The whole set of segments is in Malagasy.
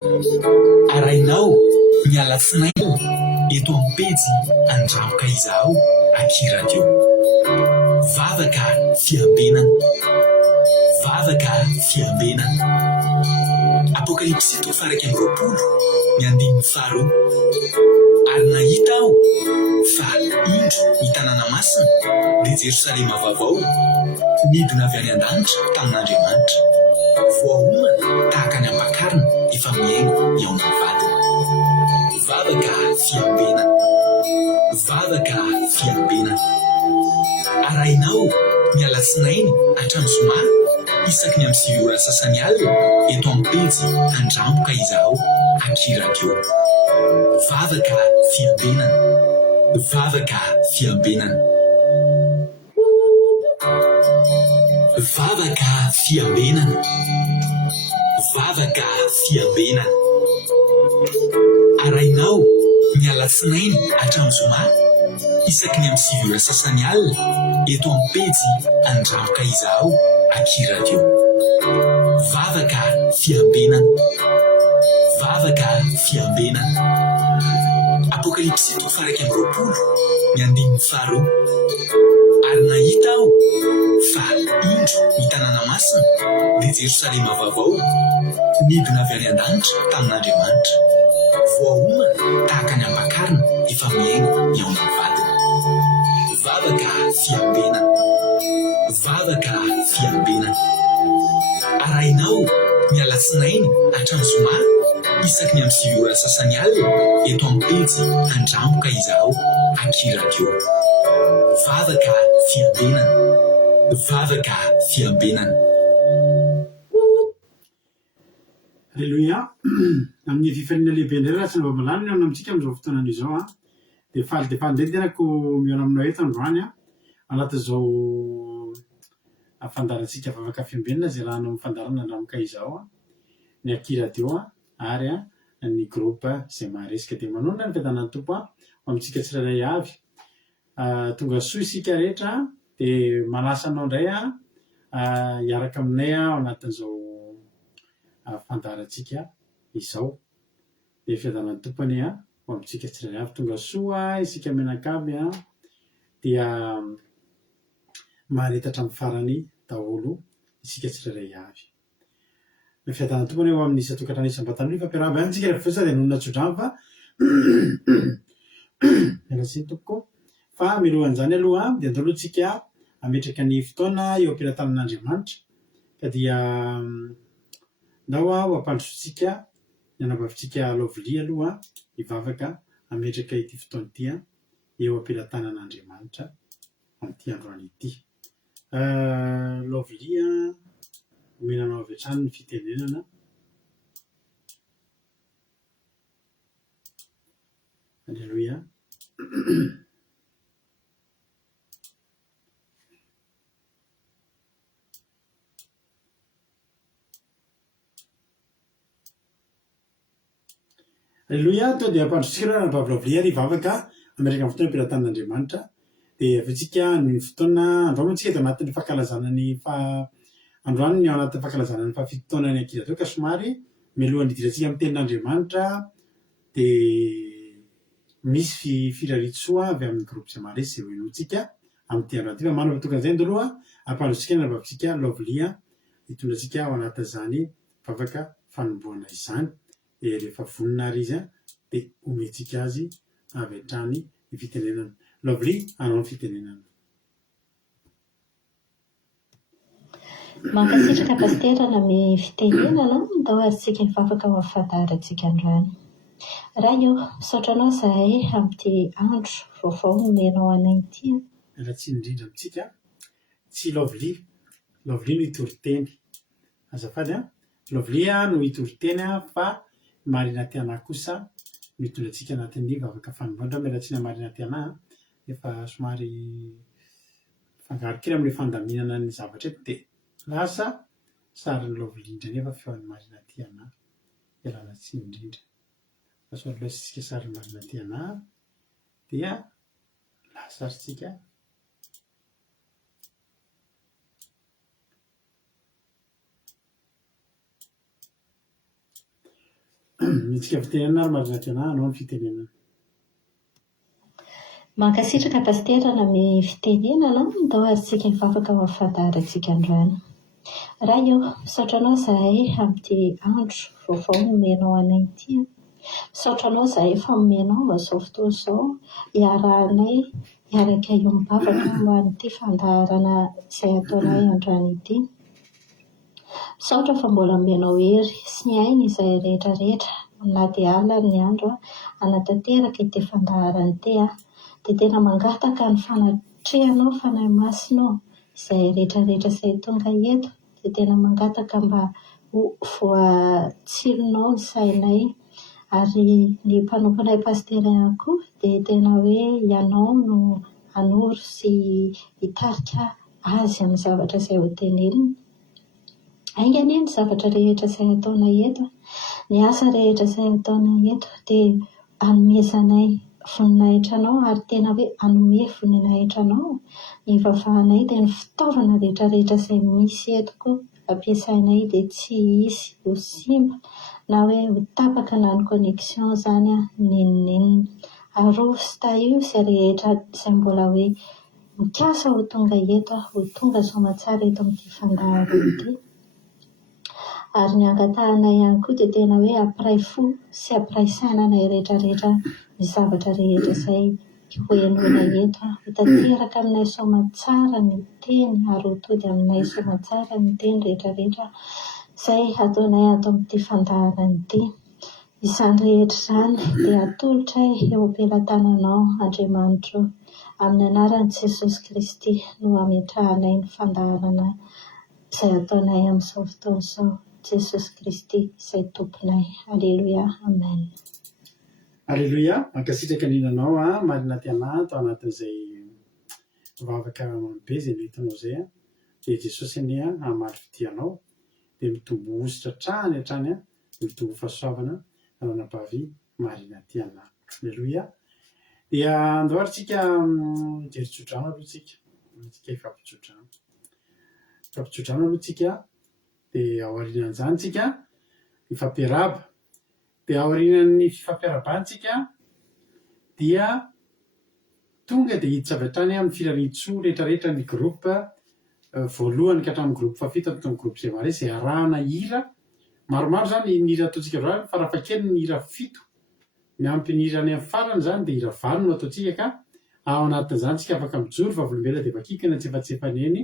arainao miala tsinaina eto amin'ny pejy Andramboka izaho akiradio. Vavaka fiambenana, vavaka fiambenana. Apokalipsy 7:20 ary nahita aho fa indro ny tanàna masina dia Jerosalema vaovao midina avy any an-danitra tamin'Andriamanitra, voahomana tahaka ny ampakarina efa miaingo eo amin'ny vadiny. Vavaka fiambenana, vavaka fiambenana. Arainao miala tsinainy hatramin'ny zoma isaky ny amin'ny 9 ora sasany alina eto amin'ny pejy Andramboka izaho akiradio. Vavaka fiambenana, vavaka fiambenana. Vavaka fiambenana, vavaka fiambenana. Arainao miala tsinainy hatramin'ny zoma isaky ny amin'ny 9 ora sasany alina eto amin'ny pejy Andramboka izaho akiradio. Vavaka fiambenana, vavaka fiambenana. Apokalipsy 7:20 ary nahita aho fa indro ny tanàna masina dia Jerosalema vaovao midina avy any an-danitra tamin'Andriamanitra, voahomana tahaka ny ampakarina efa miaingo eo amin'ny vadiny. Vavaka fiambenana, vavaka fiambenana. Arainao miala tsinainy hatramin'ny zoma isaky ny amin'ny 9 ora sasany alina eto amin'ny pejy Andramboka izaho akiradio. Vavaka fiambenana, vavaka fiambenana. Alleluia. Amin'ny fifaliana lehibe indray raha tsy ny babalany no amintsika amin'izao fotoanana izao dia faly ndray tenako miaona aminao eto androany anatin'izao fandarantsika vavaka fiambenana izay rahanao mifandarana Andramboka izao ny akiradio ary ny groupe izay maharesika dia manonona ny fiadanan'ny tompo amintsika tsirairay avy. Tonga soa isika rehetra dia manasa anao indray hiaraka aminay ao anatin'izao fandarantsika izao. Dia fiadanan'ny tompony amintsika tsirairay avy. Tonga soa isika menakavy dia maharetatra amin'ny farany daholo isika tsirairay avy. Ny fiadanan'ny tompony eo amin'ny isatokantrano isam-batana fampiarahana ihany isika rehefa fosa dia nonona tsodrano fa mialatsiny tompoko. Fa milohan'izany aloha dia andaloantsika ametraka ny fotoana eo am-pilatanan'Andriamanitra ka dia ndao ho ampandrosotsika ny anabavitsika Lovely aloha hivavaka ametraka ity fotoana ity eo am-pilatanan'Andriamanitra amin'ity androany ity. Lovely omenanao avy hatrany ny fitenenana. Alleluia. Alleluia. Toa dia ampandrosotsika raha nabavy Lovely ary hivavaka ametraka amin'ny fotoana am-pilatanan'Andriamanitra. Dia avitsika ny fotoana androany antsika dia anatin'ny fankalazana ny androany ny ao anatin'ny fankalazana ny fahafito taona ny akiradio ka somary mialohan'ny idirantsika amin'ny tenin'Andriamanitra dia misy firariantsoa avy amin'ny groupe izay maharesy izay hoenotsika amin'ity androany ity. Fa manao tokan'izay ndaloha ampandrosotsika ny anabavitsika Lovely hitondratsika ao anatin'izany vavaka fanombohana izany. Dia rehefa vonona ary izy dia omentsika azy avy hatrany ny fitenenana. Lovely, anao ny fitenenana. Mankasitraka pasterana amin'ny fitenenana ndao arintsika ny vavaka ho afantarantsika androany. Raha io misaotra anao izahay amin'ity andro vaovao nomenao anay ity. Mialatsiny indrindra amintsika tsy Lovely no hitory-teny. Azafady Lovely no hitory-teny fa Marina Tiana kosa no hitondrantsika anatin'ny vavaka fanombohana. Mialatsiny Marina Tiana efa somary fangarokely amin'ny fandaminana ny zavatra eto dia lasa sarin'ny Lovely indray nefa feon'ny Marina Tiana. Ialana tsiny indrindra. Lasa alohantsika sarin'ny Marina Tiana dia lasa arintsika Mitsika fitenenana ary marina tena anao ny fitenenana. Mankasitraka pasiterana amin'ny fitenenana dao ary tsika mifafaka amin'ny fahandaharantsika androany. Raha io, misaotra anao izahay amin'ity andro vaovao nomenao anay ity. Misaotra anao izahay fa nomenao amin'izao fotoana izao iarahanay hiaraka io mibavaka ho an'ity fandaharana izay ataonay androany ity. Misaotra fa mbola nomenao hery sy ny aina izay rehetra rehetra na dia alina ny andro hanatanteraka ity fandaharana ity dia tena mangataka ny fanatrehanao, fanahy masinao izay rehetra rehetra izay tonga eto dia tena mangataka mba ho voatsilonao ny sainay ary ny mpanomponay pastera ihany koa dia tena hoe ianao no hanoro sy hitarika azy amin'ny zavatra izay ho teneniny. Aingany ny zavatra rehetra izay ataonay eto, ny asa rehetra izay ataonay eto dia hanomezanay voninahitra anao ary tena hoe hanome voninahitra anao. Ny vavahanay dia ny fitaovana rehetra rehetra izay misy eto koa ampiasainay dia tsy hisy ho simba na hoe ho tapaka na ny connexion izany nenonenona. Arovo sy tahio izay rehetra izay mbola hoe mikasa ho tonga eto, ho tonga soamantsara eto amin'ity fandaharana ity. Ary ny angatahanay ihany koa dia tena hoe ampiray fo sy ampiray sainanay rehetra rehetra ny zavatra rehetra izay hoenonay eto. Ho tanteraka aminay soamantsara ny teny ary ho tody aminay soamantsara ny teny rehetra rehetra izay ataonay ato amin'ity fandaharana ity. Izany rehetra izany dia atolotray eo am-pelantananao Andriamanitra amin'ny anaran'i Jesosy Kristy no ametrahanay ny fandaharana izay ataonay amin'izao fotoana izao. Jesosy Kristy izay tomponay. Aleloia. Amen. Aleloia. Mankasitraka ninanao marina tiana tao anatin'izay vavaka be izay nentinao izay dia Jesosy anie hamaly fidianao dia mitombo ositra hatrany hatrany mitombo fahasoavana ao anabavy marina tiana. Aleloia. Dia andao ary tsika jeritsodrano aloha tsika ifampitsodrano aloha tsika dia aorianan'izany tsika ifampiaraba. Dia aorianan'ny fifampiarabantsika dia tonga dia hiditra avy hatrany amin'ny filarian-tsoa rehetra rehetra ny groupe voalohany ka hatramin'ny groupe fafito amin'ny groupe izay mare izay arahana hira maromaro izany ny hira ataontsika androany fa raha fakely ny hira fito miampy ny hira any amin'ny farany izany dia hira valo no ataontsika ka ao anatin'izany tsika afaka mijoro fa volombelona dia vakiko eny antsefatsefany eny.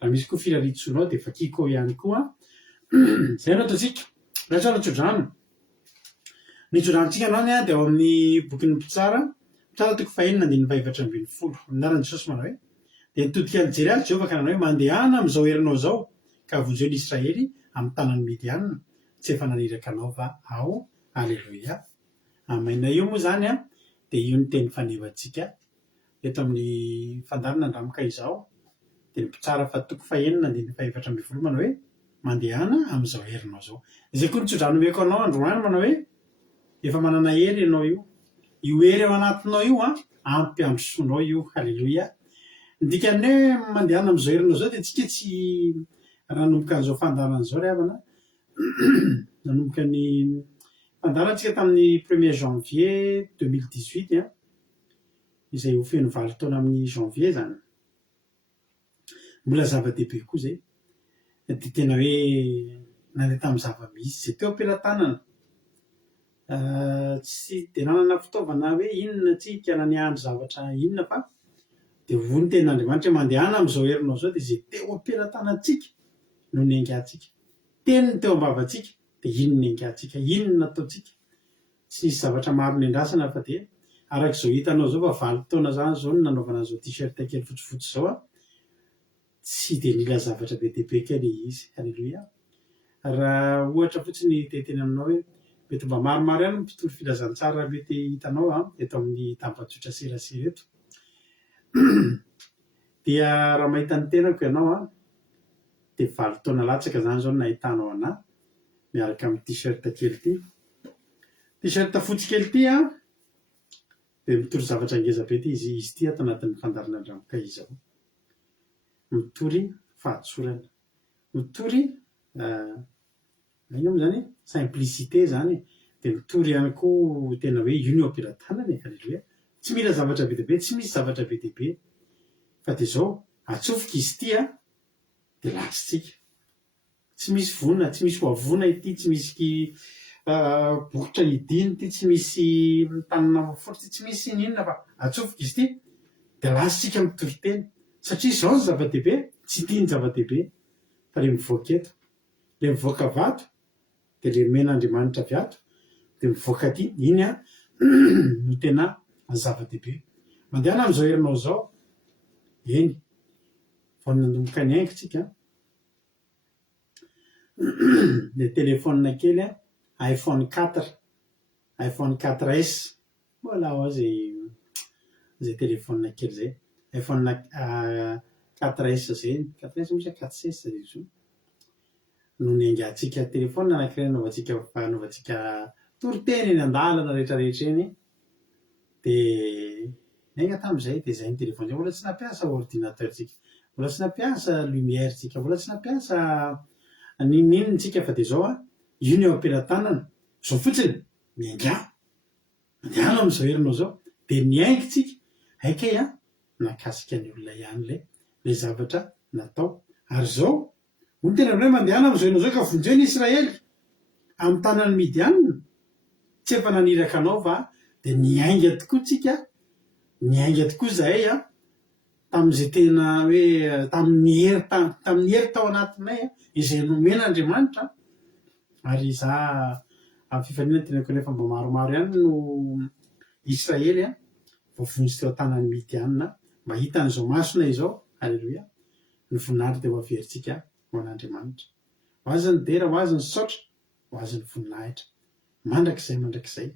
Raha misy koa filarian-tsoanao dia vakiko ao ihany koa. Izay no ataontsika. Lasa tsodrano. Ny tsodranontsika androany dia ao amin'ny bokin'ny mpitsara toko 4:24. Anaran'i Jesosy manao hoe dia nitodika ny jery azy Jehovah ka nanao hoe mandehana amin'izao herinao izao ka vonjeo ny Israely amin'ny tanan'ny Midianina tsy efa naniraka anao va ao. Aleloia. Amen. Io moa izany dia io ny teny fanevantsika eto amin'ny fandarina andramoka izao dia ny mpitsara toko 4:24 manao hoe mandehana amin'izao herinao izao. Izay koa ny tsodrano omeko anao androany manao hoe efa manana hery ianao io. Io hery ao anatinao io ampy androsoanao io. Haleloia. Ny dikany hoe mandehana amin'izao herinao izao dia tsika tsy raha nanomboka an'izao fandarana izao ry havana nanomboka ny fandarantsika tamin'ny 1er janvier 2018 izay ho feno 7 taona amin'ny janvier izany. Mbola zava-dehibe koa izay. Dia tena hoe nandeha tamin'ny zava-misy izay teo am-pelantanana. Tsy dia nanana fitaovana hoe inona tsika na niandry zavatra inona fa dia hoy ny tenin'Andriamanitra mandehana amin'izao herinao izao dia izay teo am-pelantanantsika no niaingantsika. Teniny teo am-bavantsika dia iny niaingantsika, iny nataontsika. Tsy nisy zavatra maro niandrasana fa dia arak'izao hitanao izao fa 7 taona izany izao no nanaovana izao t-shirt kely fotsifotsy izao tsy dia nila zavatra be dia be kely izy. Haleloia. Raha ohatra fotsiny dia teny aminao hoe mety mba maromaro ihany mpitoro filazantsara mety hitanao eto amin'ny tambazotra serasera eto. Dia raha mahita ny tenako ianao dia 7 taona latsaka izany izao no nahitanao anahy miaraka amin'ny t-shirt kely ity. T-shirt fotsy kely ity dia mitory zavatra ngeza be ity izy ity ato anatin'ny fandarina andramoka izao. Mitory fahatsorana. Mitory ino moa izany simplicité izany. dia mitory ihany koa tena hoe union ampilatanana aleloia tsy mila zavatra be deabe tsy misy zavatra be deabe fa dia zao atsofoka izy ity a dia latsitsika tsy misy vonina tsy misy hoavona ity tsy misy bokotra idiny ity tsy misy tanana mafotsy tsy misy ininona fa atsofoka izy ity dia lasitsika mitory-teny satria zao ny zava-dehibe tsy tia ny zava-dehibe fa le mivoaka eto le mivoaka vato dia le men'Andriamanitra avy ato dia mivoaka aty iny a no tena zava-dehibe mandehana amin'izao herinao zao eny vao nandomboka ny aingitsika le telefona kely a iPhone 4S mbola ao zay telefona kely zay iPhone 4S zay 4S misy 4S zay zo no niaingatsika telefona anankiray nanaovantsika toriteny eny andalana rehetrarehetra eny dia niainga tamin'izay dia zay ny telefona zay mbola tsy nampiasa ordinateurtsika mbola tsy nampiasa lumièretsika mbola tsy nampiasa ninontsika fa dia zao a union ampilatanana zao fotsiny miainga mandehana amin'izao herinao zao dia niaingitsika haikay a nakasika ny olona ihany le zavatra natao ary zao ony tena hoe mandehana amin'izao herinao zao ka vonjeo ny Israely amin'ny tanany Midianina tsy efa naniraka anao fa dia niainga tokoa tsika niainga tokoa zahay a tamin'izay tena hoe tamin'ny hery tao anatinay izay nomen'Andriamanitra ary za amin'ny fifaniana tena konefa mba maromaro ihany no Israely a voavonjy teo an-tanany Midianina mba hitan'izao masona izao alleloia ny voninahitra dia ho averintsika ho an'Andriamanitra ho azy ny dera ho azy ny saotra ho azy ny voninahitra mandrakizay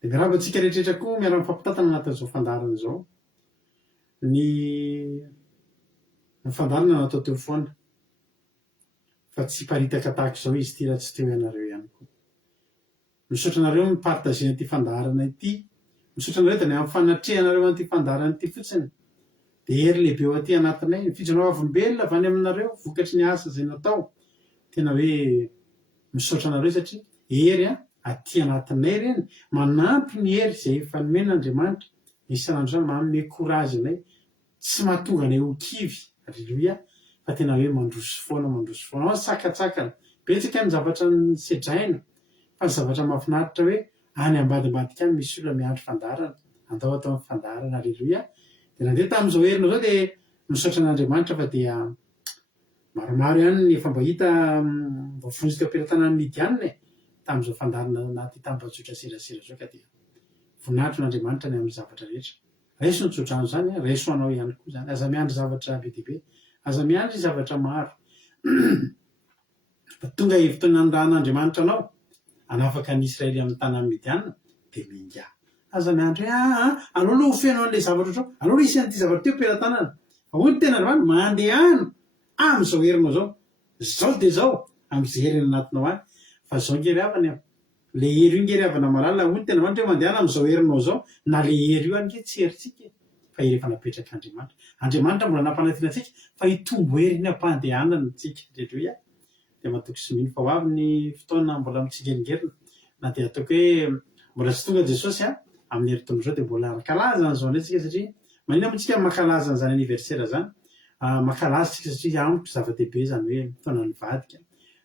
dia mirabantsika rehetrarehetra koa miara mifampitantana anatin'izao fandarana izao ny fandarana natao teo foana fa tsy paritaka tahaka izao izy ity raha tsy teo ianareo ihany koa misaotra anareo mipartager an'ity fandarana ity misaotra anareo dia ny am'fanatrehanareo an'ity fandarana ity fotsiny dia hery lehibe ao aty anatinay ny fijonao avombelona avy any aminareo vokatry ny asa izay natao tena hoe misaotra anareo satria hery a aty anatinay reny manampy ny hery izay efa nomen'Andriamanitra isan'andro zany manome courage anay tsy mahatonga anay ho kivy alleloia fa tena hoe mandroso foana ao tsakatsakana betsaka ny zavatra ny sedraina fa ny zavatra mahafinaritra hoe any ambadimbadika any misy olona miandro fandarana andao atao amin'ny fandarana alleloia dia nandeha tamin'izao herinao zao dia misaotra an'Andriamanitra fa dia maromaro ihany ny efa mba hita voavonjy teo ampilatanany Midianina tamin'izao fandarana naty tambajotra serasera zao ka dia voninahitro n'Andriamanitra ny amin'ny zavatra rehetra raiso ny tsodrano zany raiso anao ihany koa zany aza miandry zavatra be deabe aza miandry zavatra maro fa tonga fotoana nandahan'Andriamanitra anao anafaka ny Israely amin'ny tanany Midianina dia minga aza miandry hoe aleo aloha ho fenao an'ilay zavatra otrao aleo aloha isan'ity zavatra teo ampilatanana fa hoy ny tena Andriamanitra mandehana amin'izao herinao zao dia zao amin'izay hery anatinao any fa zao ngery havany le hery io ngery havana malala hoy ny tena Andriamanitra hoe mandehana amin'izao herinao zao na le hery io ange tsy heritsika fa hery efa napetraka Andriamanitra mbola nampanantina antsika fa hitombo hery ny ampandehanana tsika alleloia dia matoky sy mino fa ho avy ny fotoana mbola mitsingeringerina na dia ataoko hoe mbola tsy tonga Jesosy amin'ny herintaona izao dia mbola makalaza an'izao indray tsika satria manina moa tsika makalaza an'izany anniversaire zany makalaza tsika satria amiko zava-dehibe zany hoe fotoana nivadika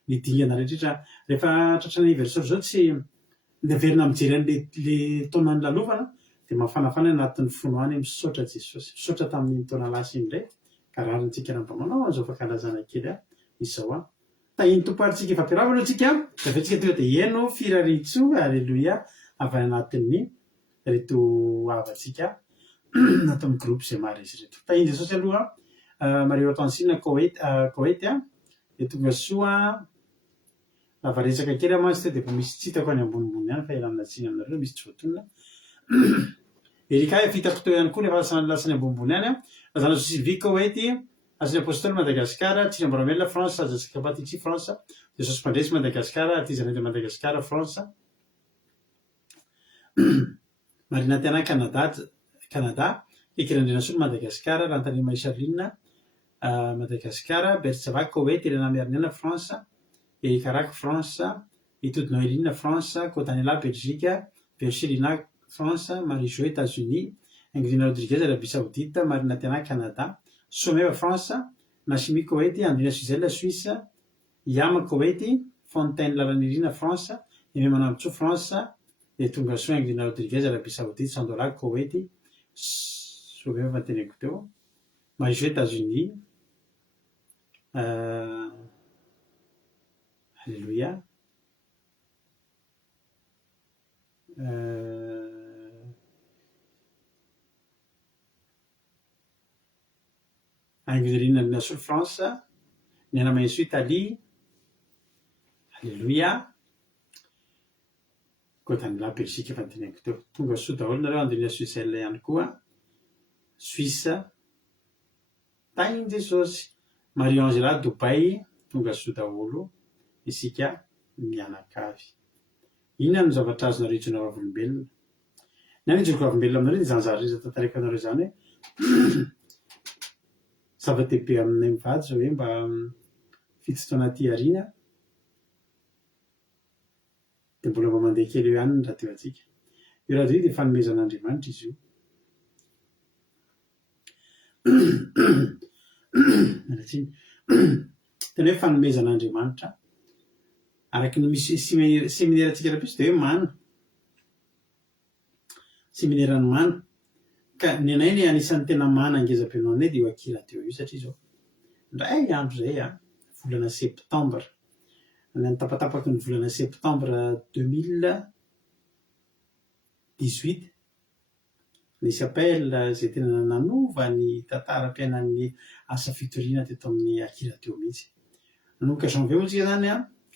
ny dingana rehetrarehetra rehefa tratran'ny anniversaire zao tsy neverina mijery an'le taona ny lalovana dia mafanafana anatin'ny fono any misaotra Jesosy misaotra tamin'ny taona lasa iny indray ka rarintsika raha mba manao an'izao fankalazana kely izao tahiny tomparitsika efa ampiarava aloha tsika dia avetsika tonga dia heno firaritso alleloia avy anatin'ny reto havatsika natao amin'ny groupe izay maro izy reto tahiny Jesosy aloha Maria Hortensine Koety dia tonga soa lavaretsaka kely amazy te dia mbo misy tsy hitako any ambonimbony ihany fa elanina tsiny aminareo misy tsy voatonona erika fitako teo ihany koa rehefa lasany ambonimbony ihany lazana Sylvie Koety asany apôstôly Madagasikara Tsiramboramelona France Azasika Patitry France Jesosy Mpandresy Madagasikara Artizana de Madagasikara France Marina Tiana Canada Ekirandrenasolo Madagasikara Rantanima Isarinina Madagasikara Bertsava Koety Elena Merniana France Erika Rak France Itody Noéline France, Cotanella Belgique, Verchelina France, Marie-Jo États-Unis, Ingrid Rodriguez Arabie Saoudite, Marina Tena Canada, Someva France, Nassimi Koweït, Andrina Suzella Suisse, Yama Koweït, Fontaine Lalanirina France, Ememanamtso France, dia tonga soa Ingrid Rodriguez Arabie Saoudite, Sandola Koweït, Someva vanteneko teo, Marie-Jo États-Unis, Alléluia. Angleterre na sur France, ny anamainso Italie, Alléluia. Cotanella Belgique efa teneniko teo. Tonga soa daholo nareo Andrina Suzella ihany koa, Suisse, tainy Jesosy, Marie-Angela Dubai, tonga soa daholo, isika mianakavy. Inona no zavatra azonareo itsona vavolombelona? Ny any itsona vavolombelona aminareo dia zanjary rehetra tantariko anareo izany hoe zava-dehibe aminay mivady zao hoe mba fitotoana aty aoriana dia mbola mba mandeha kely eo ihany ny radio antsika. Io radio io dia fanomezan'Andriamanitra izy io. Tena hoe fanomezan'Andriamanitra araky ny misy séminaire antsika rahapisy dia hoe mana, séminaire ny mana. Ka ny anay ny anisan'ny tena mana angeza-peno anay dia io akira teo io satria zao indray andro zay volana septambra, ny tapatapaky ny volana septambra 2018 nisy appel zay tena nanova ny tantaram-piainan'ny asa fitoriana teto amin'ny akira teo mihitsy. Nanomboka janvier moa tsika zany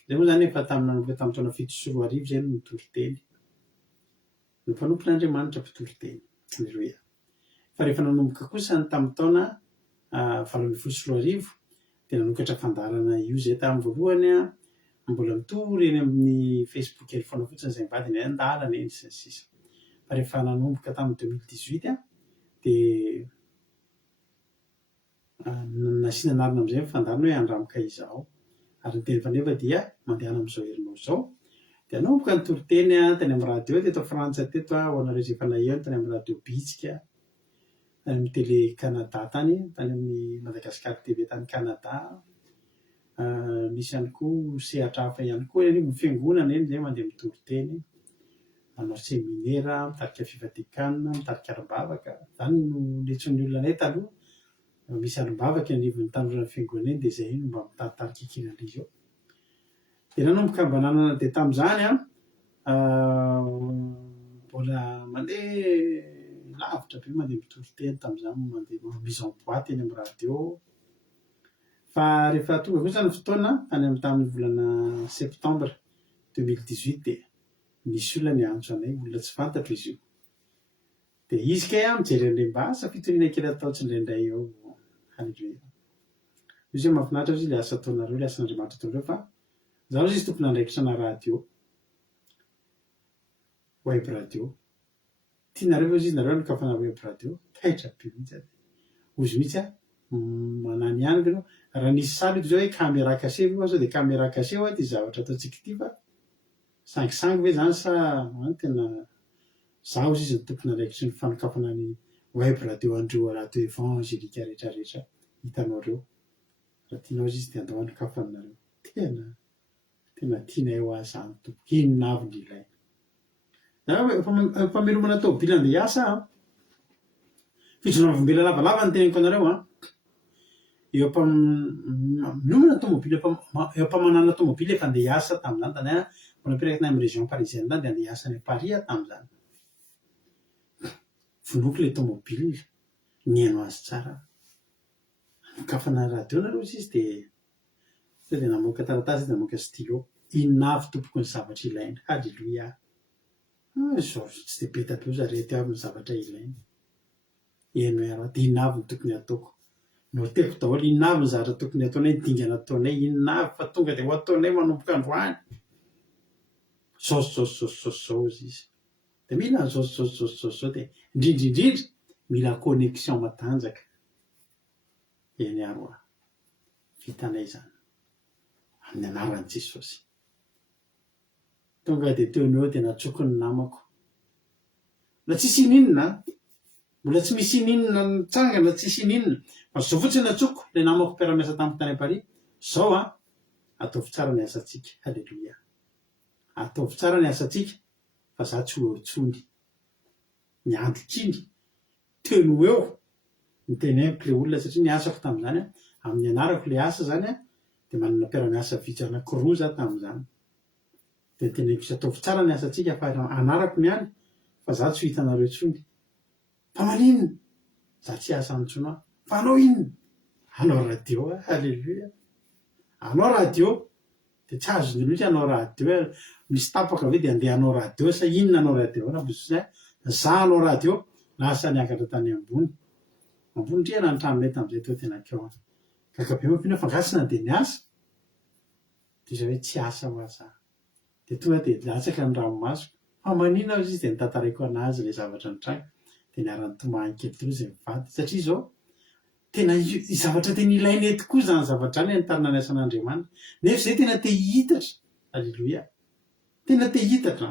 zay moa zany efa nanomboka tamin'ny taona 7 sy 4 arivo zay no nitory-teny. Ny mpanompon'Andriamanitra mpitory-teny. Alleluia. Fa rehefa nanomboka kosa ny tamin'ny taona 8 sy 4 arivo dia nanokatra fandarana io zay tamin'ny voalohany mbola mitory eny amin'ny Facebook ely foana fotsiny izay mivady ny andalana eny sy ny sisa. Fa rehefa nanomboka tamin'ny 2018 dia nasiana anarana amin'izay fandarana hoe andramoka izao. Ary ny teny fanefa dia mandehana amin'izao herinao izao. Dia nanomboka nitory-teny tany amin'ny radio teto Frantsa teto ho anareo izay efa naheno tany amin'ny radio Bitsika, tany amin'ny télé Canada tany amin'ny Madagascar TV tany Canada. Misy ihany koa sehatra hafa ihany koa eny ny fiangonana eny izay mandeha mitory-teny, manao séminaire, mitarika fivadikanina, mitarika arim-bavaka. Izany no niantson'ny olona anay taloha. Misy arim-bavaka anivon'ny tanora ny fiangonana eny dia izay no mba mitaritarika eken'andry izao. Dia nanomboka mba nanana dia tamin'izany mbola mandeha lavitra be mandeha mitory-teny tamin'izany, mandeha mise en boîte eny amin'ny radio. Fa rehefa tonga kosa ny fotoana any amin'ny tamin'ny volana septambra 2018 dia nisy olona niantso anay, olona tsy fantatro izy io. Dia izy kay mijery an'ilay mba asa fitoriana kely ataotsy indraindray eo. Halleluia. Io zay mahafinaritra izy ilay asa ataonareo, ilay asan'Andriamanitra ataonareo fa izaho izy tompona andraikitrana radio, web radio. Tianareo izy nareo nokafana web radio, taitra be mihitsy aty. Ozy mihitsy manany ihany ianao. Raha nisy saly zao hoe caméra cachée io sao dia caméra cachée ty zavatra ataontsika ity fa sangisangy ve zany sa tena zaho izy ny tompona andraikitry ny fanokafana ny web radio andreo radio évangélika rehetrarehetra hitanao reo. Raha tianao izy dia andao anokafanareo. Tena tianay ho azy zany tompoko. Inona avy ny ilaina? Mpamelomana tômôbila andeha hiasa fijoroana vombela lavalava ny teneniko anareo eo miomana tômôbila, eo ampamanana tômôbila efa andeha hiasa tamin'izany tany mbola mipetraka amin'ny région parisienne tany dia andeha hiasa any Paris tamin'izany. Vonoiko ilay tômôbila, nihaino azy tsara. Nokafana radio nareo izy dia namoaka taratasy, dia namoaka stylo. Inona avy tompoko ny zavatra ilaina? Halleluia. Izao tsy dia be tapio zarety avy ny zavatra ilaina. Eno ara dia inona avy ny tokony ataoko? No teko daholo inona avy ny zavatra tokony ataonay, ny dingana ataonay, inona avy fa tonga dia ho ataonay manomboka androany. Zao izy. Dia mila zao dia indrindrindrindra mila connexion matanjaka. Eny aroa. Vitanay izany. Amin'ny anaran'i Jesosy. tonga dia teoneo dia natsoko ny namako na tsisy ininona mbola tsy misy ininona nitsangana tsisy ininona fa zao fotsiny natsoko le namako mpiaramiasa tamin'ny tany Paris zao ataovy tsara ny asantsika halleloia ataovy tsara ny asantsika fa za tsy ho tsony ny andro kiny teno eo ny teneniko le olona satria ny asako tamin'izany amin'ny anarako le asa zany dia manana mpiaramiasa vitsy anankiroa za tamin'izany dia teneniko izy ataovy tsara ny asantsika fa anarako ny any fa za tsy ho hitanareo tsony fa maninona za tsy asa antsona fa anao inona anao radio halleloia anao radio dia tsy azony loatra anao radio misy tapaka ve dia andeha anao radio sa inona anao radio na za anao radio lasa niakatra tany ambony ndrena ny tranomety amin'izay teo tena keo kakabe mampina fangasina dia ny asa dia izy hoe tsy asa ho aza dia tonga dia latsaka ny ranomasoko fa manina izy dia nitantaraiko anazy le zavatra nitranga dia niarany tomany kely teo izay mivady satria izao tena zavatra tena ilaina tokoa zany zavatra any nitarina ny asan'Andriamanitra nefa izay tena te hitatra halleloia tena te hitatra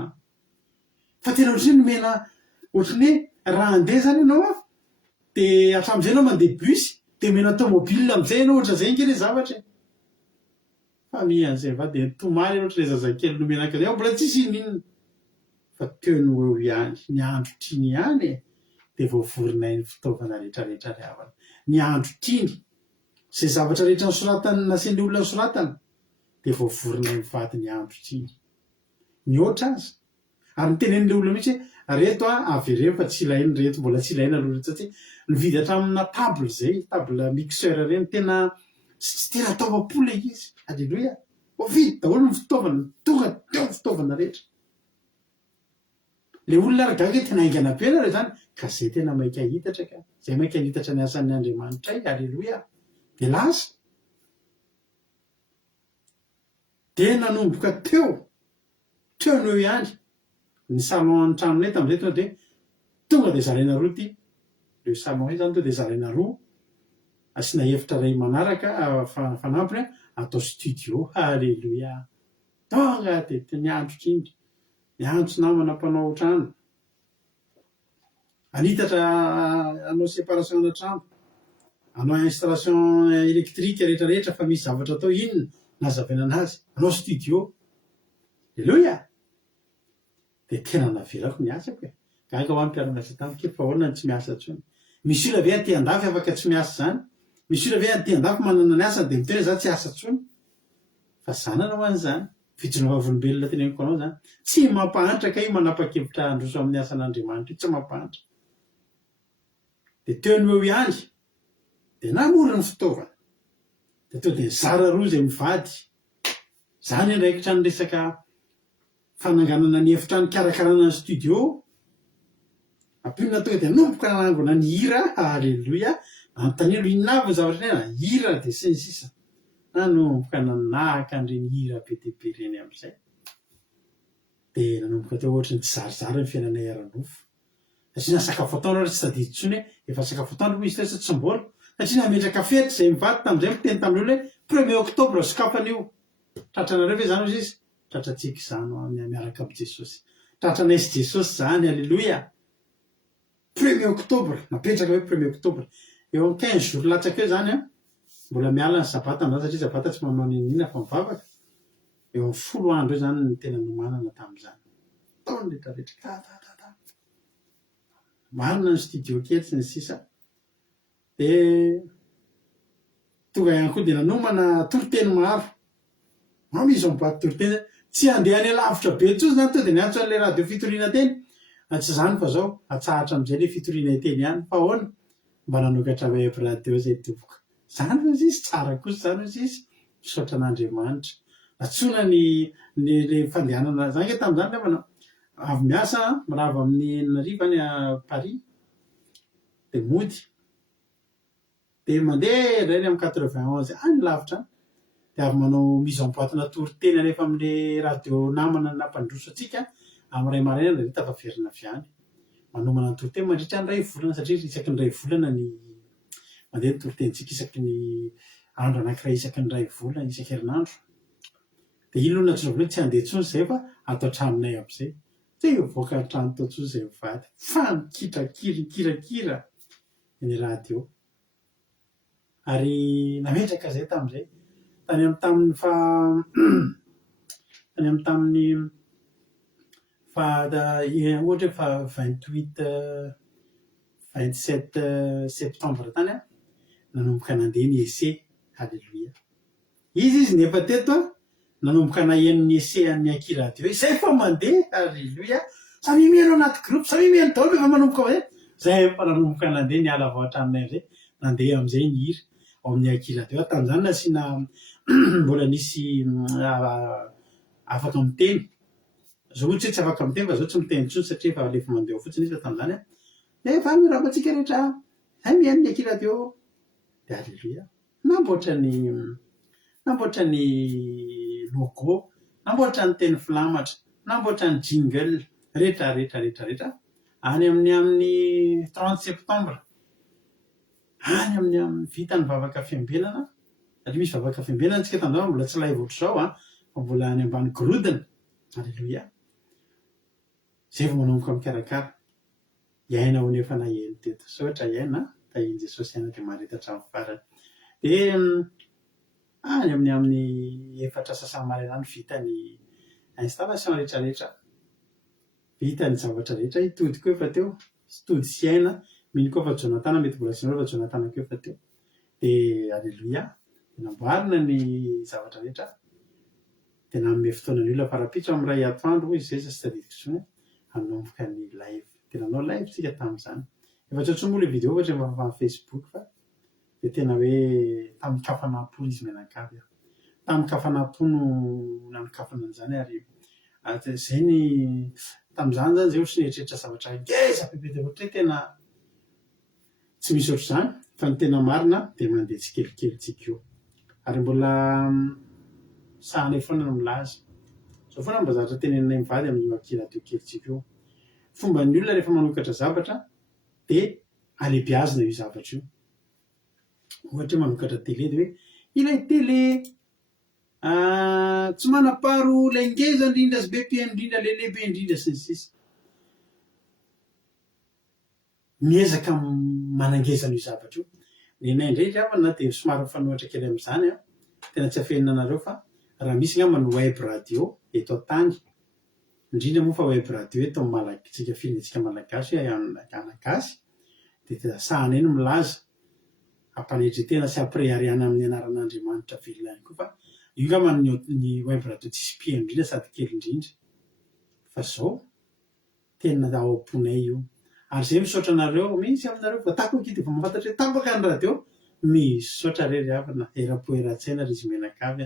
fa tena ohatrany nomena ohatrany hoe raha andeha zany ianao dia hatramin'izay ianao mandeha bus dia mena tomobile amin'izay ianao ohatra zay nkely zavatra fa mian'izay va dia tomany ohatra le zazakely nomenaka zay mbola tsisy ininona fa teo no eo ihany ny andro tiany ihany dia voavorinay ny fitaovana rehetrarehetra rehavana ny andro tiany izay zavatra rehetra nysoratany nasen'le olona nysoratana dia voavorinay mivady ny andro tiany ny oatra azy ary nitenen'le olona mihitsy reto avy ireo fa tsy ilainy reto mbola tsy ilaina aloha satria nividy hatramina table zay table mixeur reny tena tsy tena ataovam-pola izy halleloia vidy daholo ny fitaovana tonga teo ny fitaovana rehetra le olona aragaga tena aingana pena re zany ka zay tena maika hitatra ka zay maika hitatra ny asan'ny Andriamanitra halleloia dia lasa dia nanomboka teo no ihany ny salon ny tranonay tamin'izay tonga dia tonga dia zaraina roa ty le salon zany tonga dia zaraina roa asiana efitra ray manaraka fanampiny atao studio halleloia tonga dia ny andro kiny ny andro namana mpanao trano anitatra anao séparation ana trano anao installation électrique rehetrarehetra fa misy zavatra atao inona nazavaina anazy anao studio halleloia dia tena navelako ny asako gaga ho any mpiaramiasa tamiko fa ahoana ny tsy miasa ntsony misy olona ve aty andafy afaka tsy miasa zany misy olona ve aty andafy manana ny asany dia mitena za tsy asa ntsony fa zanana ho an'izany fijona vavolombelona teneniko anao zany tsy mampahantra ka io manapa-kevitra androso amin'ny asan'Andriamanitra io tsy mampahantra dia teo no eo ihany dia namora ny fitaovana dia teo dia zara roa izay mivady zany ndraikitra ny resaka fananganana ny efitra ny karakarana ny studio ampinona tonga dia nomboka nanangona ny hira halleloia anontany lo inona zavatra ny hira dia sy ny sisa nanomboka nanahaka an'ireny hira be dia be reny amin'izay dia nanomboka teo ohatra ny tsy zarizary ny fiainanay ara-nofo satria na sakafo ataonao tsy tadidy intsony hoe efa sakafo ataonao izy tesa tsy mbola satria nametraka fety izay mivady tamin'izay miteny tamin'olo hoe 1er octobre sokafan'io tratranareo ve zany izy tratratsika izany miaraka amin'i Jesosy tratranaisy Jesosy zany halleloia 1er octobre napetraka hoe 1er octobre eo amin'ny 15 jours latsaka eo zany mbola miala ny sabata amin'izany satria sabata tsy manao ninina fa mivavaka eo amin'ny 10 andro eo zany ny tena nomanana tamin'izany taony rehetrarehetra marina ny studio kely sy ny sisa dia tonga ihany koa dia nanomana toroteny maro misy mibaty toroteny tsy andeha any lavitra be tsozy zany to dia niantso an'ilay radio fitoriana teny tsy zany fa zao atsahatra amin'izay le fitoriana teny ihany fa ahoana mba nanokatra web radio zay toboka zany fa izy tsara kosa zany izy misaotra an'Andriamanitra natsona ny fandehanana zany ke tamin'izany lefana avy miasa mirava amin'ny nariva any Paris dia mody dia mandeha reny amin'ny 91 any lavitra dia avy manao mise en boîte toroteny rehefa amin'ilay radio namana nampandroso atsika amin'ny ray maraina dia tafaverina avy any manomana ny toroteny mandritra ny 2 volana satria isaky ny 2 volana ny mandeha ny torotenitsika isaky ny andro anankiray isaky ny 2 volana isan-kerinandro dia ilona tsovola tsy andeha tsony zay fa atao traminay am'izay tsy voaka trano tao tsony zay vady fa mikirakira ny radio ary nametraka zay tamin'izay tany tamin'ny ohatra hoe fa 27 septembre tany nanomboka nandeha ny ese halleloia izy nefa teto nanomboka naheno ny ese an'ny anki radio izay fa mandeha halleloia samy miheno anaty groupe samy miheno daolo efa manomboka zay zay fa nanomboka nandeha ny ala voatra aminay am'izay nandeha am'izay ny hira ao amin'ny anki radio tan'izany nasiana mbola nisy afaka miteny zao ohatsy tsy afaka miteny fa zao tsy miteny tsony satria efa lefa mandeha fotsiny izy fa tamin'izany efa mirabantsika rehetra zay miheno ny anki radio de halleloia namboatra ny logo namboatra ny teny filamatra namboatra ny jingle rehetra any amin'ny 30 septembre any amin'ny vitany vavaka fiambelana satria misy vavaka fiambelana antsika tan'izao mbola tsy live ohatr' zao fa mbola any ambany gorodona halleloia zay vao manomboka mikarakara iaina ho nefa naheno teto so ohatra iaina tahiny jesosy aina dia maharetatra amin'ny farany dia any amin'ny efatra sasamarana any vitany installation rehetrarehetra vitany zavatra rehetra hitody koa efa teo tody sy aina miny koa fa jonatana mety mbola sy nao fa jonatana koa efa teo dia halleloia namboarina ny zavatra rehetra dia nanome fotoana ny olona farapitso amin'ny ray atoandro hoy izay sa sy tadidiko tsony hanomboka ny live dia nanao live tsika tamin'izany efa tsotsy moa le vidéo ohatra efa amin'ny Facebook fa dia tena hoe tamin'ny kafanampo izy menakavy tamin'ny kafanampo no nanokafana an'izany ary zay ny tamin'izany zany zay ohatrany eritreritra zavatra ngeza bebe ohatra hoe tena tsy misy ohatr'izany fa ny tena marina dia mandeha tsikelikelytsika io ary mbola sahanay foana no milaza zao foana mba zavatra tenenina mivady amin'ny anki radio kelitsika io fomba ny olona rehefa manokatra zavatra dia alebiazina io zavatra io ohatra hoe manokatra télé dia hoe ilay télé tsy manaparo lay ngeza indrindra sy be indrindra le lehibe indrindra sy ny sisa miezaka manangezana io zavatra io ny nay indray ravana dia somary mifanohitra kely amin'izany tena tsy afenina anareo fa raha misy ngamba ny web radio eto tany indrindra moa fa web radio eto tsika firenetsika malagasy anagasy dia sahanay no milaza ampanetretena sy ampirehariana amin'ny anaran'Andriamanitra velona ihany koa fa io ngamba ny web radio tsisy pia indrindra sady kely indrindra fa zao tena ao am-ponay io ary zay misaotra anareo misy aminareo voatako akity efa mahafantatra hoe tapaka ny radio misaotra rery havana era-po era-tsaina ry izy menakavy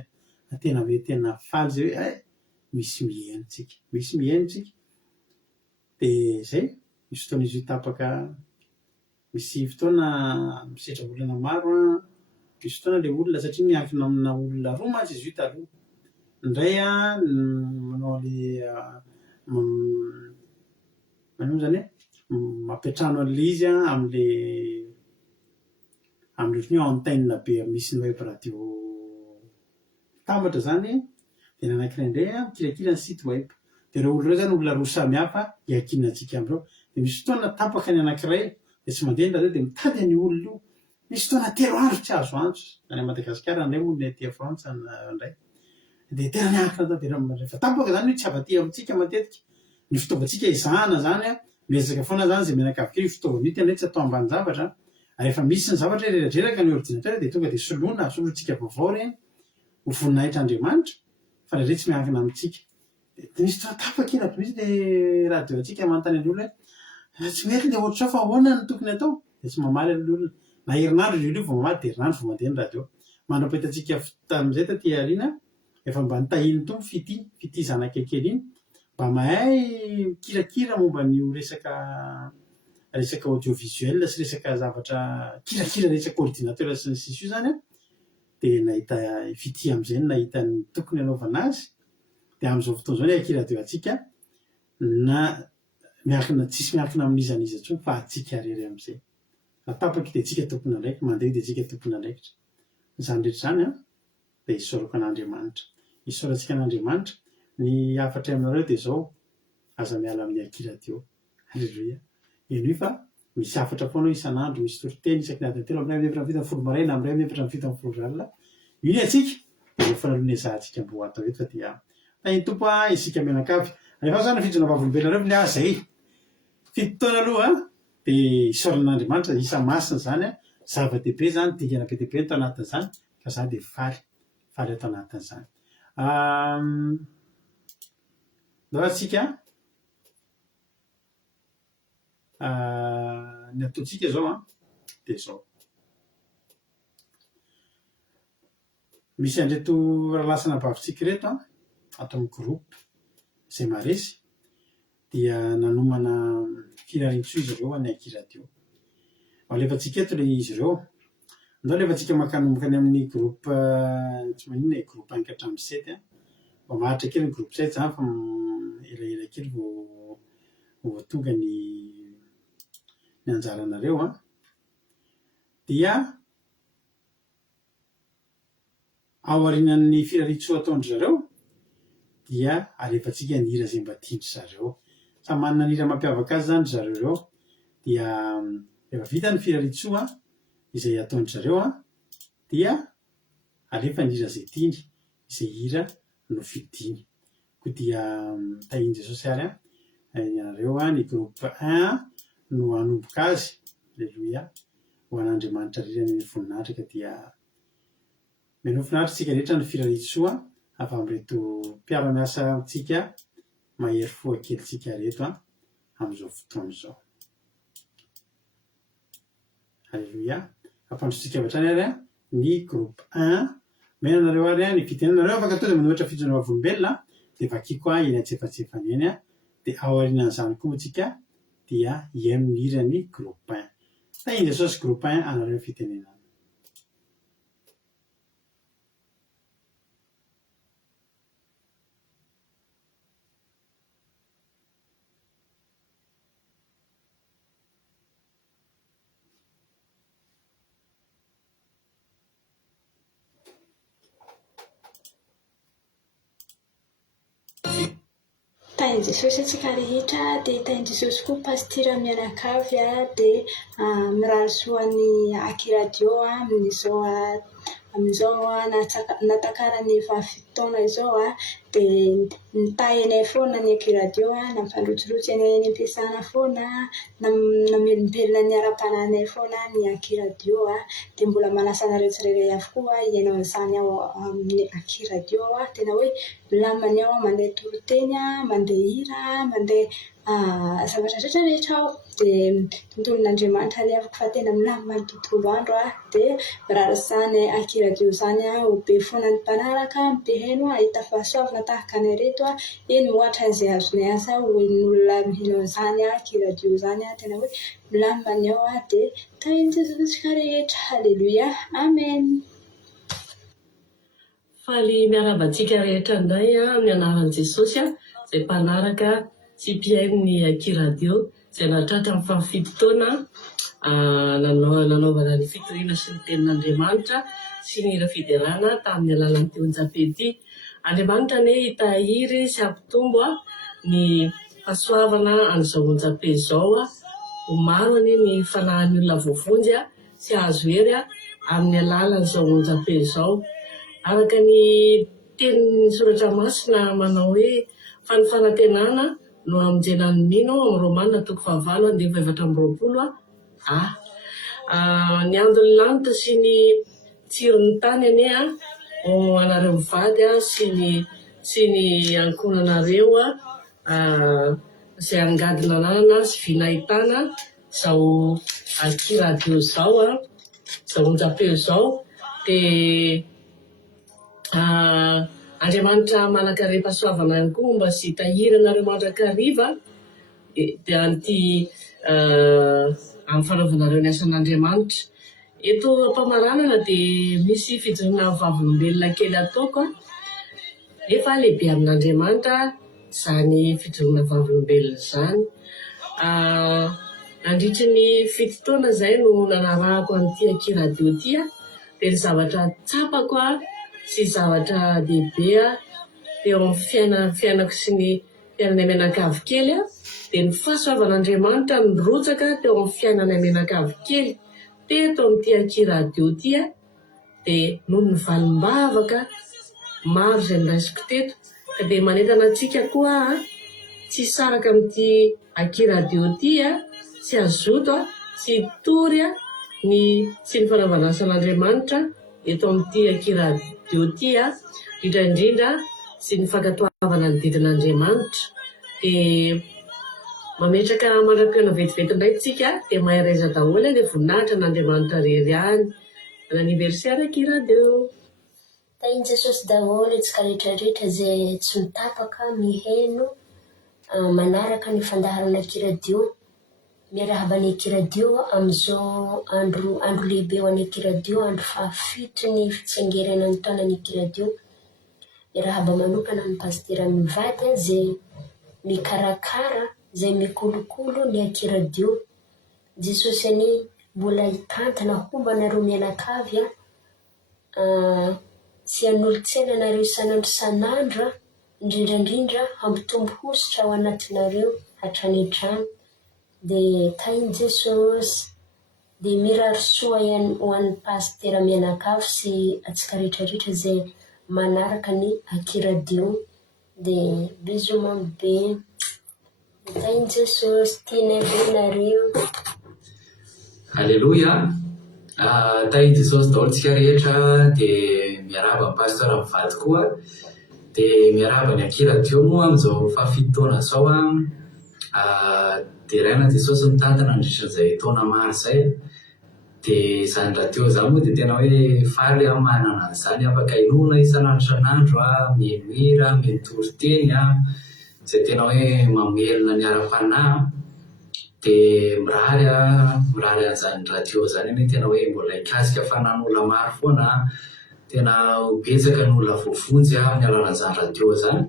tena hoe tena faly zay hoe misy mihainotsika dia zay misy fotoana izy io tapaka misy fotoana misetra olana maro misy fotoana le olona satria miankina amina olona roa mantsy izy io taloha indray manao le manao zany hoe mampiatrano an'le izy am'le antenne be misy ny web radio tambatra zany dia nanankiray indray mikirakira ny site web dia ireo olona ireo zany olona roa samihafa hiankinantsika amin'ireo dia misy fotoana tapaka ny anankiray dia tsy mandeha ny radio dia mitady ny olona io misy fotoana 3 andro tsy azo antso any Madagasikara indray moa ny aty Frantsa indray dia tena niankina dia rehefa tapaka zany hoe tsy afa-ty amintsika matetika ny fitaovantsika izahana zany miezaka foana zany zay menakavy fitaovana io tena hoe tsy atao ambany zavatra rehefa misy ny zavatra reraka ny ordinateur dia tonga dia solontsika vaovao reny ho voninahitra Andriamanitra fa re tsy miankina amintsika dia misy tapaka kely aby misy le radio antsika manontany ny olona hoe tsy mety le ohatr'izao fa ahoana ny tokony atao dia tsy mamaly olona na herinandro io vao mamaly dia herinandro vao mandeha ny radio mandrapahitantsika tamin'izay taty aoriana efa mba nitahiny to fity zanakakely iny mba mahay kirakira momba ny resaka audiovisuel sy resaka zavatra kirakira resaka ordinateur sy ny sisy io zany dia nahita fity amin'izay nahita ny tokony anaovana azy dia amin'izao fotoana izao ny anki radio antsika na tsisy miankina amin'izaniza ntsony fa atsika rery amin'izay natapaka dia tsika tompona andraikitra mandeha dia tsika tompona andraikitra izany rehetra izany dia hisoroko an'Andriamanitra isaorantsika an'Andriamanitra. Ny afatra aminareo dia zao, aza miala amin'ny akiradio. Halleloia. Eny fa misy afatra foana isan'andro, misy toriteny isaky ny adiny telo amin'ny 9:30 maraina, amin'ny 9:30 iny atsika dia fanalony azahantsika mbo atao eto fa dia ny tompo isika mianakavy. Rehefa zany fijona vavolombelona reo ny zay fito taona aloha dia isaoran'Andriamanitra isa masina zany zava-dehibe zany dingana be dehibe atao anatin'izany ka za dia faly atao anatin'izany. Ndao atsika ny ataontsika zao dia zao. Misy andreto rahalasana bavintsika reto atao amin'ny groupe izay maresy dia nanomana firarian-tsoa izy ireo any akiradio. Alefantsika eto ilay izy ireo. Ndao alefantsika makanomboka any amin'ny groupe tsy maninona groupe 1 hatramin'ny 7 mba maharitra kely ny groupe 7 zany fa elaela kely vao tonga ny anjaranareo dia ao aorianan'ny firarian-tsoa ataondry zareo dia alefantsika ny hira izay mba tiandry zareo. Samy manana ny hira mampiavaka azy zany zareo reo dia rehefa vita ny firarian-tsoa izay ataondry zareo dia alefa ny hira izay tiany, izay hira no fidiny. Koa dia tahiny Jesosy ary ianareo ny groupe 1 no hanomboka azy. Alleloia. Ho an'Andriamanitra rirany ny voninahitra ka dia menohy finaritra tsika rehetra ny firarian-tsoa avy amin'ireto mpiara-miasa amintsika mahery fo akelitsika reto amin'izao fotoana izao. Halleloia. Ampandrotsika avy hatrany ary ny groupe 1 menanareo ary ny fitenenareo afaka tonga manohitra fijona vavolombelona dia vakiko eny antsefatsefany eny dia ao aorianan'izany koa moa dia hihaino ny hirany groupe 1. Tahiny Jesosy groupe 1 anareo fitenenana. Tain'i Jesosy atsika rehetra dia tain'i Jesosy koa pastira mianakavy dia mirarisoan'ny akiradio amin'izao natakarany vahavitotaona izao dia nitahinay foana ny akiradio nampandrotsirotsy anay ny ampiasana foana namelombelona ny ara-pananay foana ny akiradio dia mbola manasa anareo tsirairay avokoa ianao an'izany ao amin'ny akiradio tena hoe milamina ao mandeha toriteny mandeha hira mandeha zavatra rehetra ao dia tontolon'Andriamanitra ariavako fa tena milamina ny tontolo andro dia mirarasany akiradio zany ho be foana ny mpanaraka be haino ahita fahasoavana tahaka ny reto eny mohatra izay azonay asa ho en'olona mihino an'izany akiradio zany tena hoe milamina ny ao dia tain'i Jesosy rehetra. Halleluia. Amen. Faly miarabantsika rehetra indray amin'ny anaran'i Jesosy izay mpanaraka sy mpihaino ny akiradio izay nahatratra amin'ny fahafito taona nanaovana ny fitoriana sy ny tenin'Andriamanitra sy ny hira fiderana tamin'ny alalan'ny teon-japety. Andriamanitra ne hitahiry sy hampitombo ny fahasoavana an'izao onjam-pe izao ho maro anie ny fanahin'ny olona voavonjy sy azo hery amin'ny alalan'izao onjam-pe izao. Araka ny tenin'ny soratra masina manao hoe fa ny fanantenana no hamonjenan'ny nino amin'ny Romanina 9:20. Ny andon'ny lanitra sy ny tsiron'ny tany anie ho anareo mivady sy ny ankonanareo izay angadina anana sy vinahitana izao akiradio izao izao onjam-peo izao dia Andriamanitra manankarem-pahasoavana ihany koa mba sy hitahiranareo mandrakariva dia anty amin'ny fanaovanareo ny asan'Andriamanitra. Eto am-pamaranana dia misy fijoroana vavolombelona kely ataoko nefa lehibe amin'Andriamanitra izany fijoroana vavolombelona izany. Nandritry ny fito taona izay no nanarahako an'ity akiradio ity dia ny zavatra tsapako sy zavatra lehibe eo amin'ny fiainako sy ny fiainana menakavy kely a, dia ny fahasoavan'Andriamanitra nirotsaka teo amin'ny fiainana menakavy kely teto amin'ity Akia radio ity a, dia noho ny valim-bavaka maro izay niraisiko teto, ka dia manentana antsika koa tsy saraka amin'ity Akia radio ity tsy azoto tsy tory sy ny fanavanasan'Andriamanitra eto amin'ity Akia radio ity indrindra sy ny fankatoavana ny didin'Andriamanitra. Dia mametraka mandram-piona vetivety indray tsika dia mahay raiza daholo ilay voninahitra n'Andriamanitra rery any. Anniversaire Akia radio. Tainy Jesosy daholo antsika rehetrarehetra izay tsy mitapaka miheno manaraka ny fandaharana Akia radio, miarahaba ny Akia radio amin'izao andro lehibe ho an'ny Akia radio, andro fahafito ny fitsengeranan'ny taonan'ny Akia radio. Miarahaba manokana ny pastera mivady izay mikarakara, izay mikolokolo ny Akia radio. Jesosy any mbola hitantana hombanareo mianakavy sy hanolotsena nareo isanandro isanandro, indrindrandrindra hampitombo hositra ao anatinareo hatrany hatrany. Dia tainy Jesosy, dia miraro soa ihany ho an'ny pastera mianakavy sy atsika rehetrarehetra izay manaraka ny Akia radio. Dia bisous mamy be. Tainy Jesosy, tianay be nareo. Alléluia. Tainy Jesosy daholo tsika rehetra, dia miarahaba ny pastora mivady koa, dia miarahaba ny Akia radio moa amin'izao fahafito taona izao dia raina Jesosy mitantana nandritran'izay taona maro izay. Dia izany radio izany moa dia tena hoe faly manana an'izany, afaka hinoana isanandro isanandro, mihira, mitory teny izay tena hoe mamelona ny ara-panahy. Dia mirary an'izany radio izany any tena hoe mbola hikasika fanan'olona maro foana, tena betsaka ny olona voavonjy amin'ny alalan'izany radio izany.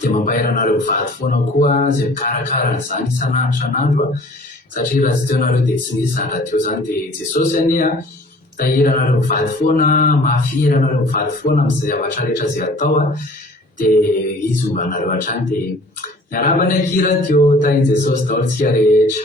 Dia mampahiranareo mivady foana koa izay mikarakara an'izany isanandro satria raha tsy teo nareo dia tsy nisy izany radio izany. Dia Jesosy any tahiranareo mivady foana, mahafihira anareo mivady foana amin'izay zavatra rehetra izay atao, dia izy ombanareo hatrany. Dia miarahaba ny Akia radio, tainy Jesosy daholo tsika rehetra.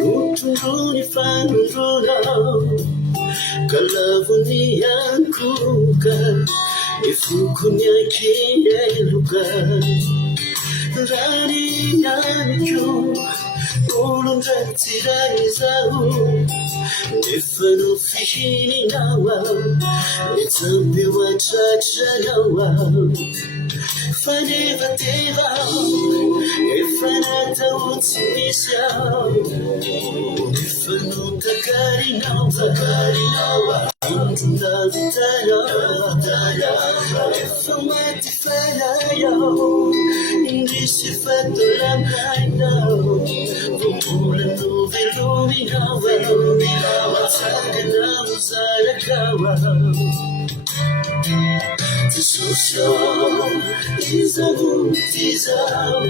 Utunduni fanurona kalavuni yankuka ifukunya kiyeluka rani naniku ulungatiraizau nifanu fishini nawa nitambe wachacha nawa Fanevateva Efanata utsimisa Efanuta karinawa Intunda vitaya Efamati fanaya Indisi fatolamkaina Vumula nuviluminawa Sakana uzarakawa Jesosio izavutizao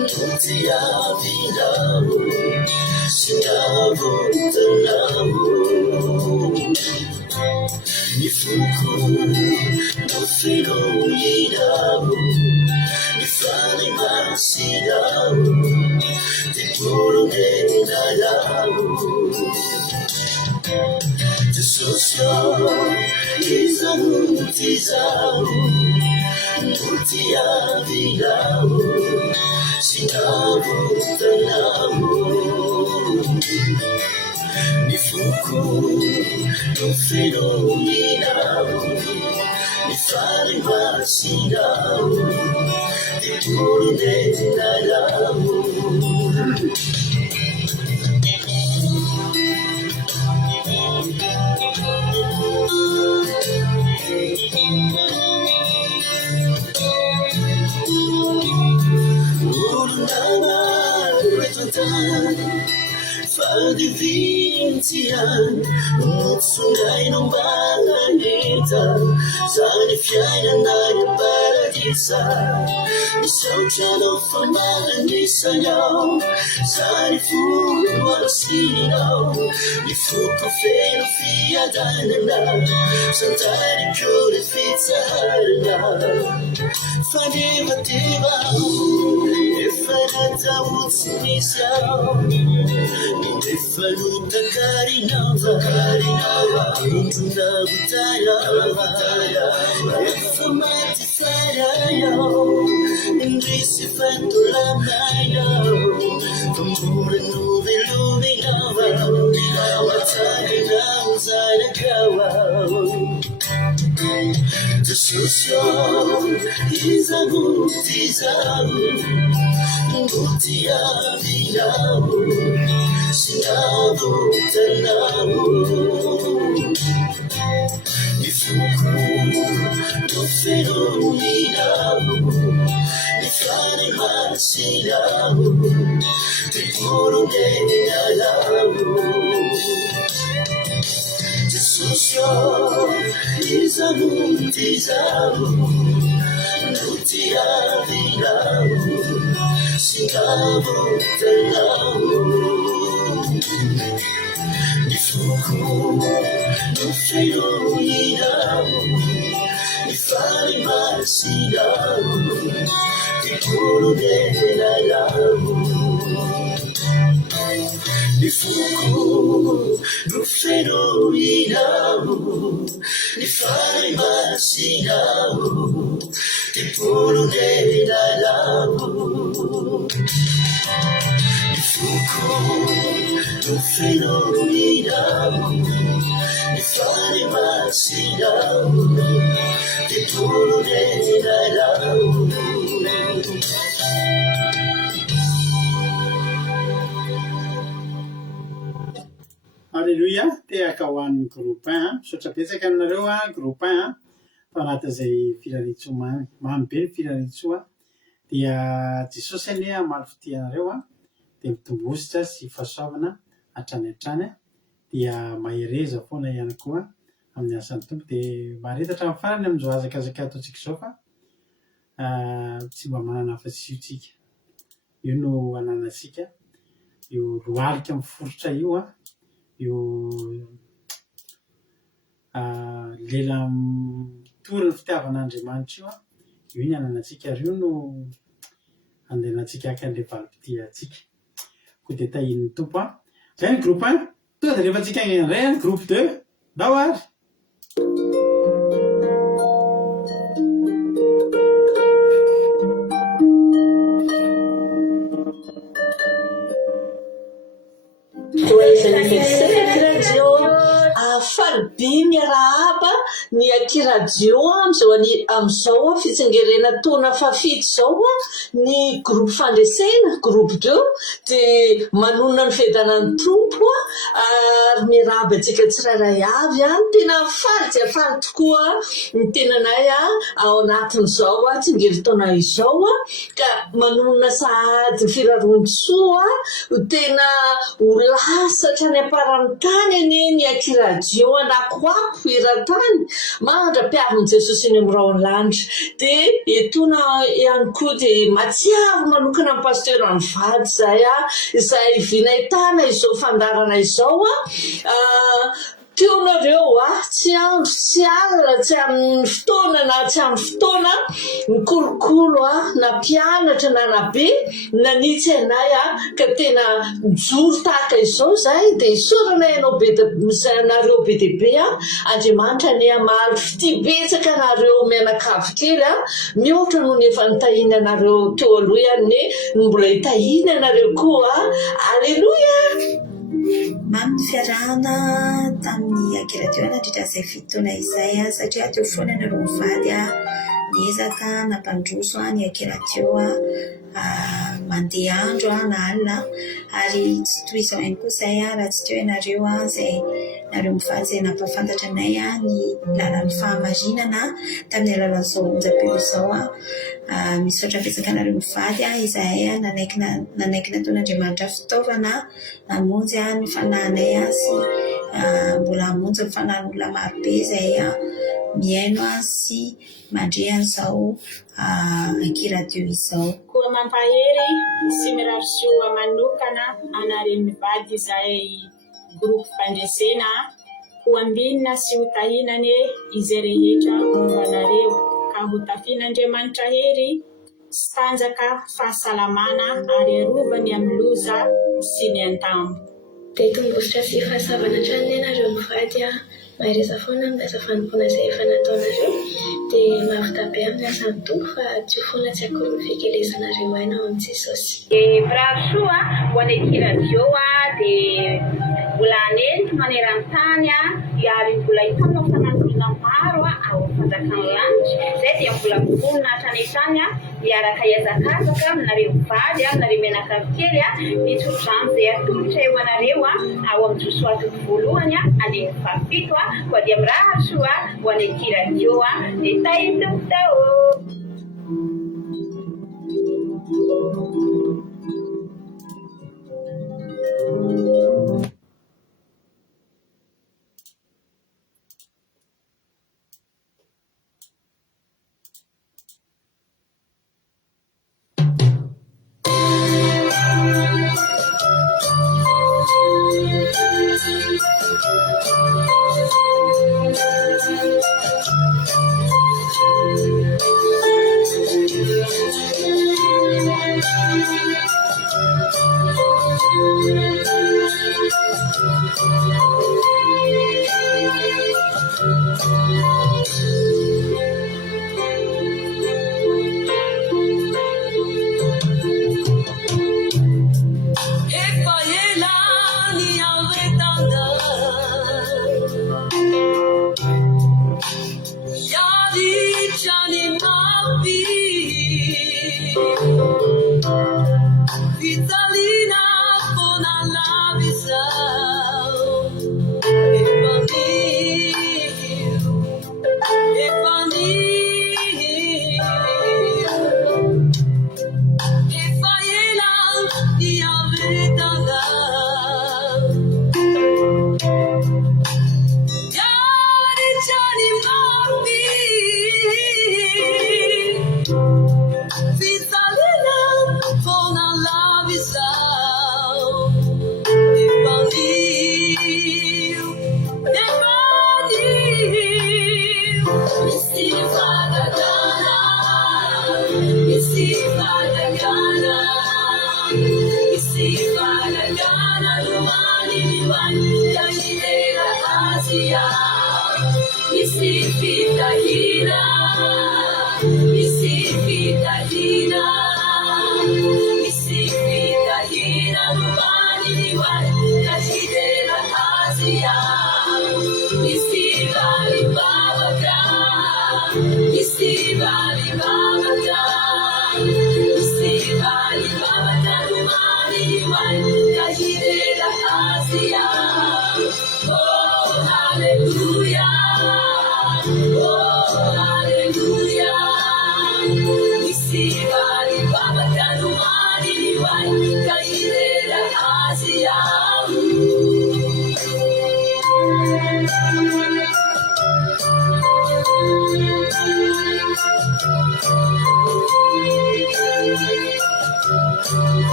Nutia vinao Sinavutanao Nifuku Nufino yinao Nifani masinao Tipuru nenayao Jesosio izavutizao Nutia vinao Sinavutanao Nifuku Nufino yinao Nifani masinao Tipuru nenayao nama retantany Fadi vintian Mutsungai nombanganita Zani fiaina nanya paradisa Nisauchano famana nisanyao Zani fulu arasinao Nifuko feno fiadanana Santari kure fitsaharna Fadi mativa Efanata mutsunisao Nifaluta karinava Untuna butaya Efamati farayo Indisi fatula mayo Tumura nuvi luminava Watani na uzana kawa Tususyo Izagutizau Ngutia vinau Sinabo tanau Nifuku Nufero minau Nifane masinau Tipuru nenau Jesusyo Izagutizau Ngutia vinau Sinabo tanau Nifuku Nufero minau Nifane masinau Tipuru nenau Nifuku Nufero minau Nifane masinau Tipuru nenau Nifuku Nufero minau Nifane masinau Tipuru nenau Alléluia, tehaka ho an'ny groupe 1 misaotra betsaka aminareo groupe 1 fa anatin'izay filaritsoa mamy be ny filaritsoa dia Jesosy anie amaly fitianareo dia mitombositra sy fahasoavana hatrany hatrany dia mahereza foana ihany koa amin'ny asan'ny tompo dia maharetatra amin'ny farany amin'izao azakazaka ataontsika izao fa tsy mba manana afa-tsy io no ananasika io lohalika miforotra io io lela mitory ny fitiavan'Andriamanitra io ny ananantsika ary io no andehanantsika akan'ilay valim-potiantsika koa dia tahin'ny tompo zay ny groupe 1 to dia rehefa antsika indray ny groupe 2 ndao ary Falby miarahaba ny akiradio amizao fitsingerena taona fafito zao ny groupe fandresena groupe 2 dia manonona ny fedanan'ny tompo ary miarahaba antsika tsirairay avy tena faly dia faly tokoa ny tenanay ao anatin'izao tsingeri taona izao ka manonona sahady firarontsoa tena ho lasatra ny aparan'ny tany anie ny akiradio anakoako iran-tany mandra-piavin'i Jesosy eny amin'ny raon'andra dia etona ihany koa dia matsiaro manokana amin'ny pasteur amin'ny vady izay vinay tana izao fandarana izao teonareo tsy andro tsy alina tsy amin'ny fotoana na tsy amin'ny fotoana mikolokolo na mpianatra na nabe nanitsy anay ka tena mijoro tahaka izao zay dia isoranay nareo be dia be Andriamanitra ny amaly fitibetsaka nareo mianakavy kely mihoatra no ny efa nitahiny anareo teo aloha ihany mbola hitahiny anareo koa alleluia mamy fiarahana tamin'ny akiradio nandritra izay fitoana izay satria teo foana nareo mivady niezaka nampandroso ny akiradio mandeha andro na alina ary tsy toy izao ihany koa izay raha tsy teo ianareo izay nareo mifajy nampafantatra anay ny lalan'ny fahamarinana tamin'ny alalan'izao onjam-peo izao misaotra betsaka nareo mivady izahay nanaikina taon'Andriamanitra fitaovana namonjy ny fanahinay sy mbola hamonjy ny fanahin'olona marobe izay miaino sy mandre an'izao ankiradio izao. Koa mampahery sy mirarosoa manokana anareo mivady izay groupe fandresena ho ambinina sy ho tahinany izay rehetra mombanareo ka ho tafian'Andriamanitra hery sy tanjaka fahasalamana ary arovany amin'ny loza sy ny an-tambo. Dia tombositra sy fahasavana hatrany ianareo mivady mahereza foana midasa fanompoana izay efa nataonareo dia mahavita be amin'ny asan'ny tompo fa tsy ho foana tsy akory fikelezanareo aina ao amin'i Jesosy. Brasoa ho anay radio dia mbola anenty maneran-tany ary mbola hitana fanantonana maro ao fanjakana lanitra izay dia mbola vonona hatrany hatrany miaraka hiazakazaka aminareo mivady aminareo mianakavy kely mitsodrano izay atolotra eo anareo ao amin'ny Josoa voalohany andiny fafito koa dia mirahasoa ho anay radio dia tahitompo tao.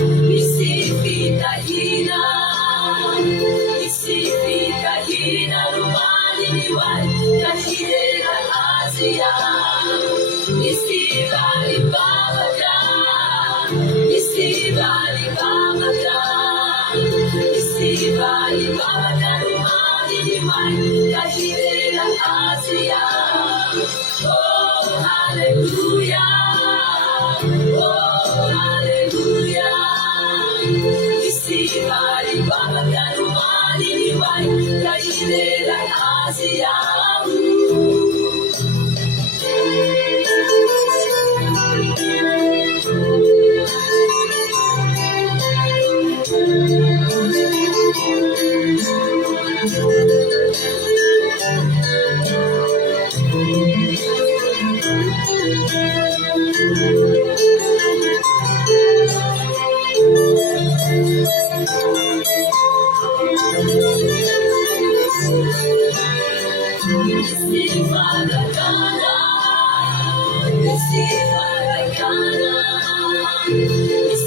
misy fitahina romaniny hoany ka hirera azy misy valibavaka misy valibavaka romaniny hoany ka hirera azy oh hallelujah oh hallelujah misy valibavaka romaniny hoany ka hirera azy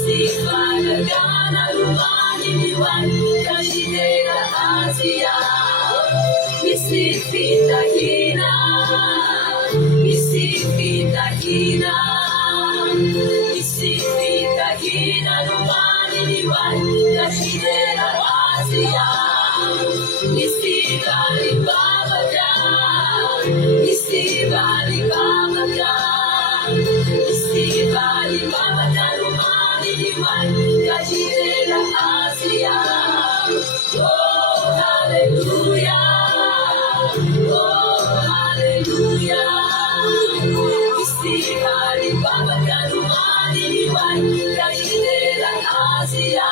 Sifadagana rumanini wani kashidera Asia Misifitahina rumanini wani kashidera Asia Misivali babaka rumani wani kashidera Asia oh hallelujah Isivali babaka rumani wani kashidera Asia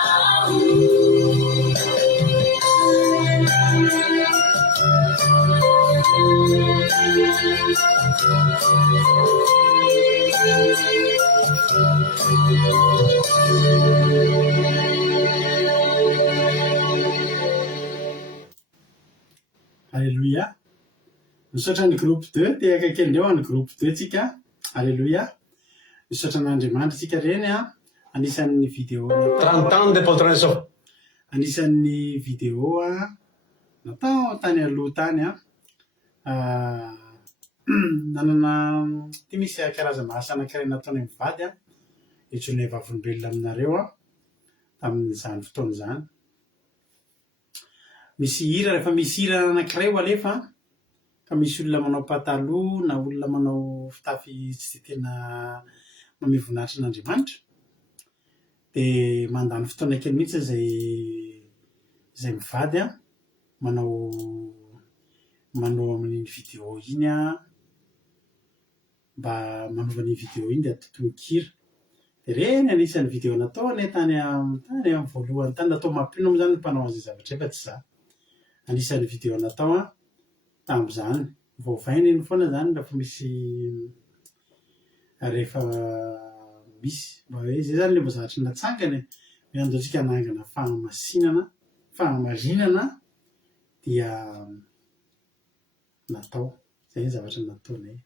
Alléluia. Misaotra ny groupe 2 te akaiky andreo ny groupe 2 tsika. Alléluia. Misaotra n'Andriamanitra tsika reny anisan'ny vidéo 30 ans de poltrona. Anisan'ny vidéo natao tany aloha tany nanana ty misy karazana asa anankiray nataony mivady itsonay vavolombelona aminareo tamin'izany fotoana zany. Misy hira rehefa misy hira anankiray alefa ka misy olona manao pataloha na olona manao fitafy tsy tena mamivonahitra n'Andriamanitra de mandany fotoana kely mihitsy zay mivady manao amin'iny vidéo iny mba manaova ny vidéo iny de atotoy-kira de reny anisan'ny vidéo natao tany amin'ny voalohany tany natao mampino moa zany ny mpanao an'izay zavatra efa tsy za anisan'ny vidéo natao tam'izany voavaina iny foana zany rehefa misy mba hoe zay zany le mba zavatra natsangany andao tsika nangana fahamarinana dia natao zay ny zavatra nataonay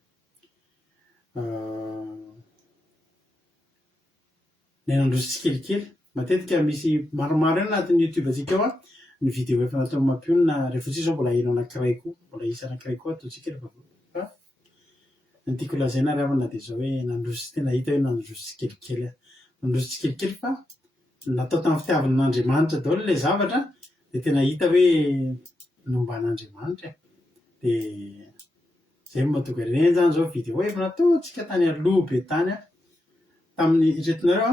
nandroso tsikelikely matetika misy maromaro eo anatin'ny YouTube atsika ao ny vidéo efa natao mampionona rehefa tsy zao mbola ino anankiray koa mbola isa anankiray koa ataotsika rehefa ny tiako lazaina ravana de zao hoe nandroso tena hita hoe nandroso tsikelikely fa natao tamin'ny fitiavan'Andriamanitra daholo le zavatra de tena hita hoe nomban'Andriamanitra de zay mahatonga reny zany zao vidéo efa nataotsika tany aloha be tany tamin'ny retinareo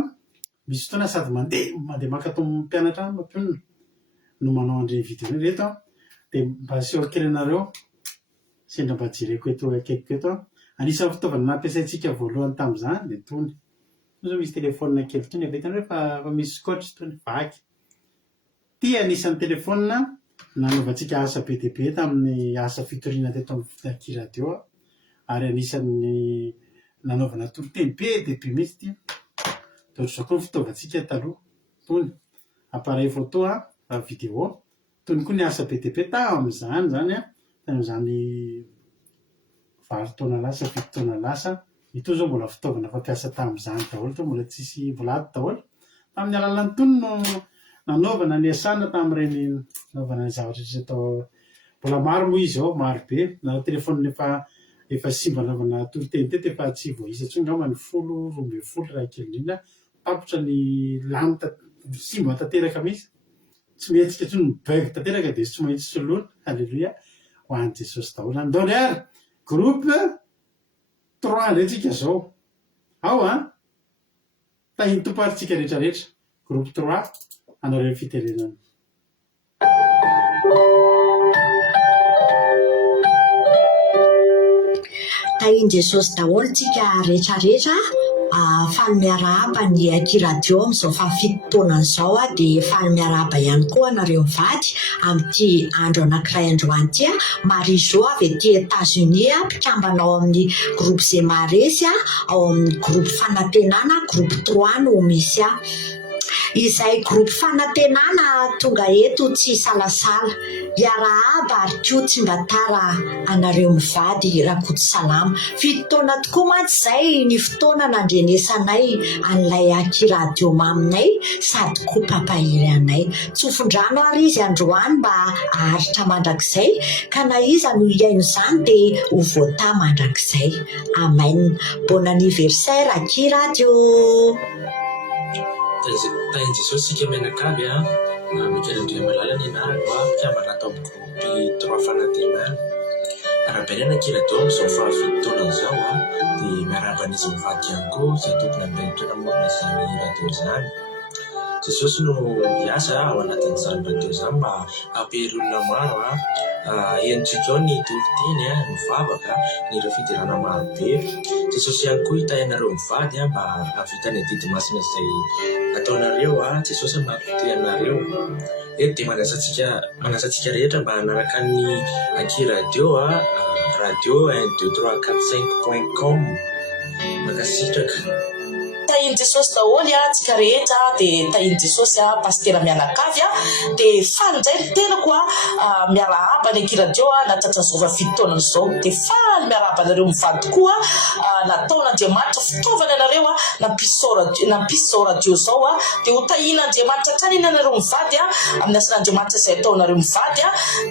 misy fotoana sady mandeha makatao mpianatra mampionona no manao andreny vidéo reto de mba aseho kely anareo sendra mba jereko eto akaikiko eto anisan'ny fitaovana nampiasaintsika voalohany tamin'izany de tony zao misy telefônina kely tony efa hitanareo fa misy scotch tony vaky ty anisan'ny telefônina nanaovantsika asa be dia be tamin'ny asa fitoriana teto amin'ny fitariki radio ary anisan'ny nanaovana toloteny be dia be mihitsy ty de ohatr'izao koa ny fitaovantsika taloha tony appareil photo vidéo tony koa ny asa be dia be tamin'izany zany tamin'izany valo taona lasa fito taona lasa ito zao mbola fitaovana fampiasa tamin'izany daholo to mbola tsisy mbola ato daholo tamin'ny alalan'ny tony no nanaovana ny asana tamin'ireny naovana ny zavatra tsy atao mbola maro moa izy ao maro be na telefôny efa simba naovana toriteny teto efa tsy voaisa tsony ngamba ny 10-12 raha kely indrindra tapotra ny lany simba tanteraka misy tsy mihetsika tsony mibug tanteraka dia tsy mahitsy soloana halleloia ho an'i Jesosy daholo andony ary groupe 3 ndraytsika zao ao tahiny toparintsika rehetrarehetra groupe 3 anareo fiterenana tahiny Jesosy daholo tsika rehetrarehetra faly miarahaba ny akiradio amin'izao fahafito taonany izao dia faly miarahaba ihany koa anareo mivady amin'ity andro anankiray androany ity Marizo avy aty États-Unis mpikambanao amin'ny groupe Zemaresy ao amin'ny groupe fanantenana groupe 3 no misy izay groupe fanantenana tonga eto tsy salasala iarahaba ary koa tsy mba tara anareo mivady rakoto salama fito taona tokoa mantsy izay ny fotoana nandrenesanay an'ilay akiradio maminay sady koa pampahiry anay tsofondrano ary izy androany mba aharitra mandrakizay ka na iza no iaino izany dia ho voata mandrakizay amen bon anniversaire akiradio tahiny Jesosy sika menakavy mikalandria malala ny anarako fiambana atao amin'ny groupe 3 fanantenana arabenana akiradio amin'izao fahafito taona izao dia miaraban'izy mivady ihany koa izay tokony amin'ireny namorona izany radio izany Jesosy no miasa ao anatin'izany radio izany mba hampihery olona maro entsika ao ny toriteny mivavaka ny ireo fidirana maro be Jesosy ihany koa hitahinareo mivady mba havita ny adidy masina izay ataonareo Jesosy mampite anareo eto dia manasantsika rehetra mba hanaraka ny akiradio radio 12345.com makasitraka tahiny Jesosy daholo tsika rehetra dia tahiny Jesosy pastera mianakavy dia fanjaily tenako miarahaba ny akiradio natratranyzao fito taona izao dia faly miarahaba anareo mivady tokoa nataon'Andriamanitra fitaovana anareo nampisy zao radio zao dia ho tahin'Andriamanitra hatrany iny anareo mivady amin'ny asan'Andriamanitra izay ataonareo mivady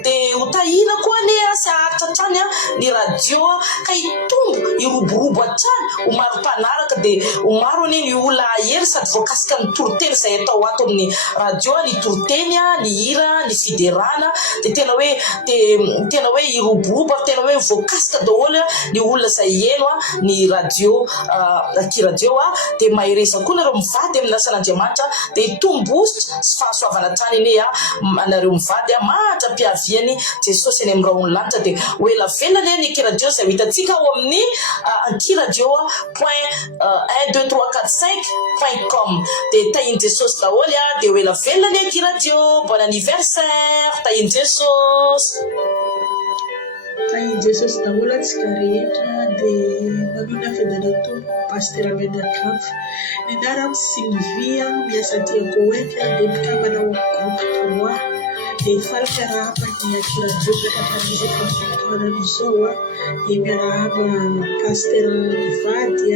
dia ho tahina koa ny sy aharitra hatrany ny radio ka hitombo hiroborobo hatrany ho maro mpanaraka dia ho maro ny olona ahery sady voakasika ny toriteny izay atao ato amin'ny radio ny toriteny ny hira ny fiderana dia tena hoe hiroborobo tena hoe voakasika daholo ny olona izay eno ny radio akiradio dia mahereza koa nareo mivady amin'ny asan'Andriamanitra dia hitomboositra sy fahasoavana hatrany iny anareo mivady mandra-piaviany Jesosy eny amin'ny raha lanitra dia ho ela velany ny akiradio izay hitantsika ao amin'ny akiradio.12345.com dia tahiny Jesosy daholo dia ho ela velany akiradio bon anniversaire tahiny Jesosy tahiny Jesosy daholo tsika rehetra dia manona fiadanatoa pastera menakavy ny anarako Sylvia miasa tiako oety dia mpikambanao groupe 3 dia faly miarahaba ny akiradio rehetra izao dia miarahaba pastera mivady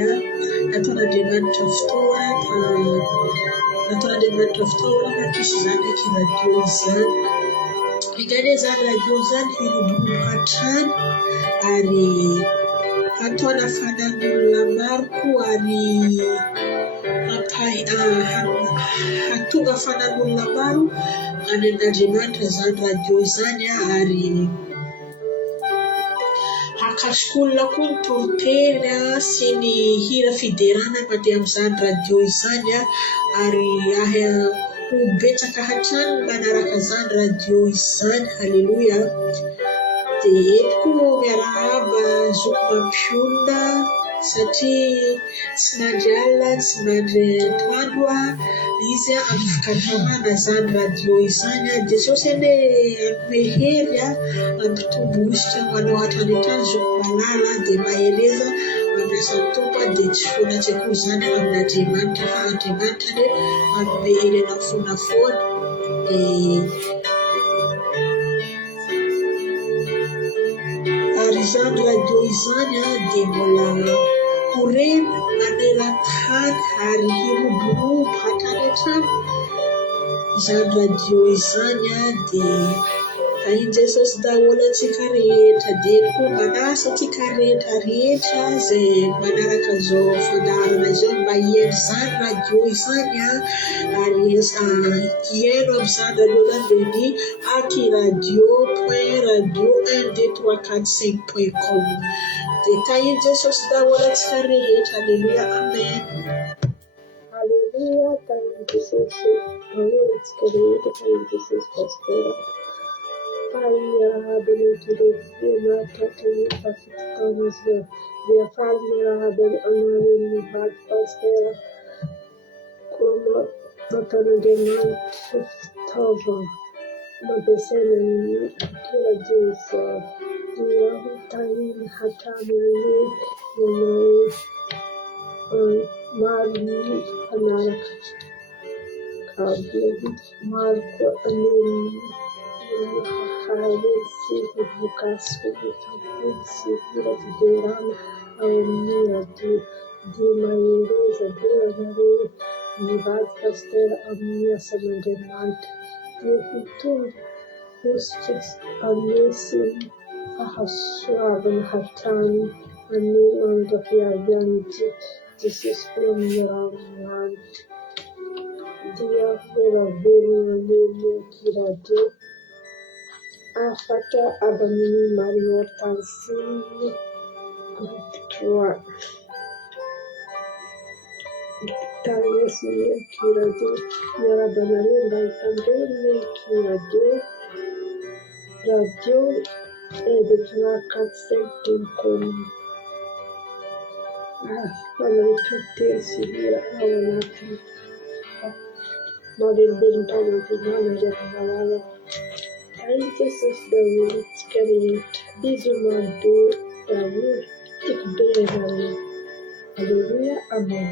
nataon'Andriamanitra fotoana nakisy izany akiradio izany igany zany radio zany hiroborobo hatrany ary hataona fanan'olona maro koa ary hatonga fanan'olona maro any an'Andriamanitra zany radio zany ary hakasokolona koa ny toriteny sy ny hira fiderana mandeha amin'izany radio izany ary ho betsaka hatrany manaraka zany radio izany halleloia dia etiko miarahaba zoko mampiolona satria tsy mandry alina tsy mandry atoandro izy amin'ny fikatramana zany radio izany Jesosy eny ampihery ampitombo ositra manao hatrany hatrany zoko malala dia mahereza mampiasan'ny tompo dia tsy foana tsy akory zany amin'Andriamanitra fa Andriamanitra ny ampihery anafonafoana ary izany radio izany dia mbola korena naneran-tany ary hiroborobo hatrany an-trano. Izany radio izany dia tahian Jesosy daholo antsika rehetra, dia koa manasa antsika rehetra izay manaraka izao fandaharana izao mba hihaino izany radio izany ary hihaino amin'izany aloha dia ny akiradio.radio12345.com. dia tahian Jesosy daholo antsika rehetra. Aleluia, amen. Aleluia, tahian Jesosy daholo antsika rehetra, tahian Jesosy pastera. Faly miarahaba ny toretie mahatratra ny fafitotaona izao, dia faly miarahaba amin'ny vady pastera koa nataon'Andriamanitra fitaovana mampiasaina ny radio izao, dia tahiny hatrany amin'ny maro ny mpanaraka maro koa amin'ny hahaly sy vovoka-sy sy hira fiderana ao amin'ny radio, dia mahereza be anareo mivady pastera amin'ny asan'Andriamanitra, dia hitonga hositra hanesy fahasoavana hatrany amin'ny andraviaviany Jesosy koa amin'ny ranomanitra, dia veravelona ny radio afaka avy amin'ny Marie Hortensine groupe 3. Tanesy ny radio miarabanareo mba hitandreny ny radio radio12345.com. Fanaritra telo sy hira ao anatiny mahavelobelon-taon'Andriamana ndraiky tahian Jesosy daholo antsika rehetra. Bisous daholo, tiako be zareo. Aleluia, amen.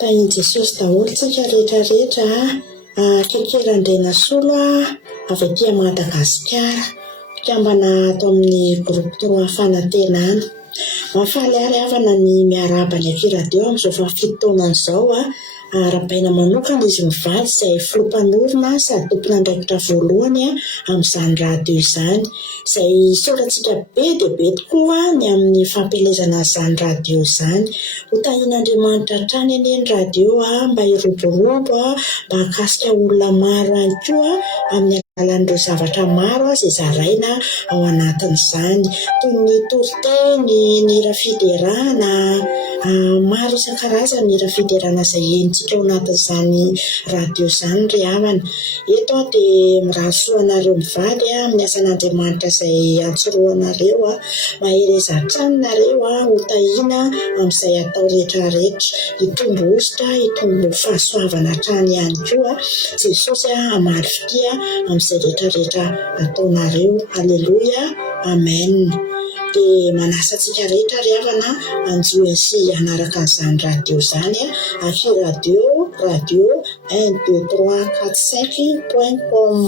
Tahian Jesosy daholo tsika rehetrarehetra. Kekerandrena solo avy aty Madagasikara, mpikambana ato amin'ny groupe 3 fanantenana. Mahafaly ary havana ny miarahaba ny akiradio amin'izao fafitotonana izao arabaina manokana izy mivady izay filompanorona sady tompon'andraikitra voalohany amin'izany radio izany, izay soratsika be dia be tokoa ny amin'ny fampelezana izany radio izany. Ho tahian'Andriamanitra hatrany anie ny radio mba hiroborobo mba hakasika olona maro ihany koa amin'ny alalan'ireo zavatra maro izay zaraina ao anatin'izany, toy ny toriteny, ny hira fiderana, maro isan-karazany hira fiderana izay enitsika ao anatin'izany radio izany ry havana. Eto dia mirahasoa anareo mivady amin'ny asan'Andriamanitra izay atsoroanareo mahereza hatranynareo ho tahiana amin'izay atao rehetrarehetra, hitombo ositra, hitombo fahasoavana hatrany ihany koa. Jesosy hamaly amin'izay rehetrarehetra ataonareo. Aleluia, amen. Dia manasa antsika rehetra ry havana anjoina sy hanaraka an'izany radio izany akiradio radio12345.com.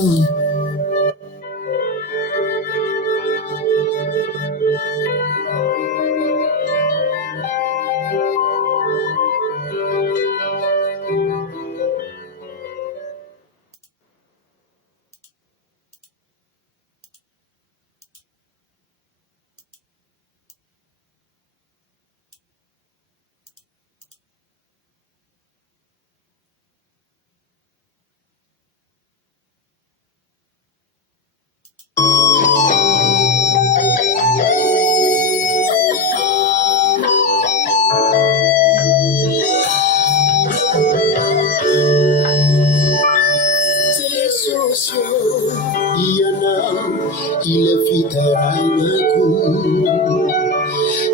Ile fitarainaku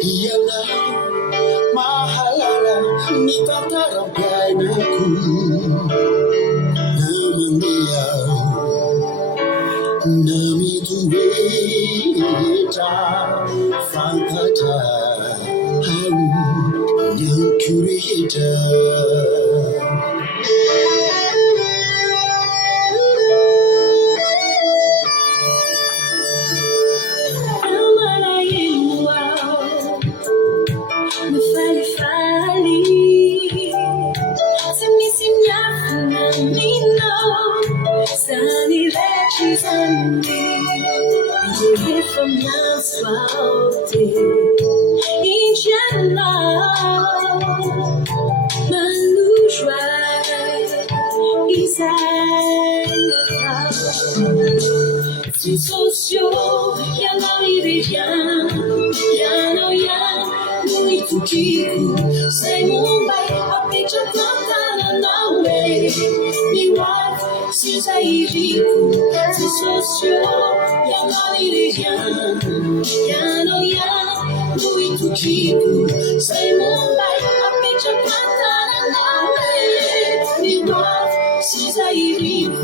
ianao mahalala ny tantaram-piainako namandeao na mitoetra fantatra ao nyanko rehetra. sy sociaux ianao ireria ianao ihany no itokiko zay mombay apetraka an-tananao e mihoavy sy zay iriko sy sociaux ianao ireria ianao ihany no itokiko zay mombay apetraka an-tananao e mihoavy sy zay iriko.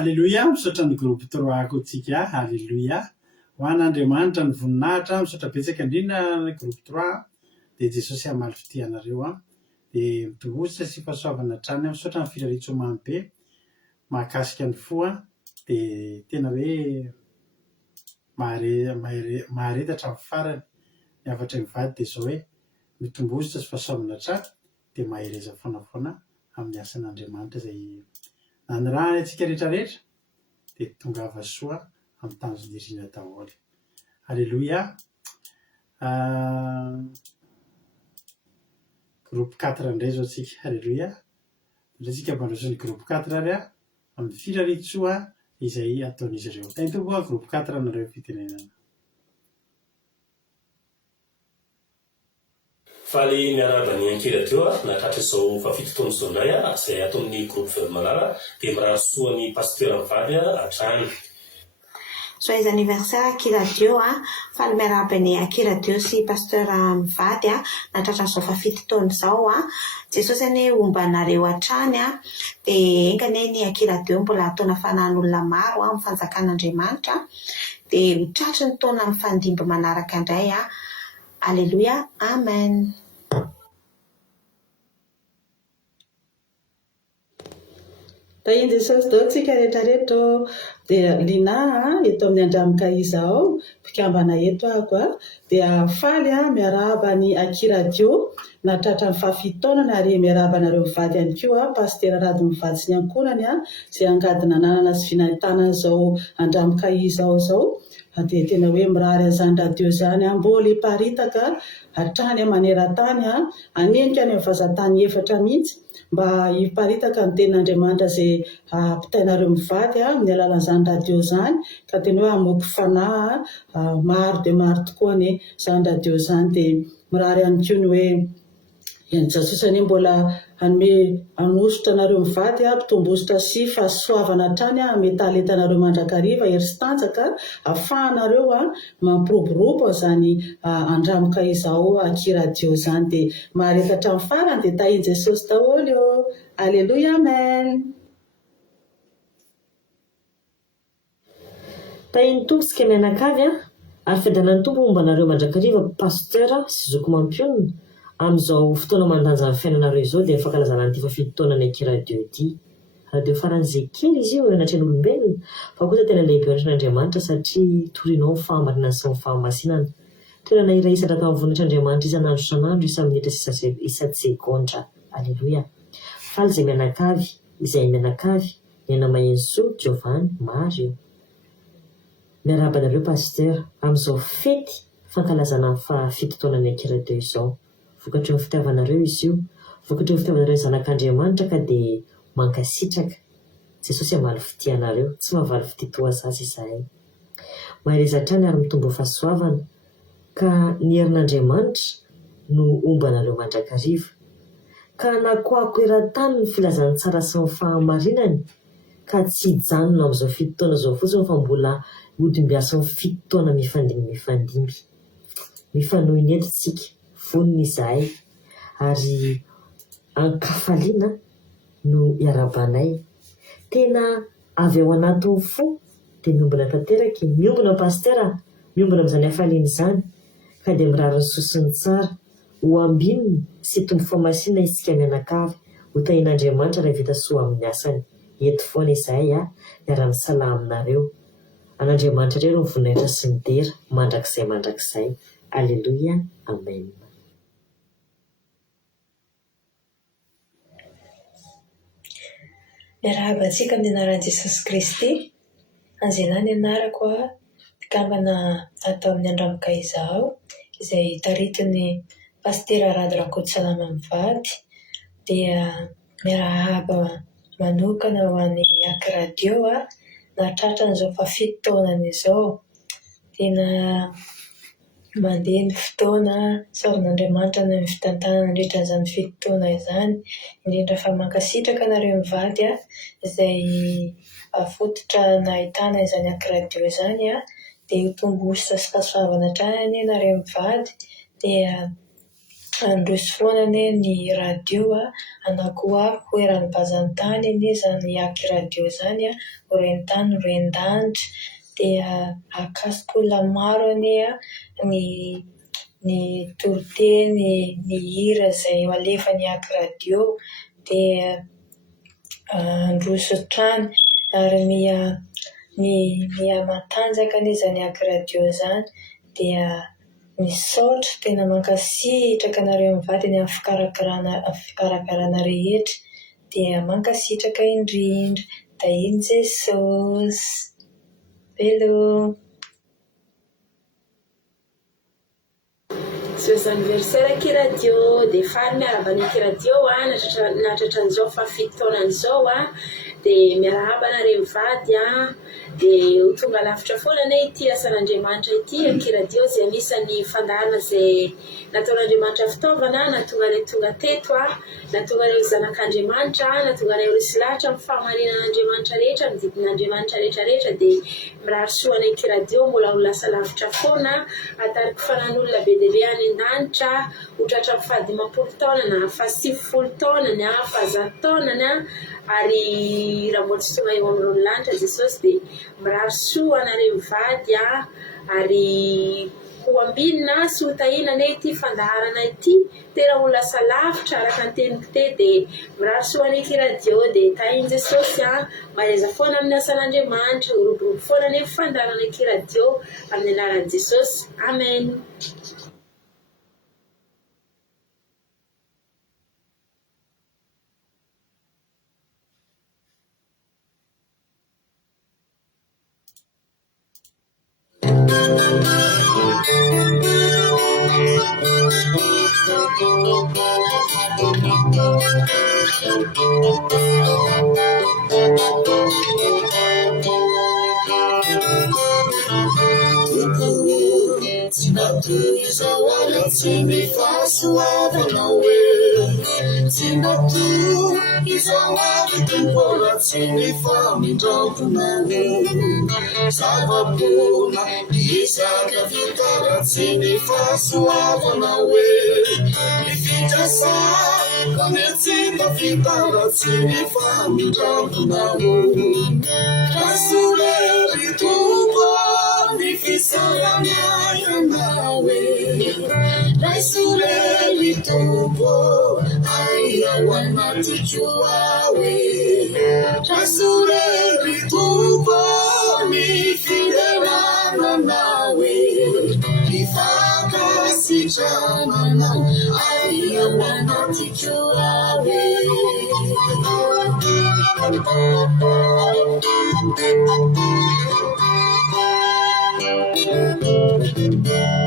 Alléluia, misaotra ny groupe 3 kotsika. Alléluia. Ho an'Andriamanitra ny voninahitra, misaotra betsaka indrindra ny groupe 3 dia Jesosy hamaly fitianareo dia mitombotsitra sy fahasoavana hatrany. Misaotra ny filaritso mamy be mahakasika ny fo dia tena hoe maharetatra amin'ny farany ny afatra mivady dia izao hoe mitombotsitra sy fahasoavana hatrany dia mahereza foanafoana amin'ny asan'Andriamanitra izay naniraha antsika rehetrarehetra dia tonga havasoa amin'ny tanjona daholo. Alléluia. Groupe 4 indray zao tsika. Alléluia. Indray tsika mandroso ny groupe 4 ary amin'ny filaritsoa izay ataon'izy ireo. Taintomboa groupe 4 nareo fitenenana. Faly miaraba ny ankira-teo nakatra izao fafito taona izao indray izay atao amin'ny groupe Veuve Malala dia miraharasoa ny pasteur mivady hatrany. Joyeux anniversaire Akira-Dio faly miaraba ny Akira-Dio sy pasteur mivady natratra izao fafito taona izao Jesosy ane omba anareo hatrany dia engane ny Akira-Dio mbola ataona fanan'olona maro amin'ny fanjakan'Andriamanitra dia hotratry ny taona amin'ny fandimby manaraka indray Alléluia, Amen. Tainy Jesosy dao tsika rehetrarehetra dia lina eto amin'ny andramoka izao mpikambana eto ako dia faly miarahaba ny Akira-Dio natratra ny fafitaonana ary miarahaba nareo mivady ihany koa pasteur Rady mivady sy ny ankonany izay angadina nanana sy finantanana izao andramoka izao dia tena hoe mirary an'izany radio izany mbola hiparitaka hatrany maneran-tany anenika any amin'ny vazantany efatra mihitsy mba hiparitaka ny tenin'Andriamanitra izay ampitainareo mivady amin'ny alalan'izany radio izany ka tena hoe hamoky fanahy maro dia maro tokoa ny izany radio izany dia mirary ihany koa ny hoe Jesosy mbola anome anosotra anareo mivady mpitombosotra sy fahasoavana hatrany ame talentanareo mandrakariva ery sy tanjaka ahafahanareo mampiroborobo zany andramoka izao akiradio zany dia mahareta hatramin'ny farany dia tahiny Jesosy daholo eo. Aleloia, amen. Tahiny tompitsika mianakavy ary fiadanan'ny tompo momba anareo mandrakariva pasteur sy zoko mampionina amin'izao fotoana mandanja amin'ny fiainanareo izao dia fankalazana an'ity fafito-taona ny akiradio ity. Radio faran'izay kely izy io anatrany olombelona fa kosa tena lehibe anatran'Andriamanitra satria torinao ny fahamarinana sy ny fahamasinana. Toerana iray isatra tamin'ny voninahitran'Andriamanitra isan'andro isan'andro isa-minitra sy isa-sekondra. Aleloia. Faly izay mianakavy, izay mianakavy, ny Anamahensoa, Giovanny, Mario. Miarahaba anareo pasteur amin'izao fety fankalazana ny fafito-taona ny akiradio izao. Vokatry ny fitiavanareo izy io, vokatry ny fitiavanareo ny zanak'Andriamanitra ka dia mankasitraka. Jesosy hamaly fitianareo, tsy mahavaly fititoa zasy izahay. Maherezatra ary mitombo fahasoavana ka ny herin'Andriamanitra no ombanareo mandrakariva. Ka nakoako eran-tany ny filazany tsara sy ny fahamarinany ka tsy hijanona amin'izao fito-taona izao fotsiny fa mbola hodimbiasa ny fito-taona mifandimby. Mifanohy ny entintsika voniny izahay ary ankafaliana no iarabanay. Tena avy ao anatin'ny fo dia miombona tanteraka, miombona pasteur, miombona amin'izany hafaliana izany ka dia mirary ny sosiny tsara ho ambininy sy tombo famasinana isika mianakavy ho tahin'Andriamanitra raha vita soa amin'ny asany. Eto foana izahay miara-misalaha aminareo. An'Andriamanitra ireo ny voninahitra sy ny dera mandrakizay. Aleluia, amen. Miarahaba antsika amin'ny anaran'i Jesosy Kristy. Anjelany anarako mpikambana atao amin'ny andramoka izao izay taritin'ny pasteur Rady Rakotosalama Mivady dia miarahaba manokana ho an'ny akiradio nahatratra an'izao fafito-taonany izao. Tena mandeha ny fotoana saoran'Andriamanitra ny fitantana nandritra izany fito-taona izany, indrindra fa mankasitraka anareo mivady izay fototra nahitana izany akiradio izany dia ho tombositra sy fahasoavana hatrany ianareo mivady dia androso foana ny radio anakoa ho eran'ny bazan-tany izany akiradio izany horen-tany horen-danitra dia akasika olona maro ny toriteny ny hira izay alefa ny akiradio dia androso hatrany ary matanjaka izany akiradio izany dia misaotra tena mankasitraka anareo mivady ny amin'ny fikarakarana rehetra dia mankasitraka indrindra. Tahiny Jesosy. Hello. Joyeux anniversaire akiradio dia faly miarahaba ny akiradio nahatratra an'izao fafito-taonany izao dia miarahaba anareo mivady dia ho tonga lavitra foana ity asan'Andriamanitra ity akiradio izay anisan'ny fandarana izay nataon'Andriamanitra fitaovana nahatonga tonga teto nahatonga ireo zanak'Andriamanitra nahatonga ireo sy lahatra amin'ny fahamarinan'Andriamanitra rehetra mididin'Andriamanitra rehetrarehetra dia mirary soa ny akiradio mbola ho lasa lavitra foana atariko fanan'olona be dia be any an-danitra hotratra fahadimampolo taona na fahasivifolo taonany fahazato-taonany ary raha mbola tsy tonga eo amin'irony lanitra Jesosy dia mirary soa anareo mivady ary ho ambinina sy ho tahinana ity fandaharana ity tena ho lasa lavitra araka ny teniko dia mirary soa ny akiradio dia tahiny Jesosy mahereza foana amin'ny asan'Andriamanitra horoborobo foana ny fandarana akiradio amin'ny anaran'i Jesosy. Amen. Tsy mampiory zao ala tsy mifasoavana hoe Tsinatu izawadi tempola tsini famindrampunao Zavapuna isaka vitara tsini fasuavanao Nifitasa kametsinda vitara tsini famindrampunao Rasuleri tubo nifisaranyayanawe Rasuleri tubo wanatijuawe Rasuleri tubo nifiderana nawe Ifaka sichana na aya wanatijuawe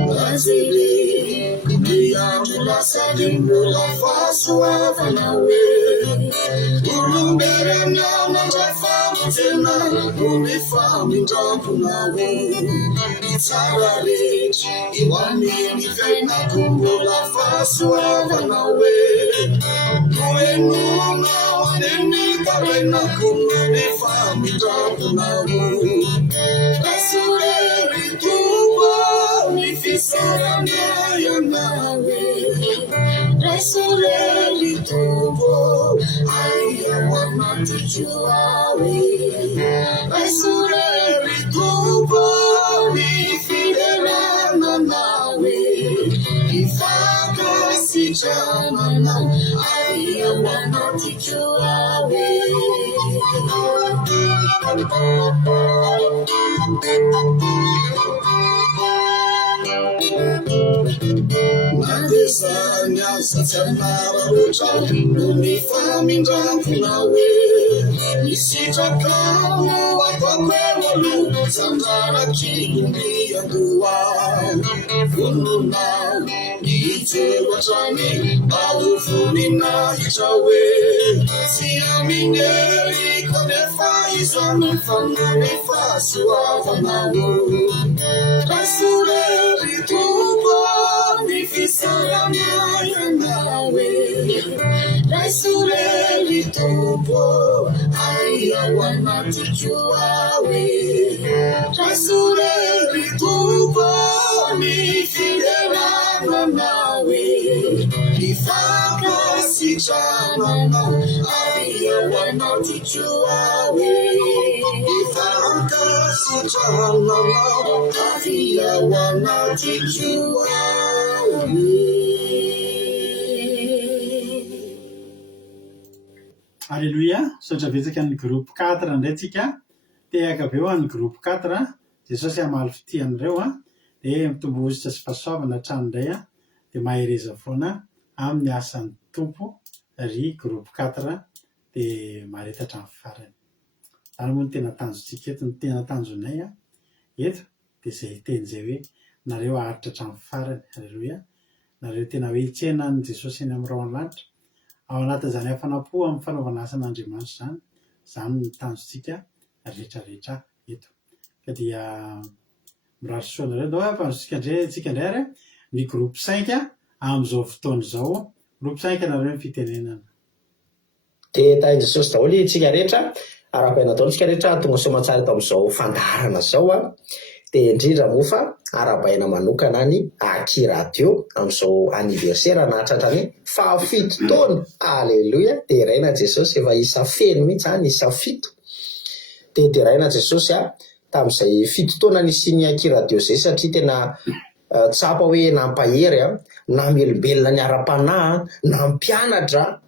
Nazili Diangela Sadimula Fasuavanawe Ulumbere Nana Jafamtena Umifami Dampunawe Itzarari Iwani Nivena Kumbula Fasuavanawe Nuenuna Waneni Karena Kumifami Dampunawe Rasureri Tuba Nifisaranya nawe Rasureli tubo aya wanatijuawe Rasureli tubo nifiderana nawe Ifaka sichana na aya wanatijuawe Nadesanya satanara rucha Nunifami ndampunawe Nisitakamu wakwakwewalu Sandara kiyumbi yanduwa Fununa Niite wachani Alufuni na itawe Siyamineri Konefa izanu Fanunefa Suavanawu Rasureri tubo Nifisaranya nawe Rasureli tubo aya wanatijuawe Rasureli tubo nifiderana nawe Ifaka sichana na aya wanatijuawe Ifaka sichana na aya wanatijuawe Alléluia. Saotra betsaka ny groupe 4 indray tsika. Tehaka be ho an'ny groupe 4 Jesosy hamaly fitian'ireo dia mitombo ozitra sy fahasoavana hatramin'indray dia mahereza foana amin'ny asan'ny tompo ry groupe 4 dia maharetatra amin'ny farany. Zany moa ny tena tanjontsika eto, ny tena tanjonay eto dia izay teny izay hoe nareo aharitra hatramin'ny farany. Alléluia. Nareo tena hoe hitsena ny Jesosy eny amin'ny rao lanitra ao anatin'izany hafanapo amin'ny fanaovana asan'Andriamanitra zany ny tanjontsika rehetrarehetra eto. Ka dia mirary soanareo dao ampanjosika tsika indray ary ny groupe 5 amin'izao fotoana izao. Groupe 5 nareo ny fitenenana. Dia tahin Jesosy daholo tsika rehetra araka nataony tsika rehetra tonga soamantsara eto amin'izao fandarana zao dia indrindra moa fa arabaina manokana ny Aki Radio amin'izao anniversaire nahatratra ny 7 taona. Alleluia. Dia raina Jesosy efa isa feno mihitsy isa 7. Dia raina Jesosy tamin'izay 7 taona nisy Aki Radio zay satria tena tsapa hoe nampahery na melombelona ny ara-panahy na mpianatra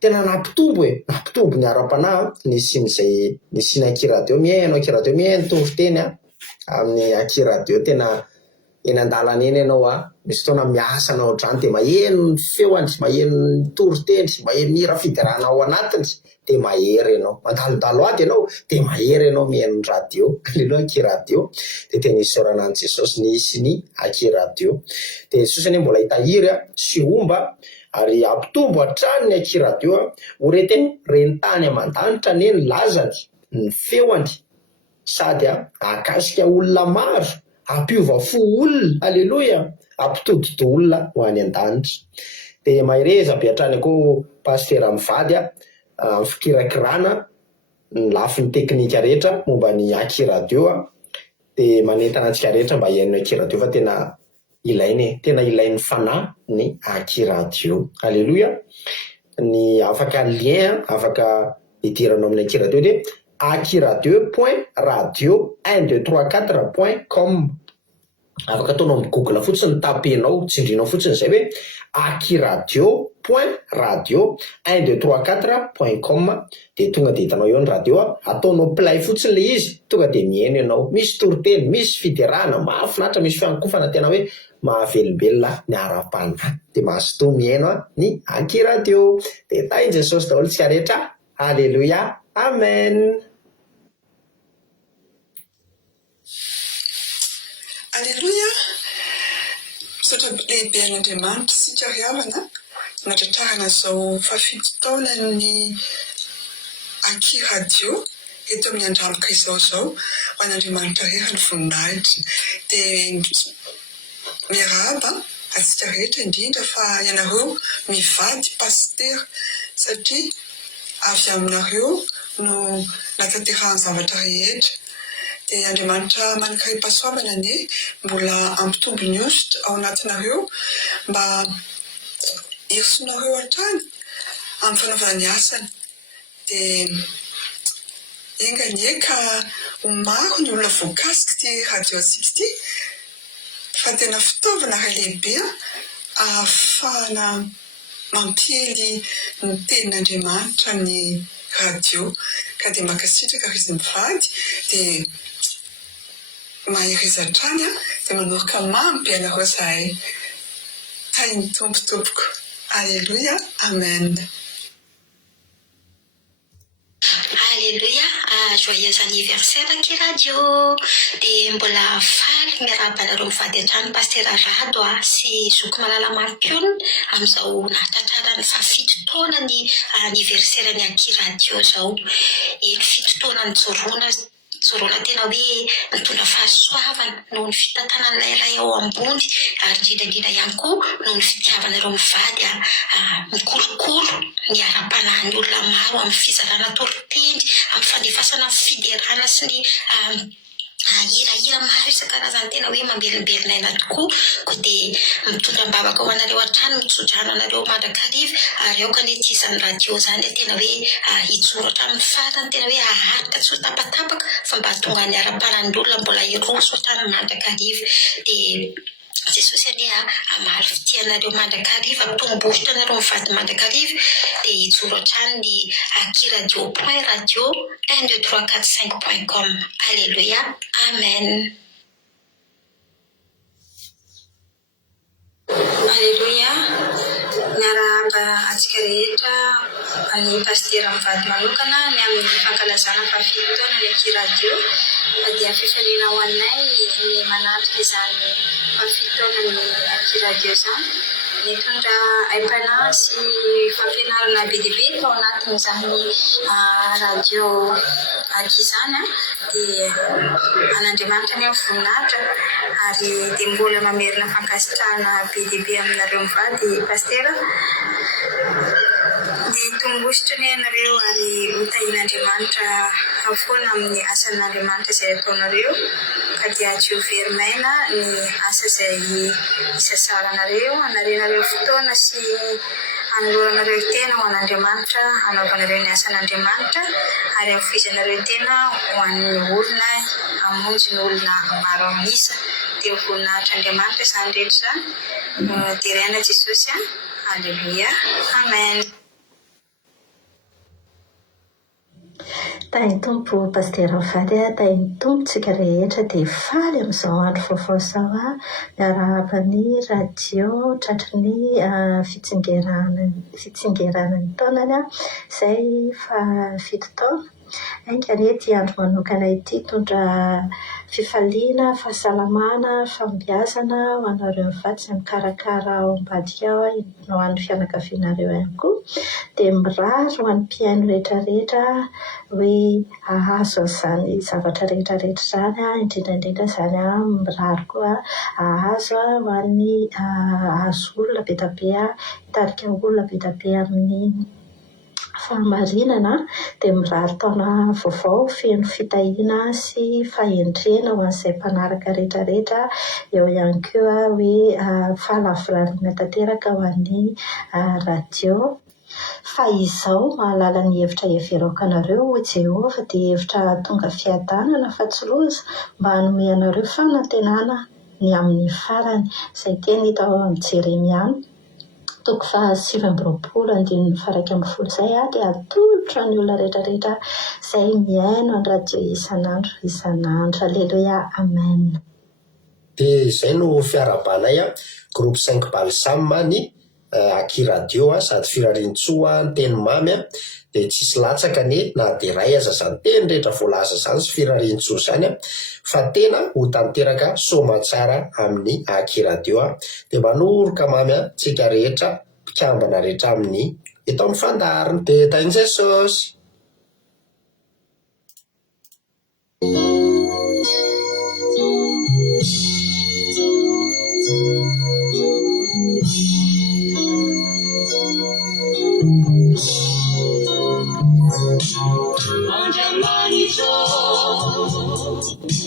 tena nampitombo ny ara-panahy nisy ny Aki Radio mihaino Aki Radio mihaino toriteny amin'ny Aki Radio tena eny an-dalana eny ianao misy fotoana miasa anao ohatrany dia maheno ny feoany, maheno ny toriteny, maheno ny hira fiderana ao anatiny dia mahery ianao. Mandalodalo ady ianao dia mahery ianao mihaino ny radio. Aleloha. Aki Radio dia tena isaorana an Jesosy nisy ny Aki Radio. Dia Jesosy anie mbola hitahiry sy omba ary ampitombo hatrany ny Aki Radio ho reteny renitany aman-danitra anie ny lazany, ny feoany sady akasika olona maro, ampiova fo olona. Aleloia. Ampitodido olona ho any an-danitra. dia mahereza be hatrany koa pastera mivady amin'ny fikirakirana ny lafin'ny teknika rehetra momba ny aki radio dia manentana antsika rehetra mba hiaino aki radio fa tena ilain'ny fanahy ny aki radio. Alleloia. Ny afaka lien afaka idiranao amin'ny aki radio dia akiradio.radio1234.com. afaka ataonao amin'ny Google fotsiny, tapenao, tsindrinao fotsiny zay hoe akiradio.radio1234.com dia tonga dia hitanao eo ny radio ataonao play fotsiny le izy, tonga dia mihaino ianao. Misy toriteny, misy fiderana mahafinaritra, misy fiankofana tena hoe mahavelombelona ny ara-panahy dia mahasotoa mihaino ny aki radio. Dia tainy Jesosy daholo tsika rehetra. Alleluia, amen. Alleluia. Misaotra lehibe an'Andriamanitra sika riavana natratrarana zao fafito taona ny aki radio eto amin'ny androanka izao ho an'Andriamanitra rehetra ny voninahitra. Dia miarahaba atsika rehetra indrindra fa ianareo mivady pastera satria avy aminareo no natanterahany zavatra rehetra. Dia Andriamanitra manakaiky pasoavana ane mbola ampitombo ny ositra ao anatinareo mba hirsonareo hatrany amin'ny fanaovana ny asany. Dia enganie ka ho maro ny olona voakasika ty radio antsika ity fa tena fitaovana iray lehibe ahafahana mampihely ny tenin'Andriamanitra ny radio. Ka dia makasitraka izy mivady dia mahereza hatrany dia manorika mamy ianareo zahay. Tainy tompotompoko. Alleluia, amen. Alléluia, joyeux anniversaire aki radio. Dia mbola faly miarabanareo mivady hatrany pastera Rado sy Zoko Malala Marpion amin'izao nahatratrarany fafito taona ny anniversaire ny aki radio zao. Eny fito taona ny joroana tena hoe mitondra fahasoavana noho ny fitantanan'ilay ray ao ambony ary indrindrandrindra ihany koa noho ny fitiavanareo mivady mikolokolo ny ara-panahin'ny olona maro amin'ny fizarana toriteny, amin'ny fandefasana fiderana sy ny hirahira maro isan-karazany tena hoe mambelombelona aina tokoa. Ko dia mitondra mbavaka ho anareo hatrany mitsodrano anareo mandrakariva ary aoka ny tizany radio zany tena hoe hijoro hatramin'ny farany tena hoe aharitra tsy ho tapatapaka fa mba tonga ny ara-panan'olona mbola hiroso hatrany mandrakariva. Dia Jesosy ane amary fitianareo mandrakariva, ampitombositra anareo mivady mandrakariva dia hijoro hatrany ny aki radio.radio1234.com. Alléluia, amen. Alléluia. Miarahaba atsika rehetra ny pastera mivady manokana ny amin'ny fankalazana fafito taona ny aki radio dia fifaliana ho anay ny manatrika izany fafito taona ny aki radio izany. Mitondra haim-panahy sy fampianarana be dia be tao anatin'izany radio aki izany dia an'Andriamanitra ny voninahitra ary dia mbola mamerina fankasitrahana be dia be aminareo mivady pastera. Dia tombositra ny ianareo ary hotahin'Andriamanitra foana amin'ny asan'Andriamanitra izay ataonareo ka dia tsy ho very maina ny asa izay isasaranareo, anarenareo fotoana sy anoloranareo tena ho an'Andriamanitra, anaovanareo ny asan'Andriamanitra ary afizanareo tena ho an'ny olona hamonjy ny olona maro amisa. Dia ho voninahitr'Andriamanitra izany rehetra izany. Dia raina Jesosy. Alleluia, amen. Tainy tompo pastera mivady tainy tompo tsika rehetra dia faly amin'izao andro vaovao izao miarahaba ny radio tratry ny fitsingeranany taonany izay fafito taona Ainga re ity andro manokana ity tondra fifaliana, fahasalamana, fambiazana ho anareo mivady sy mikarakara ao ambadika ao no ho an'ny fianakavianareo ihany koa. Dia mirary ho an'ny mpiaino rehetrarehetra hoe ahazo an'izany zavatra rehetrarehetra izany, indrindraindrindra izany mirary koa ahazo ho an'ny ahazo olona be dia be, hitarika olona be dia be amin'ny fahamarinana, dia mirary taona vaovao feno fitahiana sy fahendrena ho an'izay mpanaraka rehetrarehetra. Eo ihany koa hoe fahalavorariana tanteraka ho an'ny radio. Fa izao mahalala ny hevitra heverako anareo ho Jehovah dia hevitra tonga fiadanana fa tsy loza mba hanome anareo fanantenana ny amin'ny farany. Izay teny hita ao amin'ny Jeremia 7:20 izay dia atolotra ny olona rehetrarehetra izay miaino ny radio isan'andro isan'andro. Aleluia, amen. Dia izay no fiarabanay groupe 5 balsam ny Aki radio sady firarian-tsoa ny teny mamy dia tsisy latsaka ny na dia ray aza izany teny rehetra voalaza izany sy firarian-tsoa izany fa tena ho tanteraka somatsara amin'ny Aki radio dia manoroka mamy tsika rehetra mpikambana rehetra amin'ny eto amin'ny fandarina. Dia tain'i Jesosy.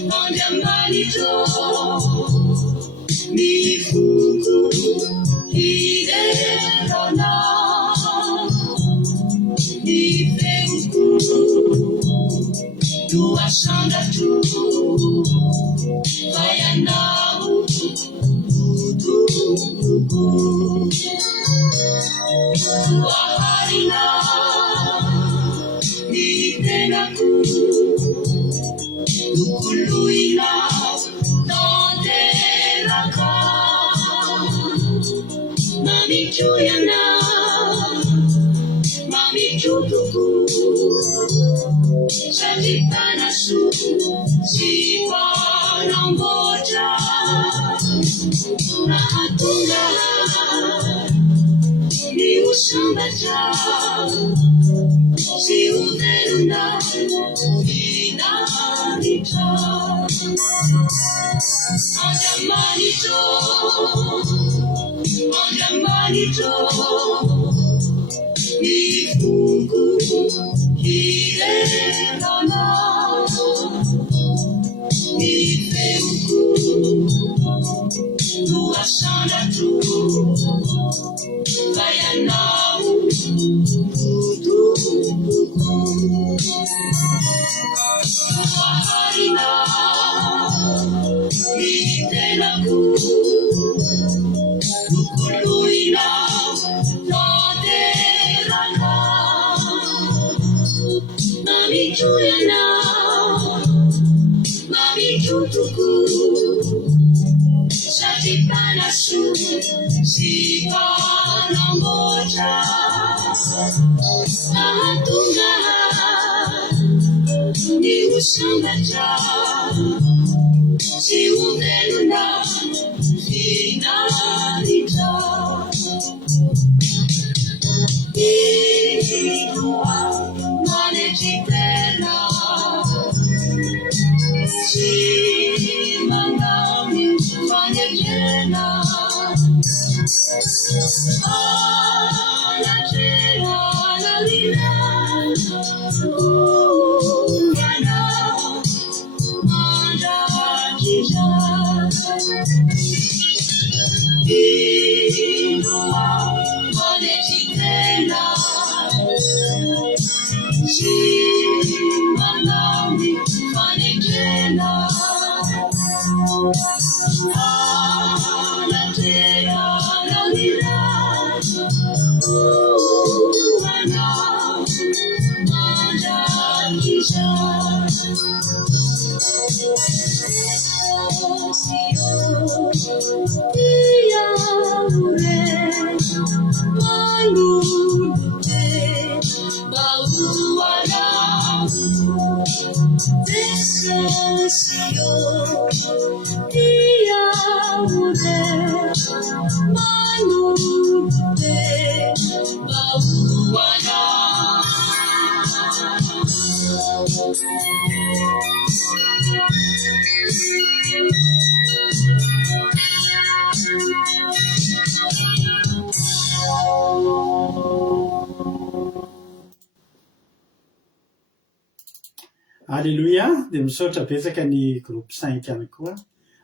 Mangiamanito, mi fuku, hiderona, mi fenku, tua sanda tu, bayanau, tua harina, mi tenaku. Luina Tonderaka Mami Chuyana Mami Chutuku Sajipana Su Sipana Moja Nahatunga Ni Usambaja Si Uderuna Manito, mi fuku, hiderona, mi feuku, tua sana tu, bayanau, Harina, mi tenaku, Luina, Toderana, Mami Chuyana, Mami Chutuku, Sajipana Su, Sipana Moja, Ahatunga. Ni usambaja, si uderuna, finalita. Idua, manejitela, si manami, manejena. Anajena, analina. Alléluia, dia misaotra betsaka ny groupe 5 ihany koa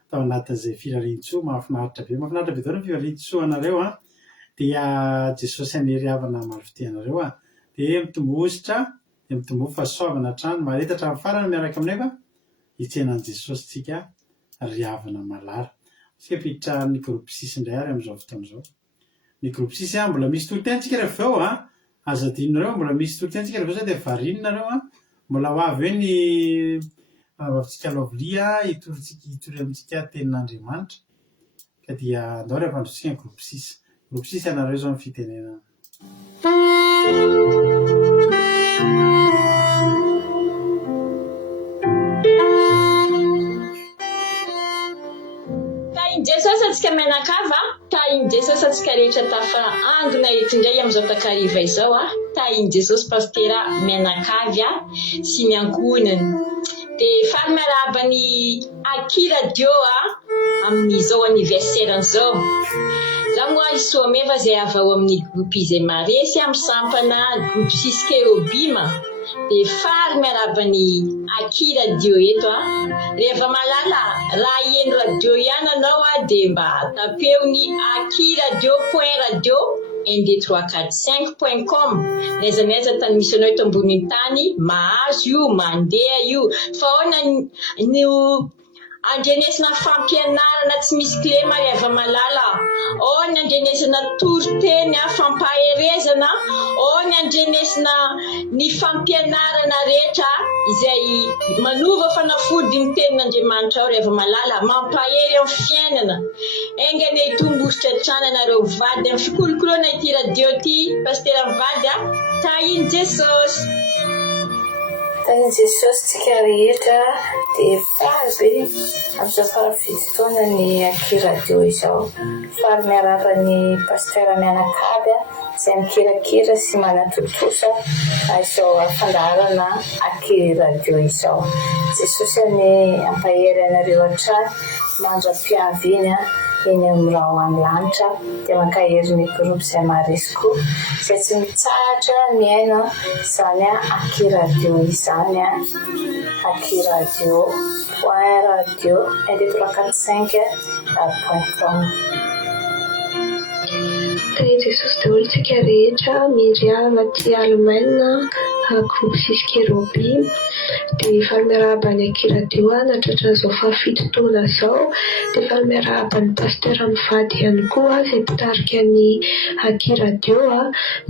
tao anatin'izay firarian-tsoa mahafinaritra be dao ny firarian-tsoa anareo dia Jesosy anery havana malofite anareo dia mitombositra dia mitombo fahasoavana trano maretatra amin'ny farany miaraka aminay hitsenan'i Jesosy tsika ry havana malala tsika piditra ny groupe 6 indray ary amin'izao fotoana izao ny groupe 6 mbola misy tolotentsika rehefa avy eo aza adinonareo mbola misy tolotentsika rehefa sao dia varinonareo mbola ho avy eo ny avitsika lovolia hitory amintsika tenin'Andriamanitra ka dia andao rehefa androtsika ny groupe 6 anareo zao ny fitenenana Jesosy atsika mianakava tahin' Jesosy atsika rehetra tafa andona eto indray amin'izao takariva izao tahin' Jesosy pastera mianakavy sy ny ankonany dia faly miarahaba ny Akira Dio amin'izao anniversaire zao zaho moa isomeva zay avy ao amin'ny groupe izay maresy amin'ny sampana groupe 6 Kerobima dia faly miarahaba ny Akira Dio eto rehefa malala raha eno radio ihany anao dia mba tapeo ny akiradio.radio nd345.com naiza tany misy anao eto ambony tany mahazo io mandeha io fa ahoana no andrenesina fampianarana tsy misy klema rehefa malala ahoana andrenesina toriteny fampaherezana ahoana andrenesina ny fampianarana rehetra izay manova fanafody ny tenin'Andriamanitra ao rehefa malala mampahery amin'ny fiainana engany itombositra trananareo vady amin'ny fikolokoloana ity radio ty pastera mivady tahin' Jesosy tahin' Jesosy tsika rehetra dia faly be amin'izao farafito taona ny Akira Dio izao faly miarahaba ny pastera mianakavy izay mikirakira sy manatotosa izao fandaharana Akira Dio izao Jesosy ny ampahery anareo hatrany mandra-piaviny eny amin'ny raha amin'ny lanitra dia mankahery ny groupe izay maresy koa izay tsy mitsahatra miaina izany Akira Dio izany Akira Dio.radio nd345.com tahin' Jesosy daholo tsika rehetra miriava ty Allemagne groupe 6 Kerobim dia faly miarahaba ny Akira Dio natratra izao fafito taona zao dia faly miarahaba ny pastera mivady ihany koa izay mpitarika ny Akira Dio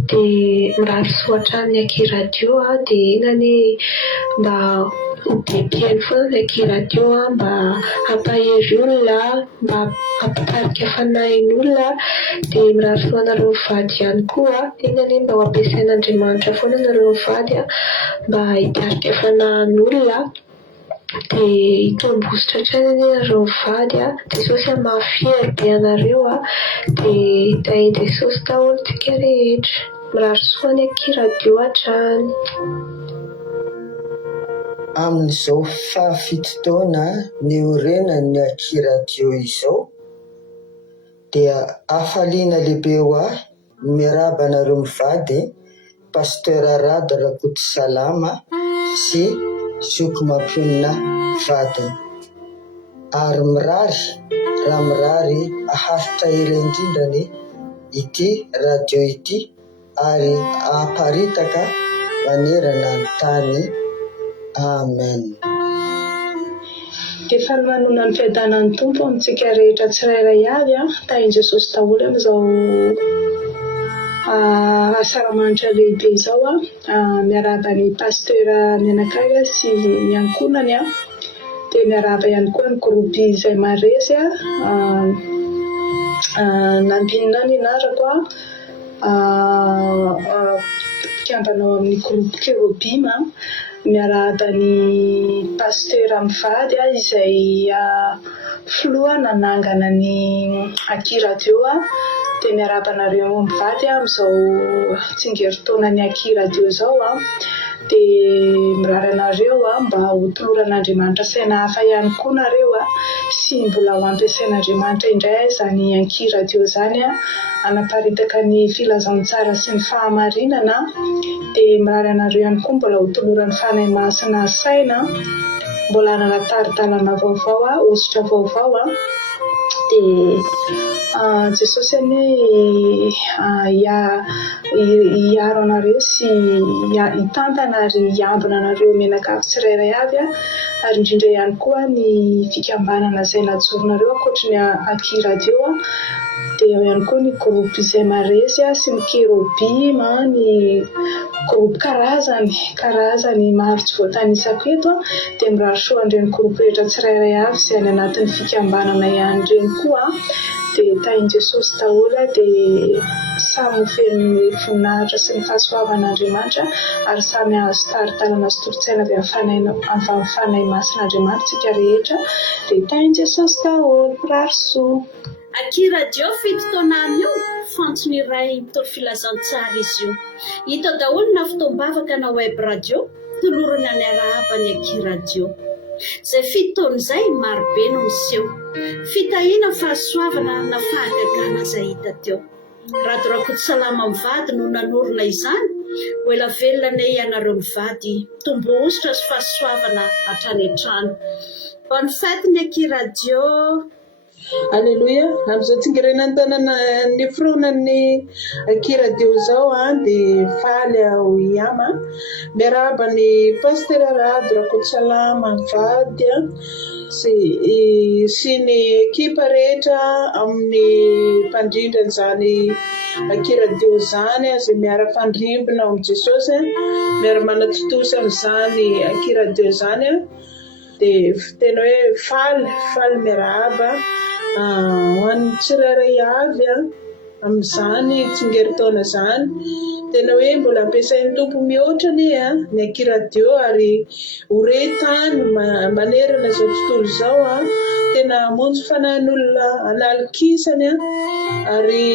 dia mirary soatra ny Akira Dio dia enany mba hobepiany foana ny Akira Dio mba hampahery olona mba hampitarika fanahin'olona dia mirary soanareo mivady ihany koa enany mba ho ampiasain'Andriamanitra foana nareo mivady mba hitarika fanahin'olona dia hitombositra tranany nareo mivady Jesosy mahafiry be anareo dia tahin' Jesosy daholo tsika rehetra mirary soany Akira Dio hatrany amin'izao fafito taona ny orenan'ny Akira Dio izao dia afaliana lehibe ho ahy miarahaba anareo mivady pastera Rada Rakoto Salama sy zoko mampionina vadiny ary mirary aharitra ela indrindrany ity radio ity ary aparitaka manerana ny tany amen. Dia faly manona ny fiadanan'ny tompo amintsika rehetra tsirairay avy tahin' Jesosy daholo amin'izao asaramanitra lehibe izao miarahaba ny pastera mianakavy sy ny ankonany dia miarahaba ihany koa ny groupe izay maresy nandinina ny anarako mpikambanao amin'ny groupe Kerobima miarahaba ny pasteur mivady izay filoha nanangana ny Aki Radio dia miarahaba anareo mivady amin'izao tsingeritaonany Aki Radio izao dia mirary anareo mba ho toloran'Andriamanitra saina hafa ihany koa nareo sy mbola ho ampiasain'Andriamanitra indray izany Aki Radio izany anaparitaka ny filazantsara sy ny fahamarinana dia mirary anareo ihany koa mbola ho toloran'ny fanahy masina saina mbola nanataridalana vaovao ositra vaovao dia Jesosy hiaro anareo sy hitantana ary hiambina anareo menakavy tsirairay avy ary indrindra ihany koa ny fikambanana izay najoronareo ankoatra ny Aki Radio dia eo ihany koa ny groupe izay marezy sy ny kerobima ny groupe karazany maro tsy voatanisako eto dia mirary soa an'ireny groupe rehetra tsirairay avy izay any anatin'ny fikambanana ihany ireny koa dia tahin'i Jesosy daholo dia samy feno voninahitra sy ny fahasoavan'Andriamanitra ary samy azo taritalana sy tolotsaina avy amin'ny fanahy masin'Andriamanitra tsika rehetra dia tahin'i Jesosy daholo mirary soa. Aki Radio fito taona io fantsony iray mitoro filazantsara izy io hita daholo na fotoam-bavaka na web radio tolorana ny arahaba ny Aki Radio izay fito taona izay marobe no miseho fitahiana fahasoavana na fahagagana izay hita teo rado rakoto salama mivady no nanorona izany ho ela velona ny ianareo mivady tombo ositra sy fahasoavana hatrany an-trano bonne fête ny Aki Radio. Alleluia. Amin'izao tsingerenan'ny tanàna ny fironan'ny Aki Radio zao dia faly ho iama miarahaba ny pasteur Rado Rakotosalama mivady sy ny ekipa rehetra amin'ny mpandrindrany Aki Radio zany izay miara-fandrimbona amin'ny Jesosy miara-manatotosy amin'izany Aki Radio zany dia tena hoe faly miarahaba ho an'ny tsirairay avy amin'izany tsingeritaona izany tena hoe mbola ampiasain'ny tompo mihoatrany ny Aki Radio ary horetany manerana izao tontolo izao tena hamonjy fanahin'olona analokisany ary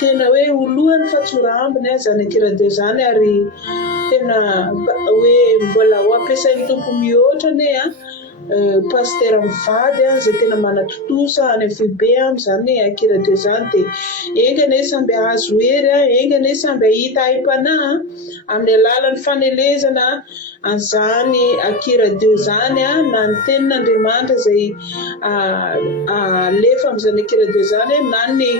tena hoe olohany fatsorambiny izany Aki Radio izany ary tena hoe mbola ho ampiasain'ny tompo mihoatrany pasteur mivady izay tena manatotosa any FB amin'izany Aki Radio izany dia engane samby azo hery engane samby ahita aim-panahy amin'ny alalan'ny fanelezana an'izany Aki Radio izany na ny tenin'Andriamanitra izay alefa amin'izany Aki Radio izany na ny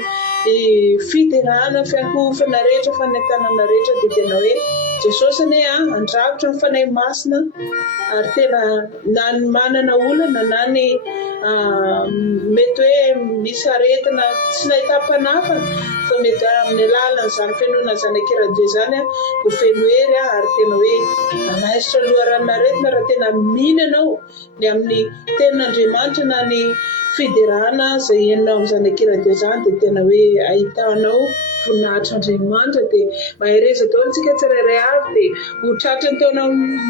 fiderana fiankofana rehetra fanentanana rehetra dia tena hoe Jesosy andrakotra ny fanahy masina ary tena na ny manana olana na ny mety hoe misy aretina tsy nahita mpanafana fa mety amin'ny alalan'izany fenoana izany Aki Radio izany ho feno hery ary tena hoe anaisitra loharanona aretina raha tena mino ianao ny amin'ny tenin'Andriamanitra na ny fiderana izay enao amin'izany Aki Radio izany dia tena hoe ahitanao voninahitr'Andriamanitra dia mahereza daholo tsika tsirairay avy dia ho tratrany taona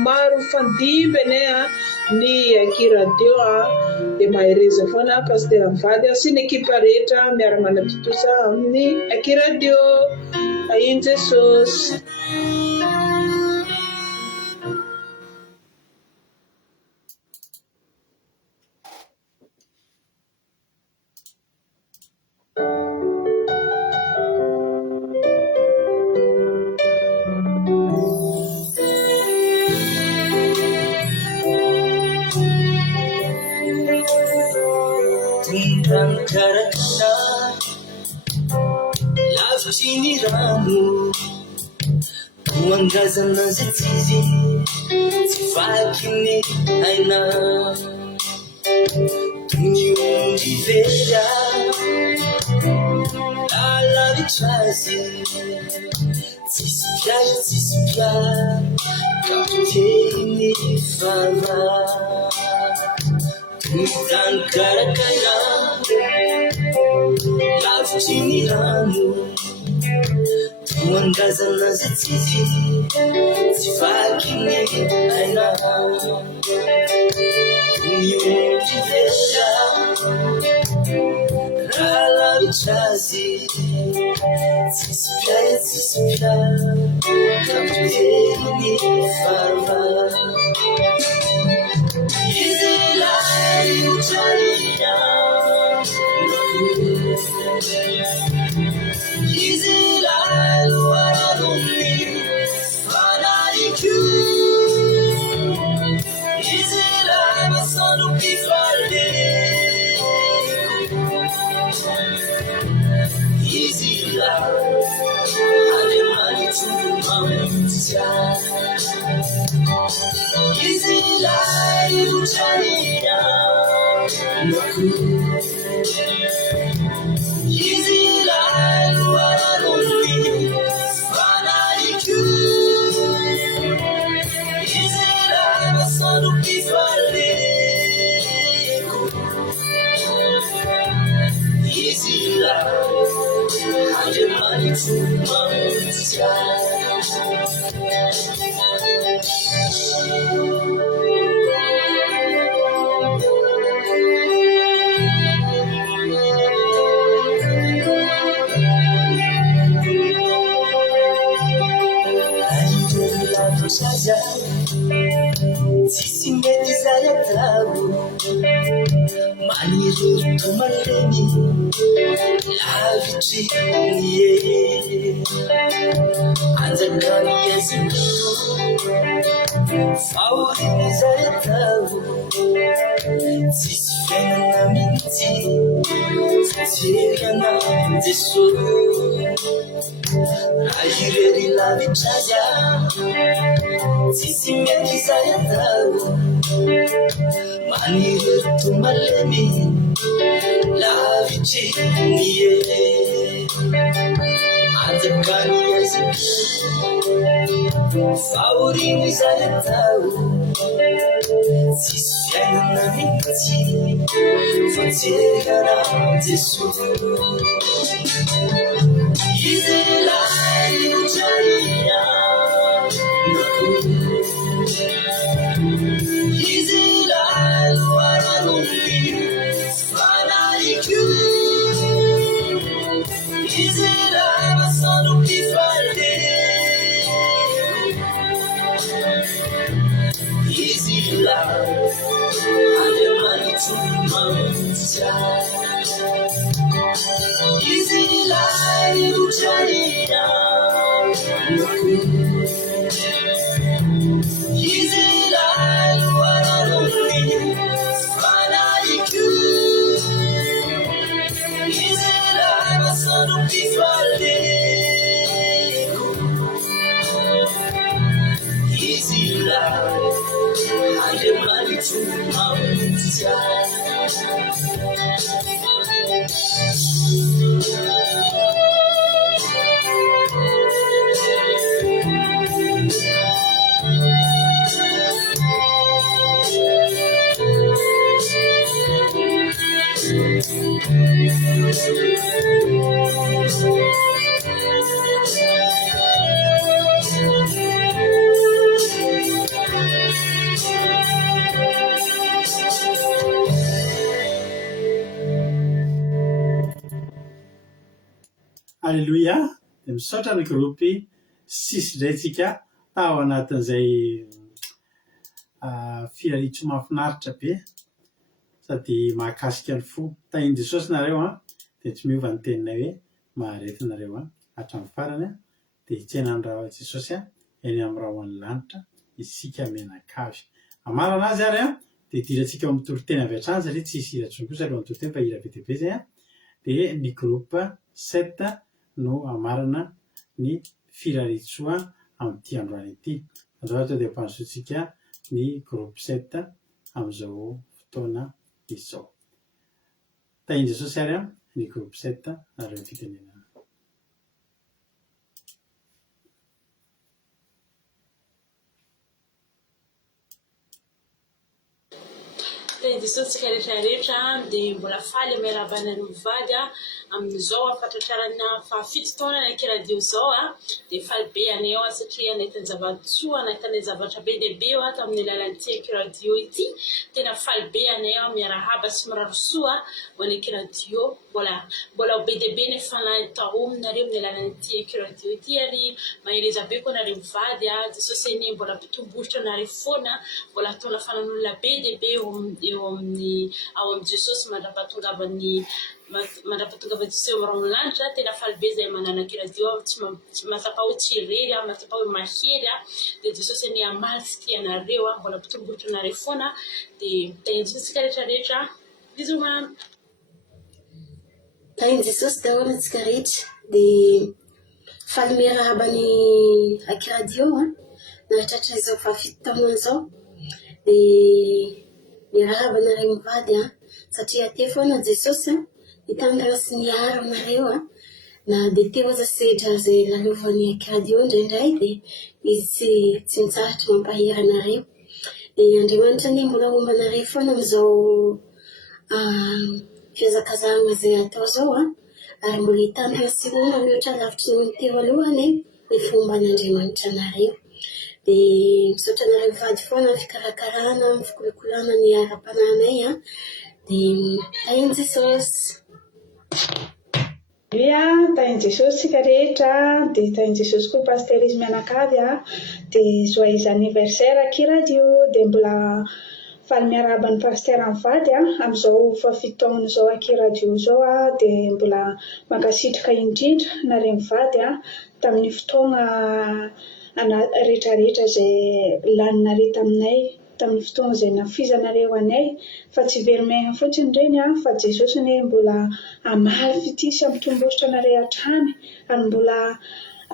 maro fandimbany ny Aki Radio dia mahereza foana pasteur mivady sy ny ekipa rehetra miara-manatotosa amin'ny Aki Radio. Ahiny Jesosy. Lavitry ny rano hoangazana zay tsy vaky ny aina toy ny omby vera lalavitra azy tsisy pia kapiteny fava toy tany karakara lavitry ny rano Moangazana zay tsy vaky ny aina miompy vera raha lavitra azy tsisy pia kampiteny farva izy lay otrania izy lay loaranony fanaiky izy lay masano pifale izy lay alemalitso mamutsia izy lay utrania noku izy lay luararoni fanaiku izy lay masano pifaleku izy lay alemalitso mamutsia Saja sisi meti saya tahu maniru tumaleni lavitri ye anjakani yesiku fauri saya tahu sisi fena minti sirana jesu ajireri lavitria sisi meti saya tahu maniru tumaleni lavitri ye anjakani yesiku fauri saya tahu sisi fena minti sirana jesu izy lay utrania izy lay loaranony fanaiky izy lay masano pifale izy lay alemalitso mamutsia izy lay utrania izy lay luararoni fanaiku izy lay masano pifaleku izy lay alemalitso mamutsia Alleluia, dia misaotra ny gropy sisy indray tsika tao anatin'izay filalitro mahafinaritra be sady mahakasika ny fo. Tahiny Jesosy nareo dia tsy miova ny teninay hoe maharety nareo hatramin'ny farany dia hitsena ny raha Jesosy eny amin'ny rahona lanitra isika mianakavy. Amarana azy ary dia hidirantsika amin'ny toriteny avy hatrany satria tsy hisy hira intsony kosa alohan'ny toriteny fa hira be dia be zay dia ny groupe 7 no amarana ny filalitsoa amin'ity androany ity. Androany dia ampanzoantsika ny groupe 7 amin'izao fotoana izao. Tahiny Jesosy ary ny groupe 7 nareo ny fitenenana. Jesosy rehetrarehetra dia mbola faly miarabanareo mivady amin'izao fahatratrarana fahafito taona naiky radio zao dia faly be anay ao satria nahitany zavatsoa nahitany zavatra be dia be ao tamin'ny alalan'ity eky radio ity tena faly be anay ao miarahaba sy miraro soa ho anaiky radio mbola be dia be nefa tahomnareo amin'ny alalan'ity eky radio ity ary mahereza be koa nareo mivady Jesosy eny mbola mpitombohitra nareo foana mbola ataona fanan'olona be dia be eo amin'ny ao amin'ny Jesosy mandrapahatongavany Jesosy eo amin'ny lanitra tena faly be zay mananaky radio tsy mahatsapa hoe tsy irery mahatsapa hoe mahery dia Jesosy eny amaly fitianareo mbola mpitombohitra nareo foana dia tahintsika rehetrarehetra biso mamy tahin Jesosy daholo antsika rehetra dia faly miarahaba ny aky radio nahatratra izao fahafito taona izao dia miarahaba nareo mivady satria te foana Jesosy nitandrina sy niaro nareo na dia teo aza sedra zay lalaovany aky radio indraindray dia izy tsy mitsaratra mampahery anareo dia Andriamanitra ny mbola omba nareo foana amin'izao fihazakazahana zay atao zao ary mbola hitandrina sy omba mihoatra lavitry ny teo alohany ny fomban'Andriamanitra nareo dia misaotra nareo vady foana fikarakarana fikolokolana ny ara-pananay dia tahin Jesosy tahin Jesosy sika rehetra dia tahin Jesosy koa pasterisy mianakavy dia joyeux anniversaire aky radio dia mbola faly miarahaba ny pastera mivady amin'izao fahafito taona izao aky radio zao dia mbola mankasitrika indrindra nareo mivady tamin'ny fotoana rehetrarehetra zay laninareo taminay tamin'ny fotoana zay nafizanareo anay fa tsy verimegna fotsiny reny fa Jesosy ny mbola amaly fitisy ampitombosotra nareo hatrany ary mbola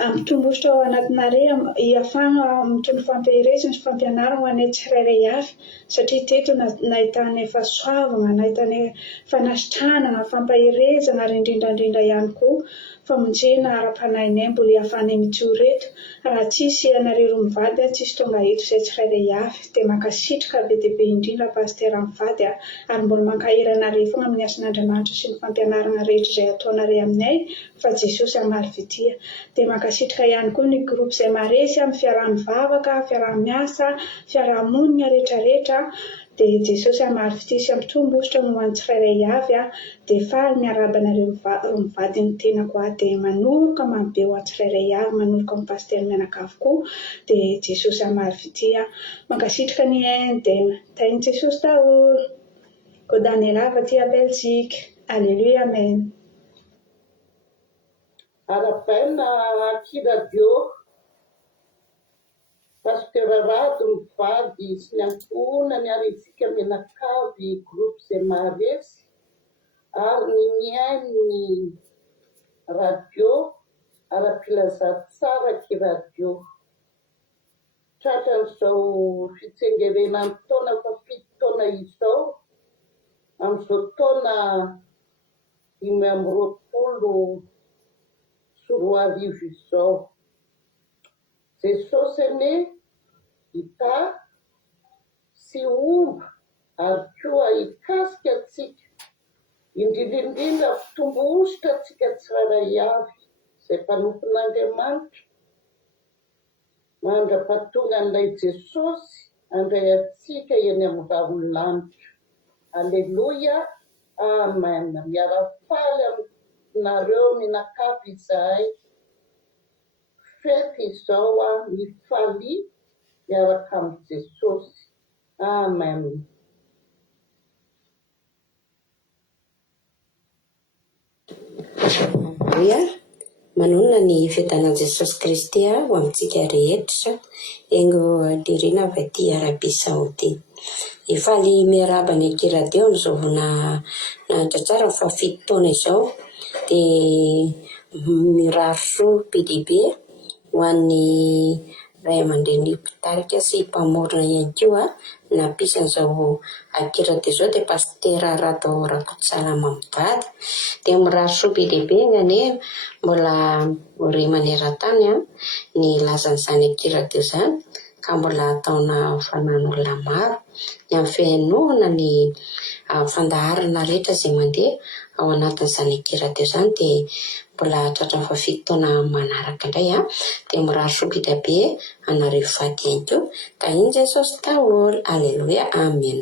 ampitombosotra ao anatinareo iafana mitondro fampiherezana sy fampianarana ho anay tsirairay avy satria teto nahitanay fahasoavana nahitanay fanasitranana fampaherezana ary indrindrandrindra ihany koa famonjena ara-panahinay mbola iafanay mitsoreto raha tsisy anareo mivady tsisy tonga eto izay tsirairay avy dia mankasitrika be dia be indrindra pastera mivady ary mbola mankahery anareo foana amin'ny asan'Andriamanitra sy ny fampianarana rehetra izay ataonareo aminay fa Jesosy amaly vitia dia mankasitrika ihany koa ny groupe izay maresy amin'ny fiaraha-mivavaka fiaraha-miasa fiaraha-monina rehetrarehetra dia Jesosy amaly vitia sy ampitombosotra no hoan'ny tsirairay avy dia faly miarahaba nareo mivady ny tenako dia manoraka marobe ho an'ny tsirairay avy manoraka amin'ny pastera mianakavy koa dia Jesosy amaly vitia mankasitrika ny Inde dia tahin Jesosy daholo Godane lava aty à Belgique alléluia amen Arabella aky radio Pasteur Rado mivady sy ny ankonany ary isika mianakavy groupe izay maharesy ary ny miainy radio ara-pilazary tsara aky radio tratran'izao fitsengerena amin'ny taona fafito taona izao amin'izao taona 2020 sy 2020 izao Jesosy ane hita sy omba ary koa hikasika atsika indrindraindrindra fitombosotra atsika tsirairay avy izay mpanompon'Andriamanitra mandra-pahatonga an'ilay Jesosy andray atsika eny amin'ny ravin'lanitra alleluia amen miarafaly aminareo mianakavy izahay fety izao ny faly miaraka amin'ny Jesosy amen manonona ny fetanan Jesosy Kristy ho amintsika rehetra engo dirina avy aty Arabia Saodita. Efaly miarahaba ny aky radio amin'izao vona nahatratsara ny fahafito taona izao dia miraro soa be dia be ho an'ny ray aman-dreny mpitarika sy mpamorona ihany koa nampisan'izao aky radio izao dia pastera Rado Rakotsalama mivady dia miraro soa be dia be ngane mbola ray maneran-tany ny lazan'izany aky radio izany ka mbola ataona fanan'olona maro ny amin'ny fiainoana ny fandaharana rehetra izay mandeha ao anatin'izany ekiradio izany dia mbola tratra fa 7 taona manaraka indray dia mirary sobika be anareo vady ihany koa. Tahiny Jesosy daholo. Aleloia, amen.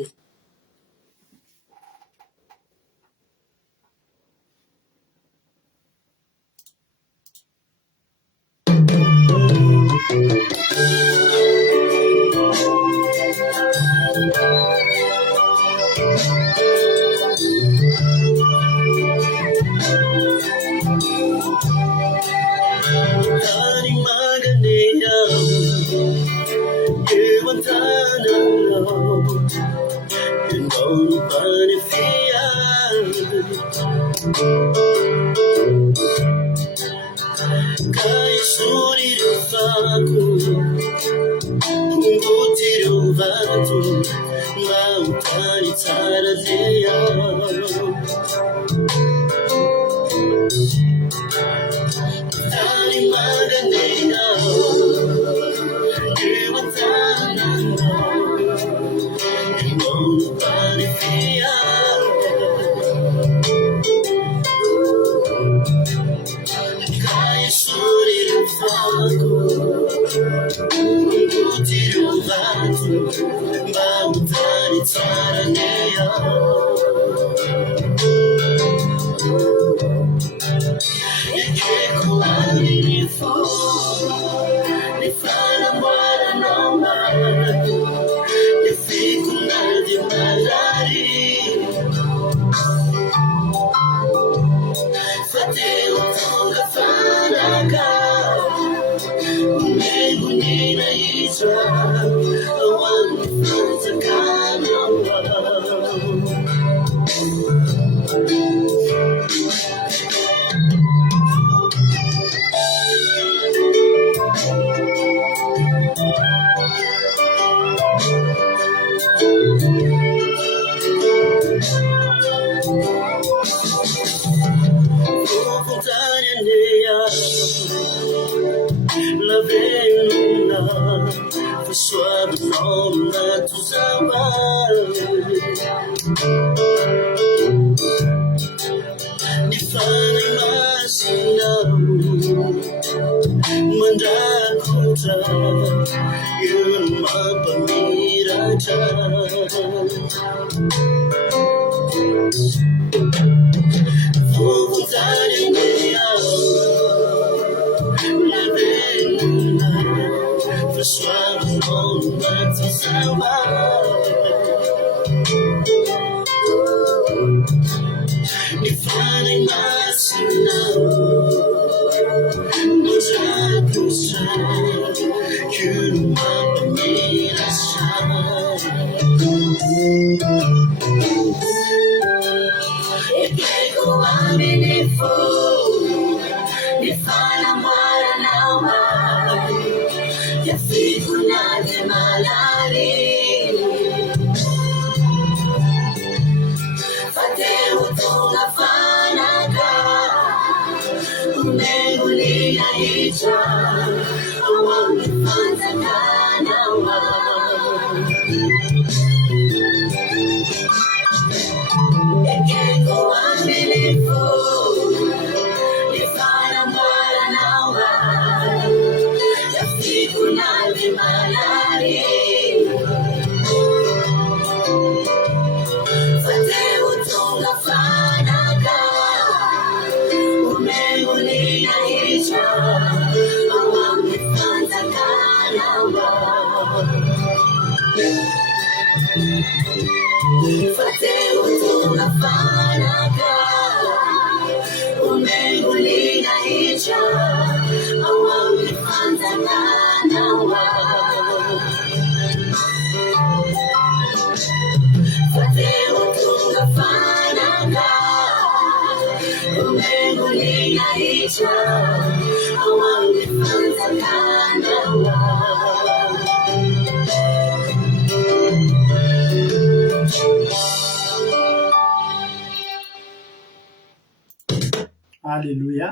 Aleluia.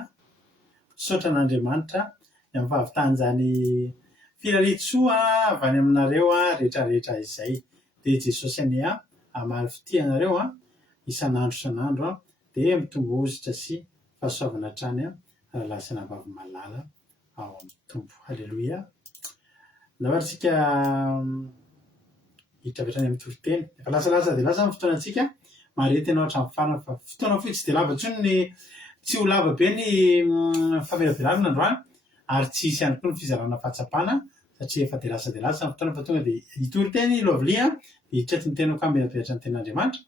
Misaotra an'Andriamanitra ny amin'ny fahavitany izany filaritsoa avy any aminareo rehetrarehetra izay dia Jesosy any amaly fity anareo isan'andro dia mitombo ozitra sy fahasoavana hatrany lasana vavy malala ao amin'ny tombo. Halleloia. Navaritsika hitravetrany amin'ny toroteny efa lasalasa dia lasa amin'ny fotoanantsika marety ianao hatramin'ny farany fa fotoana fotsy dia lava ntsony ny tsy ho lava be ny famelabelarana androany ary tsy hisy ihany koa ny fizarana fahatsapana satria efa dia lasa amin'ny fotoana fa tonga dia hitoroteny lovlia dia hitreto ny tenako amin'ny apehatra ny ten'Andriamanitra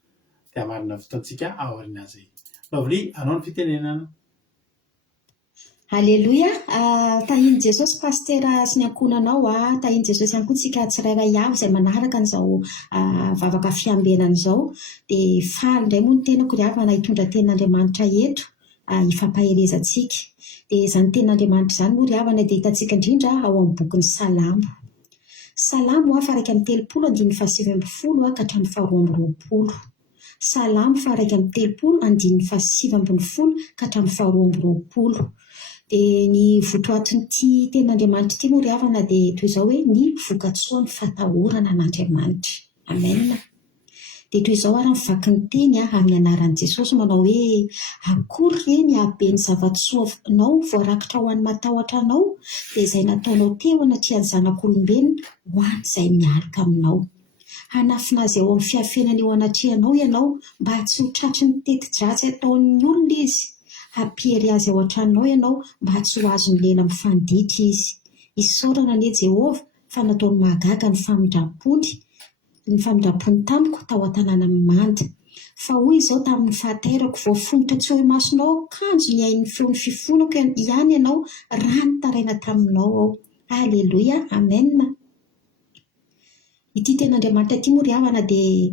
dia hamarina fotoantsika aorian'azy. Lovlia, anao ny fitenenana. Halleloia. Tahiny Jesosy pastera sy ny ankonanao tahiny Jesosy ihany koa tsika tsirairay avy izay manaraka an'izao vavaka fiambenana izao dia faly indray moa ny tenako ry havana hitondra ten'Andriamanitra eto hifampaherezantsika dia izany ten'Andriamanitra izany moa ry havana dia hitantsika indrindra ao amin'ny bokin'ny Salamo faha 1:30 ka hatramin'ny faha 2:20. Salamo faha 1:30 ka hatramin'ny faha 2:20. Dia ny votoatin'ity ten'Andriamanitra ity moa ry havana dia toy izao hoe ny vokatsoa ny fatahorana an'Andriamanitra. Amen. Dia toy izao ary mivaky ny teny amin'ny anaran'i Jesosy manao hoe akory re ny haben'ny zavatsoanao voarakitra ho an'ny matahotra anao dia izay nataonao teo anatrihan'ny zanak'olombelona ho an'ny izay miaraka aminao. Hanafina azy ao amin'ny fiafenany eo anatrihanao ianao mba tsy ho tratry ny teti-dratsy ataon'ny olona izy. Hampiery azy ao an-tranonao ianao mba tsy ho azo milena amin'ny fanditra izy. Isaorana anie Jehovah fa nataony mahagaga ny famindrampony tamiko tao an-tanàna manda. Fa hoy izao tamin'ny fahaterako voafonitra tsy hoe masonao kanjo ny ain'ny feon'ny fifonako ihany ianao raha nitaraina taminao ao. Halleluia. Amen. Ity ten'Andriamanitra ity moa ry havana dia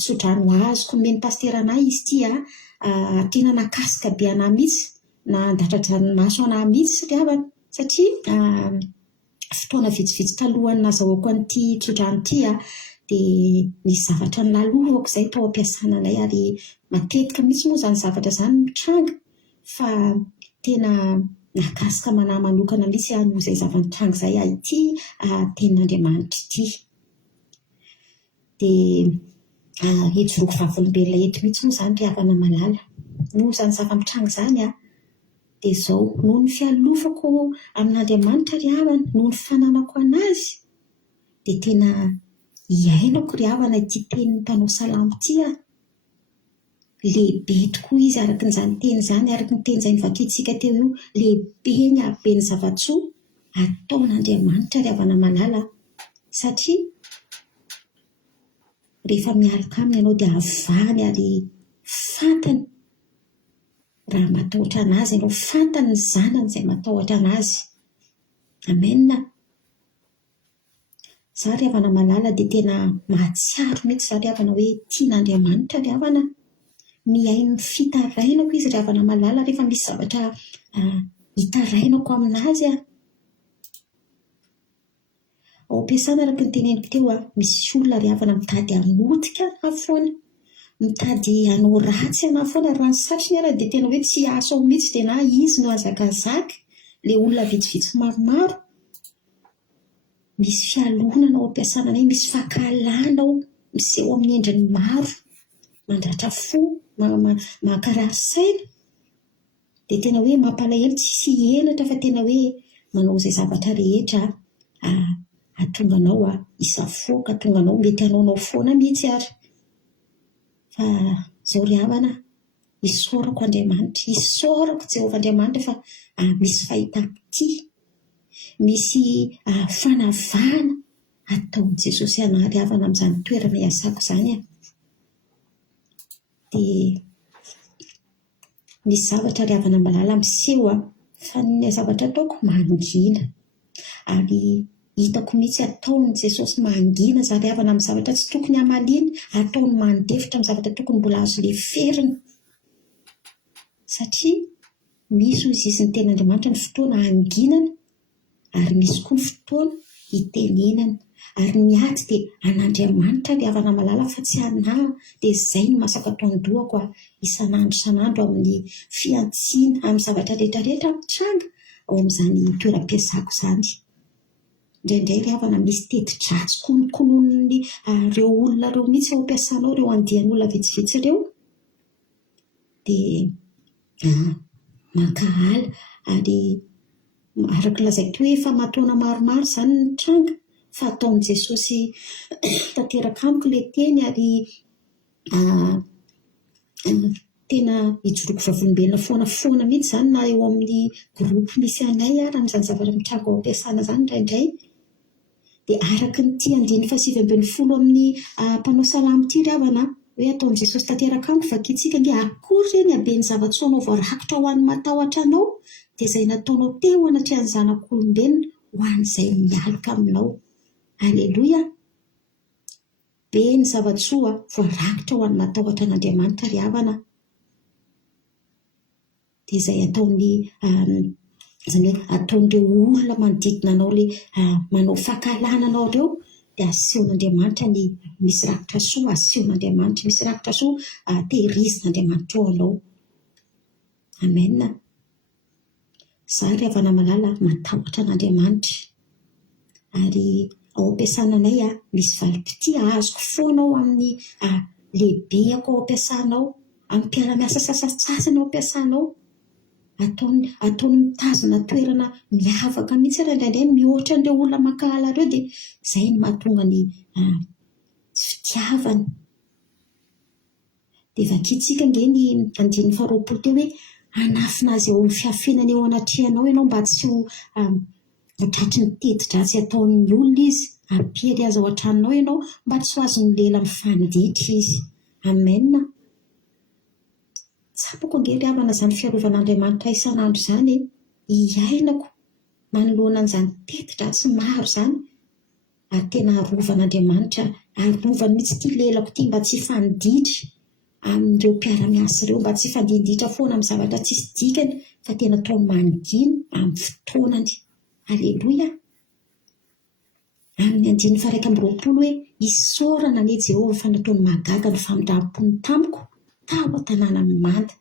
tsodrano azoko nomeny pasteranay izy ity tena nakasika be anahy mihitsy na andatra-dranomaso anahy mihitsy ry havana satria fotoana vitsivitsy talohany nazahoako an'ity tsodrano ity dia nisy zavatra nalohako izay tao ampiasananay ary matetika mihitsy moa izany zavatra izany mitranga fa tena nakasika manahy manokana mihitsy noho izay zava-mitranga izay ity ten'Andriamanitra ity. Dia hijoroko vavolombelona eto mihitsy moa izany ry havana malala noho izany zava-mitranga izany dia izao noho ny fialofako amin'Andriamanitra ry havana noho ny fananako anazy dia tena iainako ry havana ity tenin'ny mpanao salamo ity lehibe tokoa izy araka n'izany teny izany araka ny teny izay nivakintsika teo io lehibe ny haben'ny zavatsoa ataon'Andriamanitra ry havana malala satria rehefa miaraka aminy ianao dia avany ary fantany raha matahotra anazy ianao fantany ny zanany izay matahotra anazy. Amen. Za ry havana malala dia tena mahatsiaro mihitsy za ry havana hoe tian'Andriamanitra ry havana miaino ny fitarainako izy ry havana malala rehefa misy zavatra hitarainako aminazy ao am-piasana araka ny teneniko teo misy olona ry havana mitady hamotika na foana mitady hanao ratsy anahy foana raha ny satriny ara dia tena hoe tsy aso ao mihitsy dia na izy no azakazaka ilay olona vitsivitsy maromaro. Misy fialonana ao am-piasananay, misy fahakalana ao miseho amin'ny endriny maro mandratra fo mahakarary saina dia tena hoe mampalahelo tsy hielatra fa tena hoe manao izay zavatra rehetra atonga anao isafoka atonga anao mety anaonao foana mihitsy ary fa izao ry havana isaorako Andriamanitra isaorako Jehovah Andriamanitra fa misy fahita-ity misy fanavana ataon'i Jesosy anahy ry havana amin'izany toerana iasako izany dia misy zavatra ry havana malala miseho fa ny zavatra ataoko mangina ary hitako mihitsy ataon'i Jesosy mangina za ry havana amin'ny zavatra tsy tokony hamaliny ataony mandefitra amin'ny zavatra tokony mbola azo leferina satria misy ho izy ny ten'Andriamanitra ny fotoana anginana ary misy koa ny fotoana hitenenana ary ny aty dia an'Andriamanitra ry havana malala fa tsy anahy dia izay no masaka ataon-dohako isan'andro amin'ny fiantsiana amin'ny zavatra rehetrarehetra mitranga ao amin'izany toeram-piasako izany. indraindray ry havana misy teti-dratsy konokonon'ny reo olona reo mihitsy ao ampiasanao, reo andian'olona vitsivitsy reo dia mankahala. Ary araka lazaiko hoe efa matoana maromaro izany ny tranga fa ataon'i Jesosy tanteraka amiko ilay teny, ary tena hijoroako vavolombelona foana mihitsy izany na eo amin'ny groupe misy anay raha n'izany zavatra mitranga ao ampiasana izany indraindray. Dia araka ny 10:20 amin'ny mpanao salamo ity ry havana hoe ataon'i Jesosy tanteraka amiko vakitsika nge akory reny habeny zava-tsoanao voarakotra ho an'ny matahotra anao dia izay nataonao teo anatrehan'ny zanak'olombelona ho an'izay mialaka aminao. Aleloia. Be ny zava-tsoa voarakotra ho an'ny matahotra an'Andriamanitra ry havana. Dia izay ataon'ireo olona manodidina anao le manao fahakalana anao ireo dia asehon'Andriamanitra ny misy rakitra soa, asehon'Andriamanitra misy rakitra soa, tehirizin'Andriamanitra eo anao. Amen. Izaho ry havana malala matahotra an'Andriamanitra, ary ao ampiasananay misy valim-pity azoko foana ao amin'ny lehibeako ao ampiasanao, amin'ny mpiara-miasa sasasasany ao ampiasanao. Ataony mitazona toerana miavaka mihitsy indraindray mihoatra an'ireo olona mankahala ireo, dia izay no mahatonga ny fitiavana. Dia vakitsika nge ny 20 teo hoe anafina azy eo amin'ny fiafenany eo anatrehanao ianao mba tsy ho tratry ny teti-dratsy ataon'ny olona izy, ampiry azy ao an-tranonao ianao mba tsy ho azon'ny lela mifanditra izy. Amen. Tsapako nge ry havana izany fiarovan'Andriamanitra isan'andro izany, hiainako manoloana an'izany teti-dratsy maro izany, ary tena arovan'Andriamanitra, arovany mihitsy ity lelako ity mba tsy hifanditra amin'ireo mpiara-miasa ireo, mba tsy hifandinditra foana amin'ny zavatra tsisy dikany fa tena ataony maningina amin'ny fotoanany. Aleloia. Amin'ny 9:20 hoe isaorana anie Jehovah fa nataony mahagaga ny famindram-pony tamiko tao an-tanàna manda.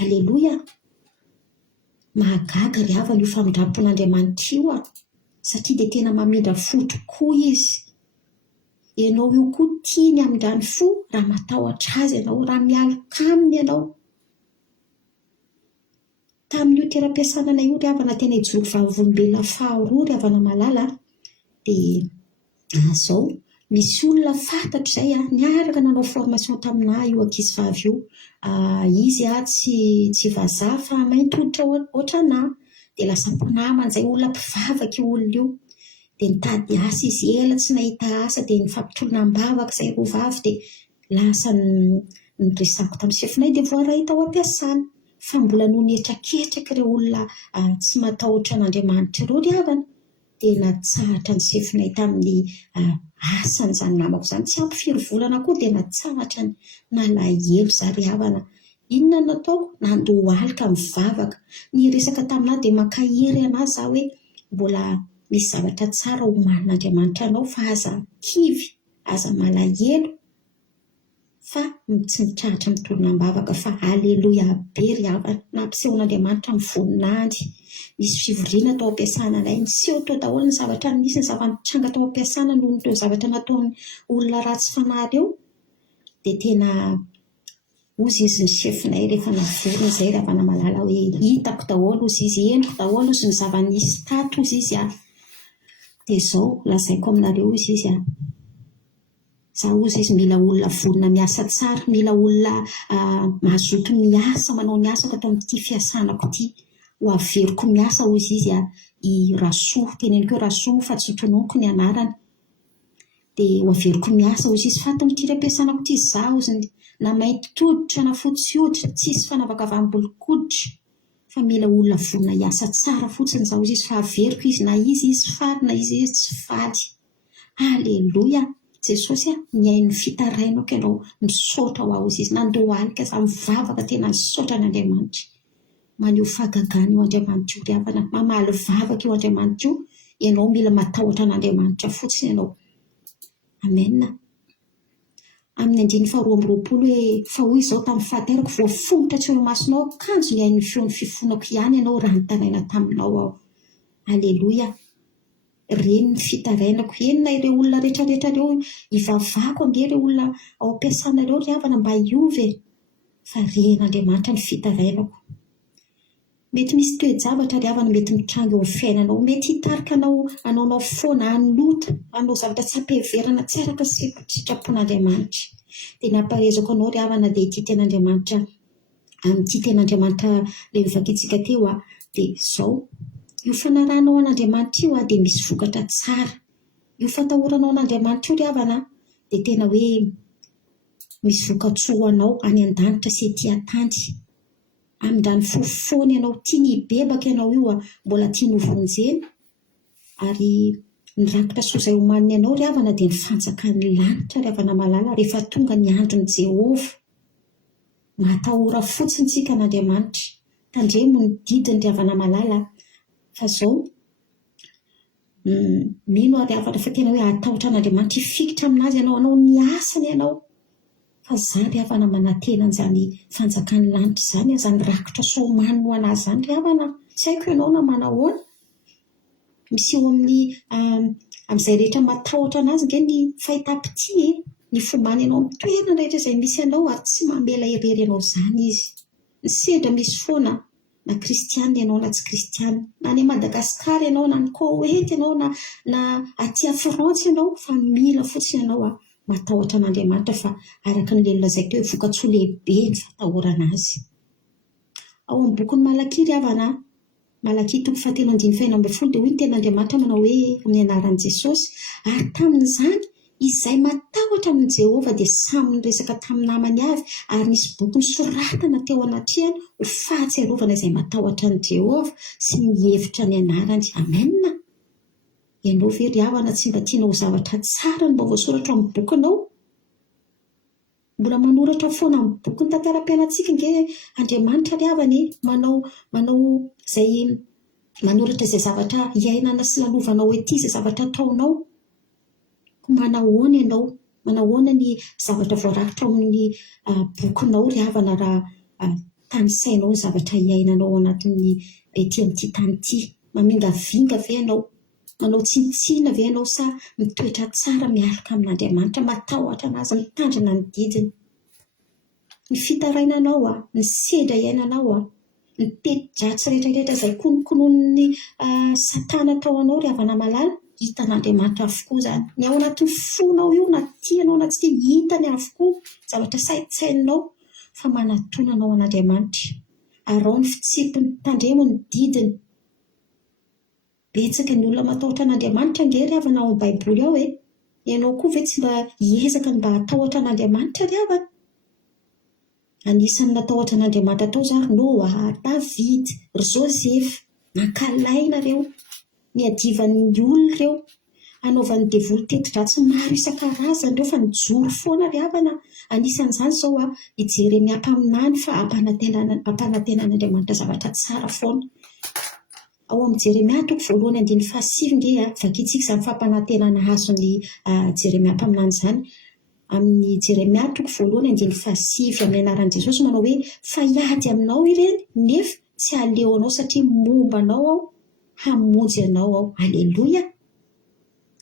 Aleloia. Mahagaga ry havana io famindram-pon'Andriamanitra io satria dia tena mamindra fo tokoa izy. Ianao io koa tiany amindrany fo raha matahotra azy ianao, raha mialaka aminy ianao. Tamin'io toeram-piasanana io ry havana tena hijoroako vavolombelona faharoa ry havana malala. Dia izao misy olona fantatro izay niaraka nanao formation tamina io ankizy vavy io. Izy tsy vazaha fa mainty hoditra ohatrana, dia lasa mpinamana izay olona mpivavaka io olona io. Dia nitady asa izy ela tsy nahita asa, dia nifampitolonam-bavaka izay roa vavy, dia lasa niresako tamin'ny sefonay dia voaray tao ampiasana. Fa mbola noho nietraketraka ireo olona tsy matahotra an'Andriamanitra ireo ry havana, dia natsahatra ny sefonay tamin'ny asany izany namako izany. Tsy ampy firy volana koa dia natsahatra ny nalahelo za ry havana. Inona nataoko? Nandoha alika mivavaka. Ny resaka taminahy dia mankahery anazy za hoe mbola misy zavatra tsara omanin'Andriamanitra anao, fa aza kivy, aza malahelo, fa tsy mitrahatra mitolonam-bavaka. Fa aleloia be ry havana, nampisehon'Andriamanitra amin'ny voninahity. Misy fivoriana tao ampiasananay, niseho tao daholo ny zavatra nisy, ny zava-mitranga tao ampiasana noho ny zavatra nataon'ny olona ratsy fanahy eo. Dia tena ozy izy ny sefonay rehefa navorona izay ry havana malala hoe hitako daholo ozy izy, endriko daholo ozy ny zava-nisy tato ozy izy. Dia izao lazaiko aminareo izy za ozy izy mila olona vonona miasa tsara, mila olona mazoto miasa, manao ny asako atao amin'ity fiasanako ity. Ho averiko miasa ozy izy i Rasoa, teneniko hoe Rasoa fa tsy tononoko ny anarany. Dia ho averiko miasa ozy izy fa tamin'ity ampiasanako ity za ozy na mainty toditra na fotsy hoditra, tsisy fanavakavam-bolo-koditra, fa mila olona vonona hiasa tsara fotsiny za ozy izy, fa averiko izy na izy faly na izy tsy faly. Aleloia. Jesosy mihaino fitarainako ianao misaotra ho azy izy, nandoha alika za mivavaka tena nisaotra an'Andriamanitra. Maneho fahagagana io Andriamanitra io ry havana, mamaly vavaka io Andriamanitra io. Ianao mila matahotra an'Andriamanitra fotsiny ianao. Amen. Amin'ny 9:20 hoe fa hoy izao tamin'ny fahaterako voafonitra tsy eo masonao akanjo ny haino feon'ny fifonako ihany ianao raha nitaraina taminao ao. Aleloia. reny ny fitarainako enina ireo olona rehetrarehetra reo ivavako ange ireo olona ao am-piasana ireo ry havana mba hiove fa ren'Andriamanitra ny fitarainako. Mety misy toe-javatra ry havana mety mitrango eo amin'ny fiainanao, mety hitarika anao anaonao foana hanota anao zavatra tsy ampiheverana tsy araka sitrapon'Andriamanitra. Dia nampahaizako anao ry havana dia ity ten'Andriamanitra amin'ity ten'Andriamanitra ilay nivakitsika teo dia izao io fanaranao an'Andriamanitra io dia misy vokatra tsara. Io fatahoranao an'Andriamanitra io ry havana dia tena hoe misy vokatsoa anao any an-danitra sy ety an-tany. Amin'izany fofoana ianao tia ny bebaka ianao io mbola tia novonjena ary ny rakitra soa izay homaniny ianao ry havana dia ny fanjakan'ny lanitra ry havana malala rehefa tonga ny andron'i Jehova. Matahora fotsiny tsika n'Andriamanitra, tandremo ny didiny ry havana malala. Fa izao mino ry havana fa tena hoe atahotra an'Andriamanitra hifikitra aminazy anao ny asany ianao. Fa izany ry havana manantena an'izany fanjakan'ny lanitra izany, izany rakitra soa homaniny ho anazy izany ry havana. Tsy haiko ianao na manahoana. Misy eo amin'izay rehetra matahotra anazy nge ny fahitapitia ny fomany ianao amin'ny toerana rehetra izay misy ianao ary tsy mamela irery ianao izany izy. Ny sendra misy foana na kristianina ianao na tsy kristianina, na any Madagasikara ianao na ny Koweity ianao na aty Frantsa ianao, fa mila fotsiny ianao matahotra an'Andriamanitra fa araka ny lazaiko hoe vokatsoa lehibe ny fatahorana azy. Ao amin'ny bokin'ny Malaki ry havana, Malaki 3:10 dia hoy ny ten'Andriamanitra manao hoe amin'ny anaran'i Jesosy, ary tamin'izany izay matahotra amin'ny Jehova dia samy niresaka tamin'ny namany avy ary nisy boky nisoratana teo anatrehany ho fahatsiarovana izay matahotra ny Jehova sy ny hevitra ny anarany. Amenna. Ianao ve ry havana tsy mba tianao zavatra tsara no mba voasoratra amin'ny bokinao? Mbola manoratra foana amin'ny boky ny tantaram-piainantsika nge Andriamanitra ry havana manao izay manoratra izay zavatra iainana sy lalovanao ety, izay zavatra ataonao. Manahoana ianao? Manahoana ny zavatra voarakitra ao amin'ny bokinao ry havana raha tanisainao ny zavatra iainanao anatin'ny ety amin'ity tany ity? Mamingavinga ve ianao? Manao tsinitsina ve ianao sa mitoetra tsara miaraka amin'Andriamanitra, matahotra anazy, mitandrina ny didiny? Ny fitarainanao ny sedra iainanao ny teti-dratsy rehetrarehetra izay konokonon'ny satana tao anao ry havana malala, hitan'Andriamanitra avokoa izany. Ny ao anatin'ny fonao io na tianao na tsy tia, hitany avokoa zavatra saitsainao fa manatonanao an'Andriamanitra. Arao ny fitsipiny, tandremo ny didiny. Betsaka ny olona matahotra an'Andriamanitra nge ry havana ao amin'ny Baiboly ao ianao koa ve tsy mba hiezaka mba hatahotra an'Andriamanitra ry havana? Anisan'ny natahotra an'Andriamanitra tao zary Noa, David, ry Josefa, nankalaina reo, ny adivan'ny olona reo, anaovan'ny devoly teti-dratsy maro isan-karazany reo fa nijoro foana ry havana. Anisan'izany izao i Jeremia mpaminany fa ampanantenan'Andriamanitra zavatra tsara foana. Ao amin'ny Jeremia 1:7 nge vakitsika izany fampanantenana azon'ny Jeremia mpaminany izany. Amin'ny Jeremia 1:7 amin'ny anaran'i Jesosy manao hoe fa hiady aminao ireny nefa tsy aleo anao satria momba anao aho, hamonjy anao aho. Aleloia.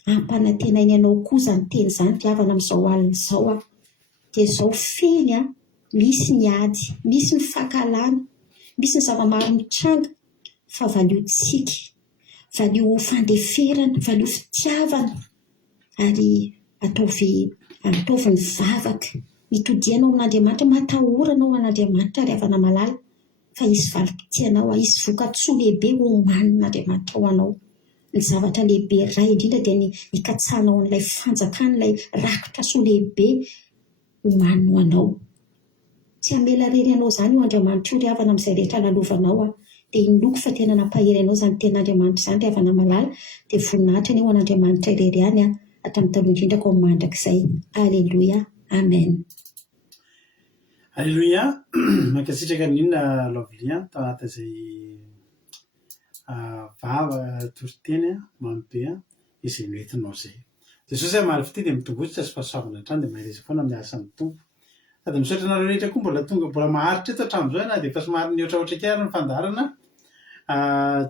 Ampanantenainy anao koa izany teny izany ry havana amin'izao alina izao dia izao feny misy ny ady, misy ny fankalana, misy ny zava-maro mitranga fa valiotsika, valio fandeferana, valio fitiavana ary ataovy ny vavaka, mitodianao amin'Andriamanitra, matahoranao an'Andriamanitra ry havana malala fa izy valim-pitianao, izy vokatsoa lehibe homanin'Andriamanitra ho anao. Ny zavatra lehibe iray indrindra dia ny ikatsanao an'ilay fanjakana, ilay rakitra soa lehibe homaniny ho anao. Tsy hamela rery anao izany io Andriamanitra io ry havana amin'izay rehetra lalovanao dia inoko fa tena nampahery anao izany ten'Andriamanitra izany ry havana malala dia voninahitra ny ho an'Andriamanitra irery ihany hatramin'ny taloha indrindra ka mandrakizay. Aleluia. Amen. Aleluia. Mankasitraka ninona Lovely tao anatin'izay vava toriteny mampe izay noentinao izay. Jesosy amaly fity dia mitongositra sy fahasoavana hatrany dia mahereza foana miasa amin'ny tompo. Sady misaotra anareo rehetra koa mbola maharitra eto hatramin'izao na dia efa somary niotraotra kely ny fandarana.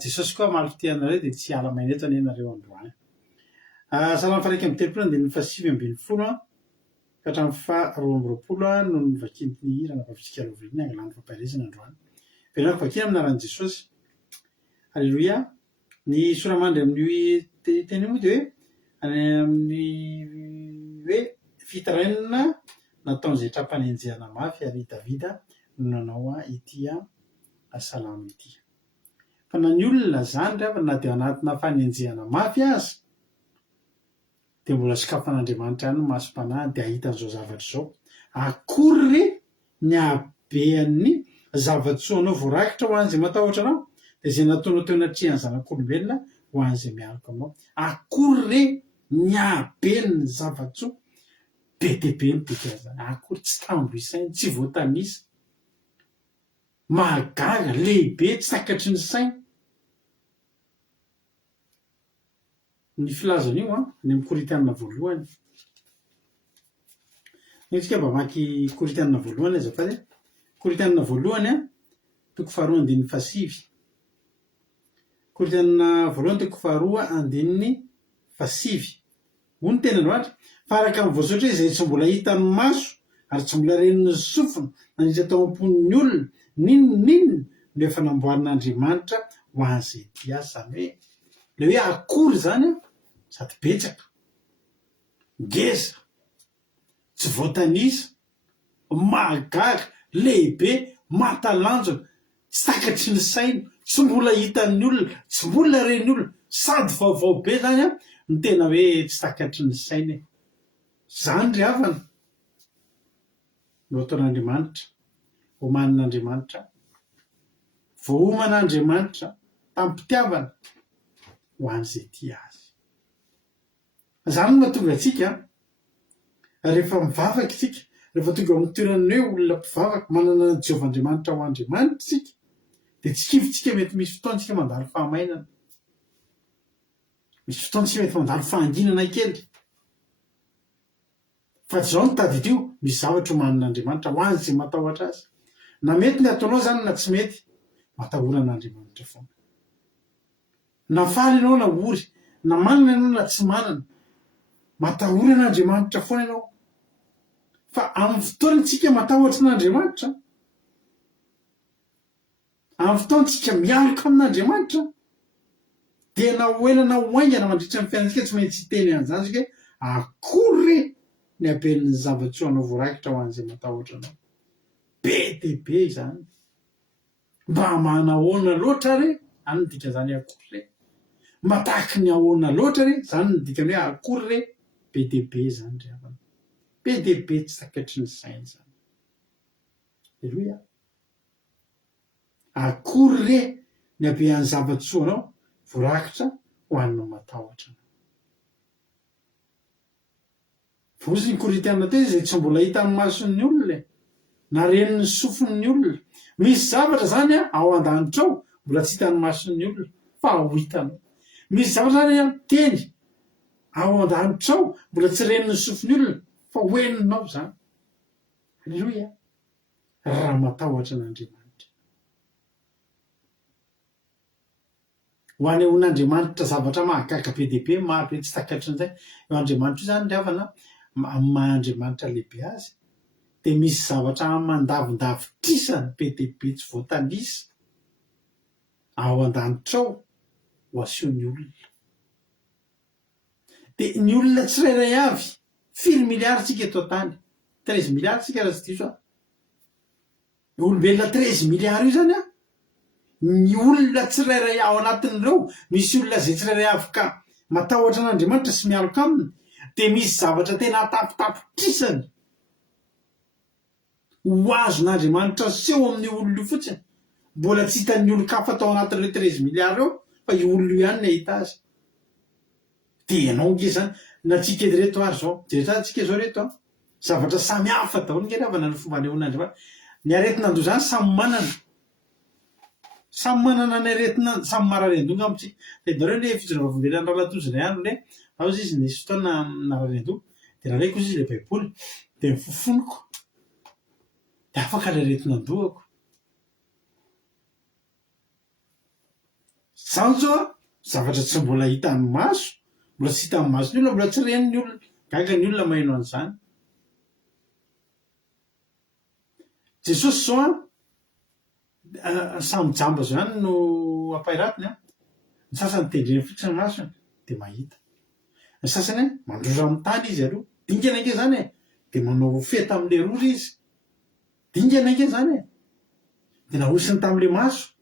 Jesosy koa amaly fity anareo dia tsy ala maina eto any ianareo androany. salama faraiky amby telopolo dia ny fasivy ambin'ny folo ka hatramin'ny faharoa amby roapolo no nivakin'ny hirana vavitsika roviriny angalany fampahaizana androany velanako vakina aminaran'i Jesosy. Alleloia. Ny soramandry amin'ny teny moa dia hoe amin'ny hoe fitarainana nataon'izay trapany enjehana mafy ary Davida no nanao ity salama ity. Fa na ny olona zany rehefa na dia anatina fanenjehana mafy azy dia mbola sokafan'Andriamanitra ihany no masom-panahy dia ahita an'izao zavatra izao. Akory ny habean'ny zava-tsoanao voarakitra ho an'izay matahotra anao dia izay nataonao teo anatrihan'ny zanak'olombelona ho an'izay miaraka aminao. Akory ny habean'ny zava-tsoa be dia be ny dika zany. Akory tsy tambo isainy, tsy voatanisa, mahagaga, lehibe, tsy takatry ny sainy. Ny filazan'io ny amin'ny Korintana voalohany. Nitsika mba maky Korintana voalohany azafady. Korintana voalohany toko faharoa andininy fasivy. Korintana voalohany toko faharoa andininy fasivy. Hoy ny tena Androanitra, fa araka amin'ny voasoratra hoe izay tsy mbola hitan'ny maso ary tsy mbola renin'ny sofina nandritra tao am-pon'ny olona ninona no efa namboarin'Andriamanitra ho an'izay dia azy. Zany hoe le hoe akory zany sady betsaka, ngeza, tsy voatanisa, mahagaga, lehibe, mahatalanjona, tsy takatry ny saina, tsy mbola hitan'ny olona, tsy mbola ren'ny olona, sady vaovao be zany ny tena hoe tsy takatry ny saina. Zany ry havana no ataon'Andriamanitra, omanin'Andriamanitra, voaoman'Andriamanitra tampitiavana ho an'izay tia azy. Zany no mahatonga antsika rehefa mivavaka isika, rehefa tonga amin'ny toerana hoe olona mpivavaka manana ny Jehovahandriamanitra ho Andriamanitra isika, dia tsy kivintsika mety misy fotoana tsika mandalo fahamainana, misy fotoana tsika mety mandalo fahanginana kely. Fa zao no tadidrio, misy zavatra omanin'Andriamanitra ho an'izay matahotra azy. Na mety ny ataonao zany na tsy mety, matahoran'Andriamanitra foana. Na faly ianao na ory, na manana ianao na tsy manana, matahoran'Andriamanitra foana ianao. Fa amin'ny fotoana tsika matahotra n'Andriamanitra, amin'ny fotoana tsika miaraka amin'Andriamanitra, dia na hoela na hoaingana mandritra ny fiainantsika tsy maintsy hiteny an'izany sika hoe akory ny haben'ny zava-tsoanao voarakitra ho an'izay matahotra anao. Be dia be izany. Mba manahoana loatra re, zany ny dika zany akory re. Mba tahaky ny ahoana loatra re, zany ny dikany hoe akory re. Be dia be zany ry havana. Be dia be tsy takatry ny saina zany. Alleloia. Akory re ny habean'ny zava-tsoanao voarakitra ho an'ny matahotra. Vozy ny Korintana teo izay tsy mbola hitan'ny mason'ny olona, na renin'ny sofin'ny olona. Misy zavatra zany ao an-danitra ao mbola tsy hitan'ny mason'ny olona fa ho hitanao. Misy zavatra zany teny ao an-danitra ao mbola tsy renin'ny sofin'ny olona fa hoeninao zany. Alleloia. Raha matahotra n'Andriamanitra. Ho anehoan'Andriamanitra zavatra mahagaga be dia be, maro be tsy takatry n'izay. Io Andriamanitra io zany ry havana, maha-Andriamanitra lehibe azy, dia misy zavatra mandavindavitrisany be dia be tsy voatanisa ao an-danitra ao ho asehon'ny olona. Dia ny olona tsirairay avy, 4 miliara tsika eto an-tany, 13 miliara tsika raha tsy diso. Olombelona 13 miliara io zany ny olona tsirairay ao anatin'ireo, misy olona zay tsirairay avy ka matahotra n'Andriamanitra sy mialoka aminy, dia misy zavatra tena atapitapitrisany ho azon'Andriamanitra seho amin'ny olona io fotsiny. Mbola tsy hitan'ny olon-kafa tao anatin'ireo 13 miliara eo, fa io olona io ihany no ahita azy. Dia ianao nge zany, na tsika edy reto ary zao, jerena tsika zao reto zavatra samy hafa daholo nge ravana ny fomba anehoan'Andriamanitra. Ny aretin'andro zany samy manana ny aretina, samy mararendonga amintsika. Dia ianareo le fijorana vavolombelona ralatozana ihany le ao izy nisy fotoana nararendo, dia raha reko izy le baiboly, dia mifofonoko, dia afaka le aretin'andohako. Zany zao zavatra tsy mbola hitan'ny maso, mbola tsy hita amin'ny masony olona, mbola tsy reniny olona, gaga ny olona maheno an'izany. Jesosy zao samy jamba zany no ampairatiny a. Ny sasany tendreny fotsiny masony de mahita, ny sasany mandrora amin'ny tany izy aloha, dingana ange zany de manao feta am'le rora izy, dingana ange zany de nahosiny tam'le maso,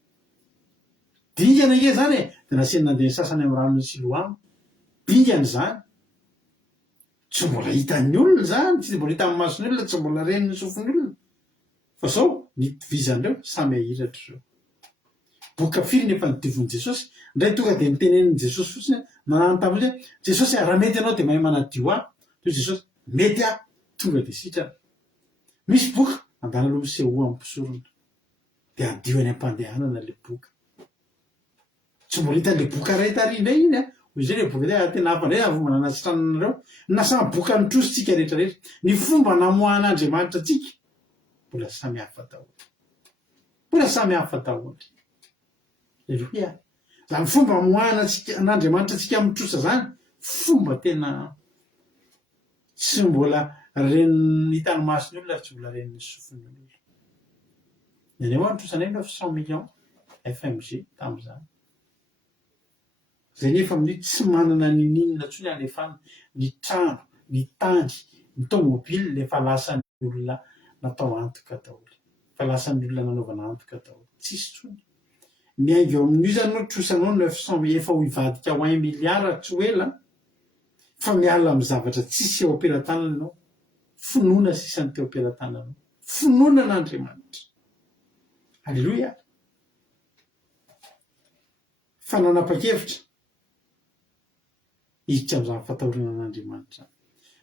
dingana ange zany de nasiany nandeha ny sasany amin'ny ranony Siloamo, dingana zany. Tsy mbola hitan'ny olona zany, tsy mbola hita amin'ny masony olona, tsy mbola reniny sofiny olona, fa zao nitovizan'ireo samy ahiratra zao. Boka firy nefa nidivon'i Jesosy, ndray tonga de nitenenin'i Jesosy fotsiny nanano tamin'le Jesosy raha mety ianao de mahay manadio ahy, toy Jesosy mety aho, tonga de sitrana. Misy boka andala aloha misehoa amin'ny mpisorona de adio any am-pandehanana le boka. Tsy mbola hitan'le boka ray tarindray iny a, hoy zay le boka dia tena hafa ndray avomba nanasitrananareo, nasamy boka nitrositsika rehetrarehetra, ny fomba namoahan'Andriamanitra atsika mbola samy hafa daholo, mbola samy hafa daholo. Aleluia. Zany fomba amoahana atsika an'Andriamanitra atsika mitrosa zany, fomba tena tsy mbola reniny hitan'ny masony olona, tsy mbola reniny sofiny olona. Neneo nitrosanay 900 millions FMG tamin'izany. Zay nefa amin'ny tsy manana ninina tsony alefana, ny trano, ny tany, ny tomobily lefa lasan'ny olona natao antoka daholo, fa lasan'ny olona nanaovana antoka daholo, tsisy tsony. Miaingo eo amin'io zany no trosanao 900 efa ho ivadika ho 1 milliard tsy ho ela, fa miala amin'ny zavatra tsisy eo am-pelatanana ianao, finoana sisany teo am-pelatanana, finoana an'Andriamanitra. Alleluia. Fa nanapa-kevitra hiditra amin'izany fatahorana an'Andriamanitra.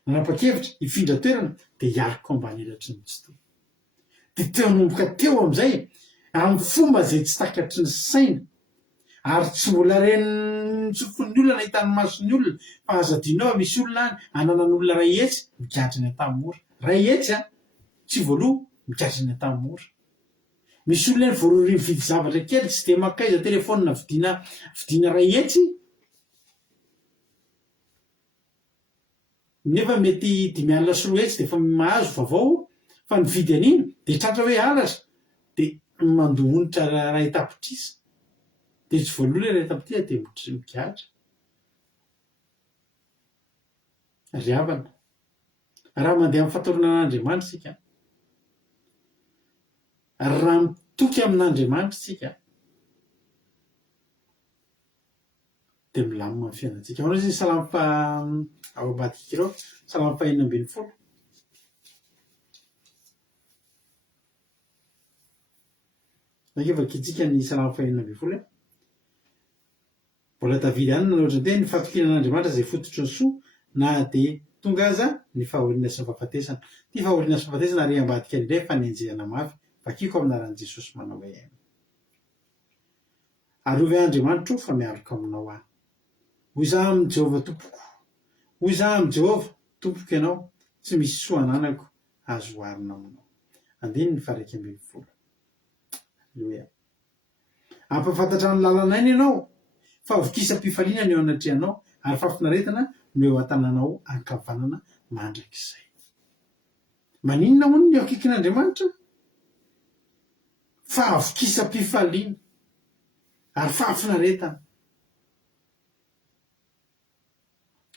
Nanapa-kevitra hifindra toerana de hiariko ambany elatry ny tsy toy. De teo hanomboka teo am'izay amin'ny fomba zay tsy takatry ny saina, ary tsy mbola reniny sofin'ny olona na hitan'ny masony olona, fa azadinao misy olona any ananan'olona ray hetsy migadra ny an-tany-mora, ray hetsy a tsy voaloha migadra ny an-tany-mora. Misy olona any voarory mividy zavatra kely tsy de makaiza telefônina vidiana ray hetsy, nefa mety 5 alina sy 1000 hetsy de efa mahazo vaovao, fa mividy an'iny de tratra hoe halatra de mandohonitra ray tapitrisa, de tsy voaloha le ray tapitrisa de migadra. Ry havana, raha mandeha amin'ny fatahorana an'Andriamanitra sika, raha mitoky amin'Andriamanitra sika de milamina amin'ny fiainantsika. Ahoana izy salamo fa ao ambadika ireo, salamo fa 120. Nakevakitsika ny salamo fa 120. Mbola Davida ihany nanao ohatran'iteny, ny fatokinan'Andriamanitra zay fototry ny soa, na de tonga aza ny fahoriana sy ny fahafatesana. Ty fahoriana sy ny fahafatesana ary ambadika indray fa nenjehana mafy, vakiko amin'ny anaran'i Jesosy manao hoe arovy Andriamanitra fa miaraka aminao aho. Hoy izaho amin'ny Jehova tompoko, hoy izaho amin'ny Jehova tompoko ianao, tsy misy soa ananako azo oharina aminao. Andiny ny 120. Aleluia. Ampafantatra ny lalanainy ianao, fa avokisa-pifaliana ny eo anatrehanao, ary fafinaretana no eo an-tananao ankavanana mandrakizay. Maninona moa ny eo akaikin'Andriamanitra? Fa avokisa-pifaliana ary fafinaretana.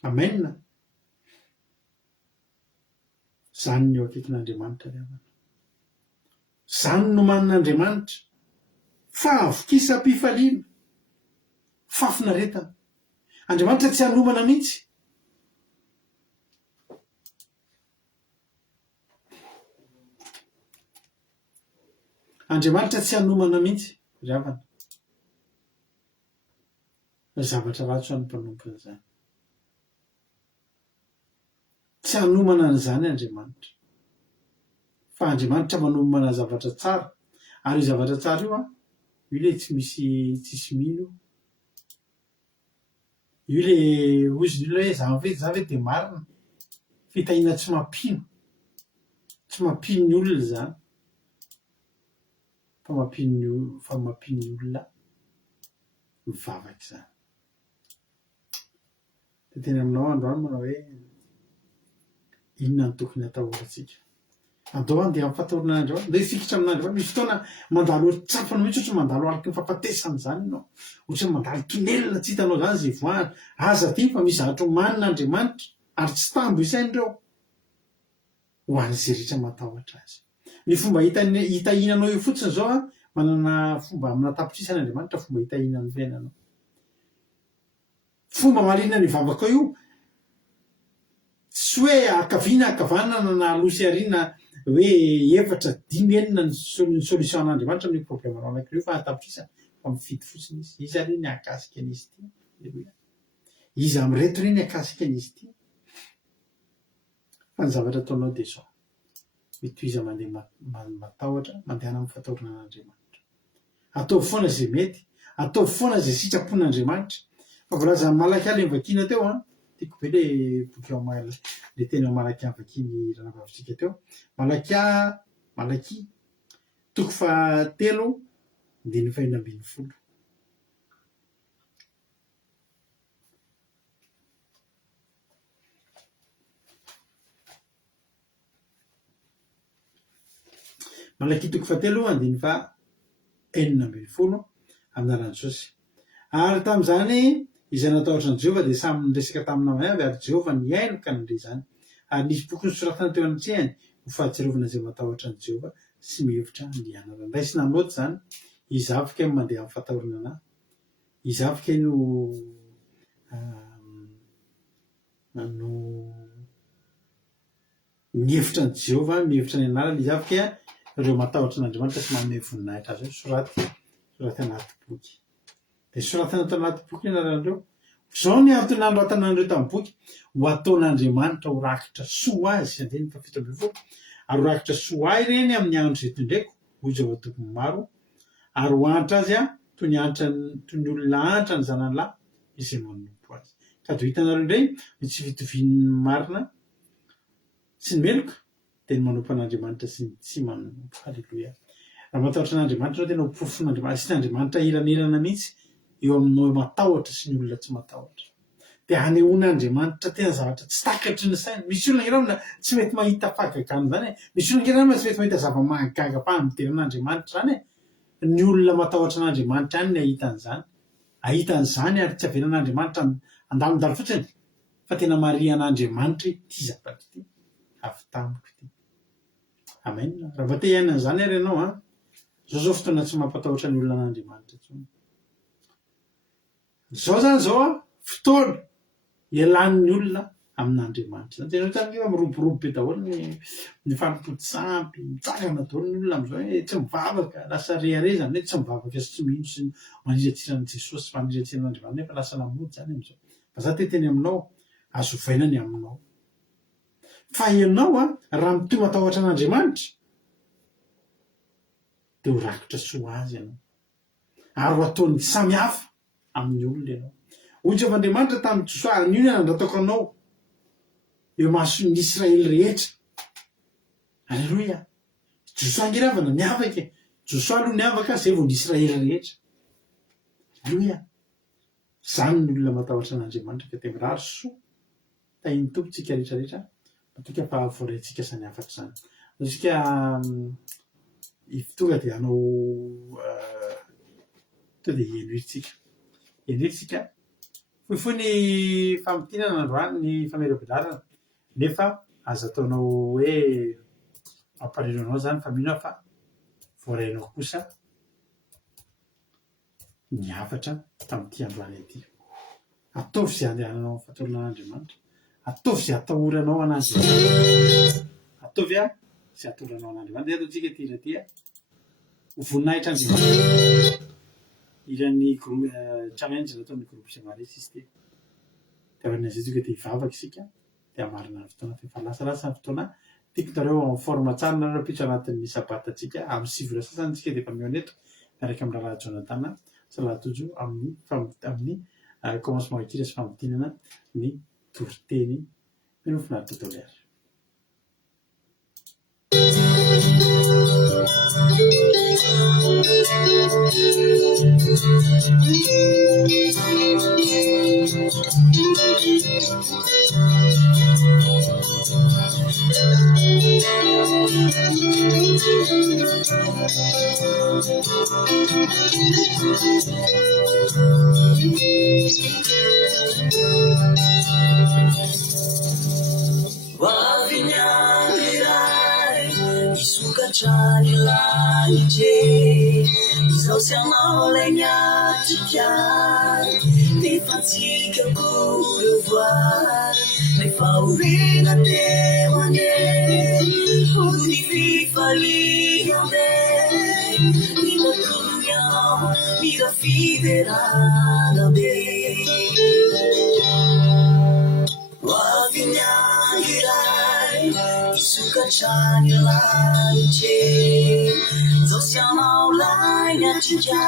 Amen. Zany ny eo akaikin'Andriamanitra ry havana. Zany no manin'Andriamanitra, fa avokisa-pifaliana, fafinaretana. Andriamanitra tsy hanomana mihitsy. Andriamanitra tsy hanomana mihitsy ry havana. Zavatra ratsy ho an'ny mpanompo zany. Tsy hanomana an'izany Andriamanitra. Fa Andriamanitra manomana zavatra tsara, ary io zavatra tsara io io le tsy misy tsisy mino. Io le ozy ny hoe za ve de marina, fitahiana tsy mampino, tsy mampino ny olona zany, fa mampino ny olona mivavaka zany. dia teny aminao androany manao hoe inona ny tokony atahoratsika andao andeha amin'ny fatorana andro nda ifikitra amin'andro misy fotoana mandalo tsapana mihitsy ohatry mandalo aliky ny fampatesana zany ianao ohatry mandalo tonelina tsy hitanao zany zay voahany aza ty fa misy zahatro manin'Andriamanitra ary tsy tambo isain'ireo ho an'izay rehetra matahotra azy ny fomba hitahinanao io fotsiny zao a manana fomba amina tapitrisan'Andriamanitra fomba hitahinan'ny fiainanao fomba malinana ny vavaka io tsy hoe akaviana akavanana na alosy arina hoe efatra dimy enina ny solution an'Andriamanitra amin'ny problèmanao anankiroa fa atapitrisana fa mifidy fotsiny izy ary ny akasika an'izy ity izy am'reto reny akasika an'izy ity fa ny zavatra ataonao dia zao mitoiza mandeha matahotra mandehana amin'ny fatahorana an'Andriamanitra ataovy foana zay mety ataovy foana zay sitrapon'Andriamanitra fa voalaza malaky aly vakina teo a tiako be le boky ao le teny ao malaky any vakiny ranavavitsika teo malaky 3:3 Malaky 3:3 amin'ny Jesosy ary tamin'izany izay natahotra ny Jehovah dia samy niresaka taminao avy ary Jehovah niaino ka nindre zany ary nisy boky nosoratana teo anatrehany ho fahatsiarovana izay matahotra ny Jehovah sy mihevitra ny anara raisina noty zany izavika mandeha amin'ny fatahorana anahy izavika no mihevitra ny Jehovah mihevitra ny anarany izavika ireo matahotra n'Andriamanitra sy manome voninahitra azy soraty anaty boky dia soratana tao anaty boky anaran'ireo zao ny antony nanoratanan'ireo tamin'ny boky ho ataon'Andriamanitra ho rakitra soa azy andeny fa 7 ary ho rakitra soa ahy ireny amin'ny andro izay tondraiko ho zava-tokony maro ary ho anitra azy a toy ny olona anitra ny zanany lahy izay manompo azy ka do hitanareo indray ny tsy fitovian'ny marina sy ny meloka dia ny manompo an'Andriamanitra sy tsy manompo halleloia raha matahotra an'Andriamanitra no tena ho pofon'Andriamanitra sy n'Andriamanitra iranirana mihitsy eo aminao matahotra sy ny olona tsy matahotra dia hanehoan'Andriamanitra tena zavatra tsy takatry ny saina misy olona ngeramina tsy mety mahita fahagagana zany misy olona ngeramina tsy mety mahita zava-mahagagam-pahamiteran'Andriamanitra zany ny olona matahotra an'Andriamanitra any ny ahitan'izany ary tsy avelan'Andriamanitra andalondalo fotsiny fa tena marian'Andriamanitra ity zavatra ity avy tamiko ity amen raha mba te hiainana zany ary ianao a zao fotoana tsy mampatahotra ny olona an'Andriamanitra intsony zao zany zao a fotoana ialan'ny olona amin'Andriamanitra zany tena tamifa miroborobo be daholo ny fanompotsisampy mitsangana daholo ny olona am'izao hoe tsy mivavaka lasa reharezany hoe tsy mivavaka sy tsy mihino sy maniratsiran'i Jesosy sy maniratsiran'Andriamanitra nefa lasa lamody zany am'izao fa za teteny aminao azo vainany aminao fa ianao a raha mitoy matahotra an'Andriamanitra dia ho rakitra soa azy ianao ary ho ataony samy hafa amin'ny olona ianao ohatry av'Andriamanitra tamin'ny Josoa ny io nandrataoko anao eo mason'ny Israely rehetra alleloia Josoa ngiravana miavaka Josoa aloha niavaka zay vao ny Israely rehetra alleloia zany ny olona matahotra an'Andriamanitra ka temirary soa tahiny tompontsika rehetrarehetra atika fa voarantsika sany afatra zany atsika ifotoga dia anao to dia heniritsika fohifohy ny famotinana androany ny fameram-pidarana nefa aza ataonao hoe mampareno anao zany fa mino fa voarainao kosa ny afatra tamin'ity androany ity ataovy izay andehananao amin'ny fatorana an'Andriamanitra ataovy izay atahoranao an'Andriamanitra ataovy a izay atahoranao an'Andriamanitra dia ataontsika ty raha ty a ho voninahitra Andriamanitra iran'ny challenge nataon'ny groupe Samarisy izy ty dia arin'izay tonga dia hivavaka isika dia hamarina ny fotoana fa lasasa ny fotoana tiakonareo amin'ny forme tsara nareo pitso anatin'ny sabatatsika amin'ny sivy sasany tsika dia efa mioneto miaraka amin'ny raharaha Jonathan Salatojo amin'ny commencement akira sy famotinana ny toriteny mino finaritra tolera Wavinyangirai isukatrany lanije izao sy anao lay nyatrika nefatsika korovoary rehefa orena teo ane ody fifaliambe nimakoyao mira fiderana be Wavinyangirai isukatrany lanije zao sy anao lay nyatrika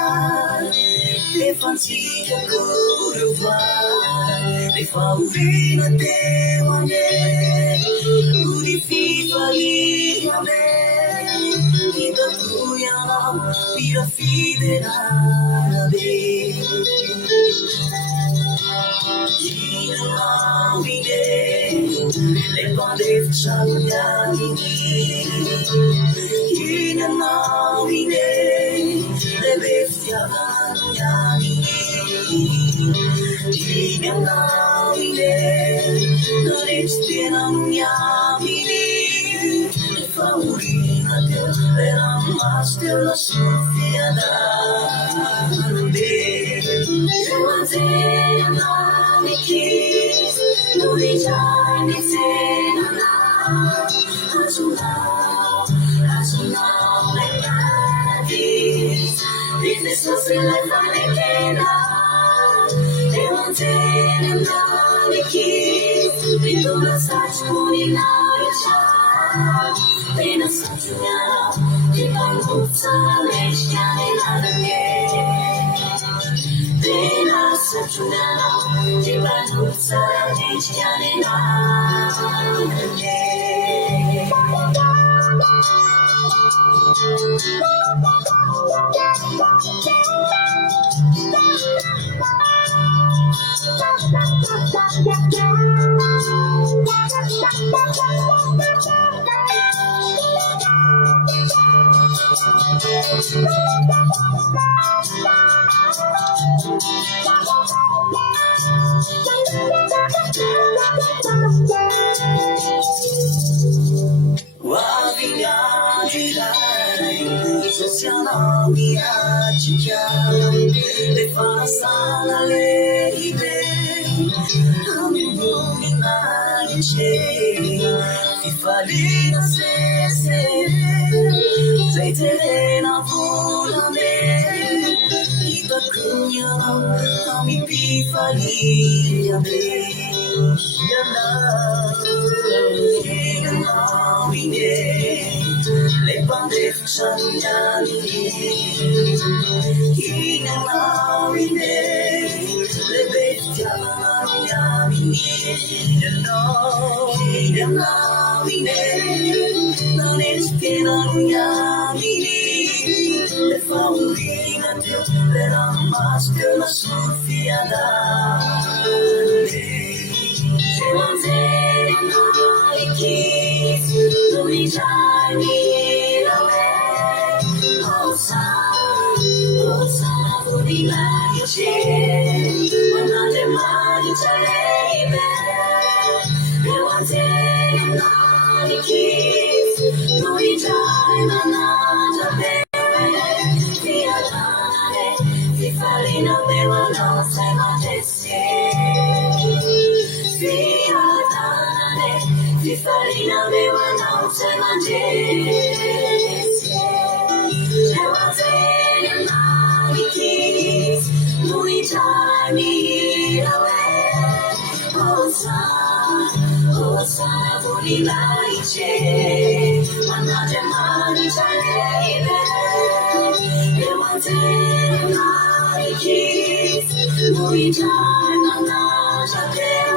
nefatsika korovoary rehefa orena teo ane ody fifaliambe nimakoyao mira fiderana be Inamine, le pandeftra miamini. Inamine, le bestia miamini. Inamine, non estina miamini. Le faurina te veramaste la sofia da me. Kiss, no return, it's in a as you know, like that is. This is so silly, like they want and now the kiss. They don't have such money now, it's hard. They don't such now, they can't move some, they can't another game. Dena satunao, jibanu sarani janina. Wavinyangirai, sociala miacica, le fasala leide, amibuni nalice, fifalina sese, feitelena volame, itacunya, amipifalia be, le pandeftra miamini. Inamine, le bestia miamini. Inamine, non estina miamini. Le faurina te veramaste la sofia da me. Kiss, no return away. Oh, son of the light, when not the money to they want a kiss, no return another day. The other, if I lean away, will not say my Farina me wanna say my days. Never say my kiss, no time away. Oh son, body light, another money to never say my kiss, no time another day.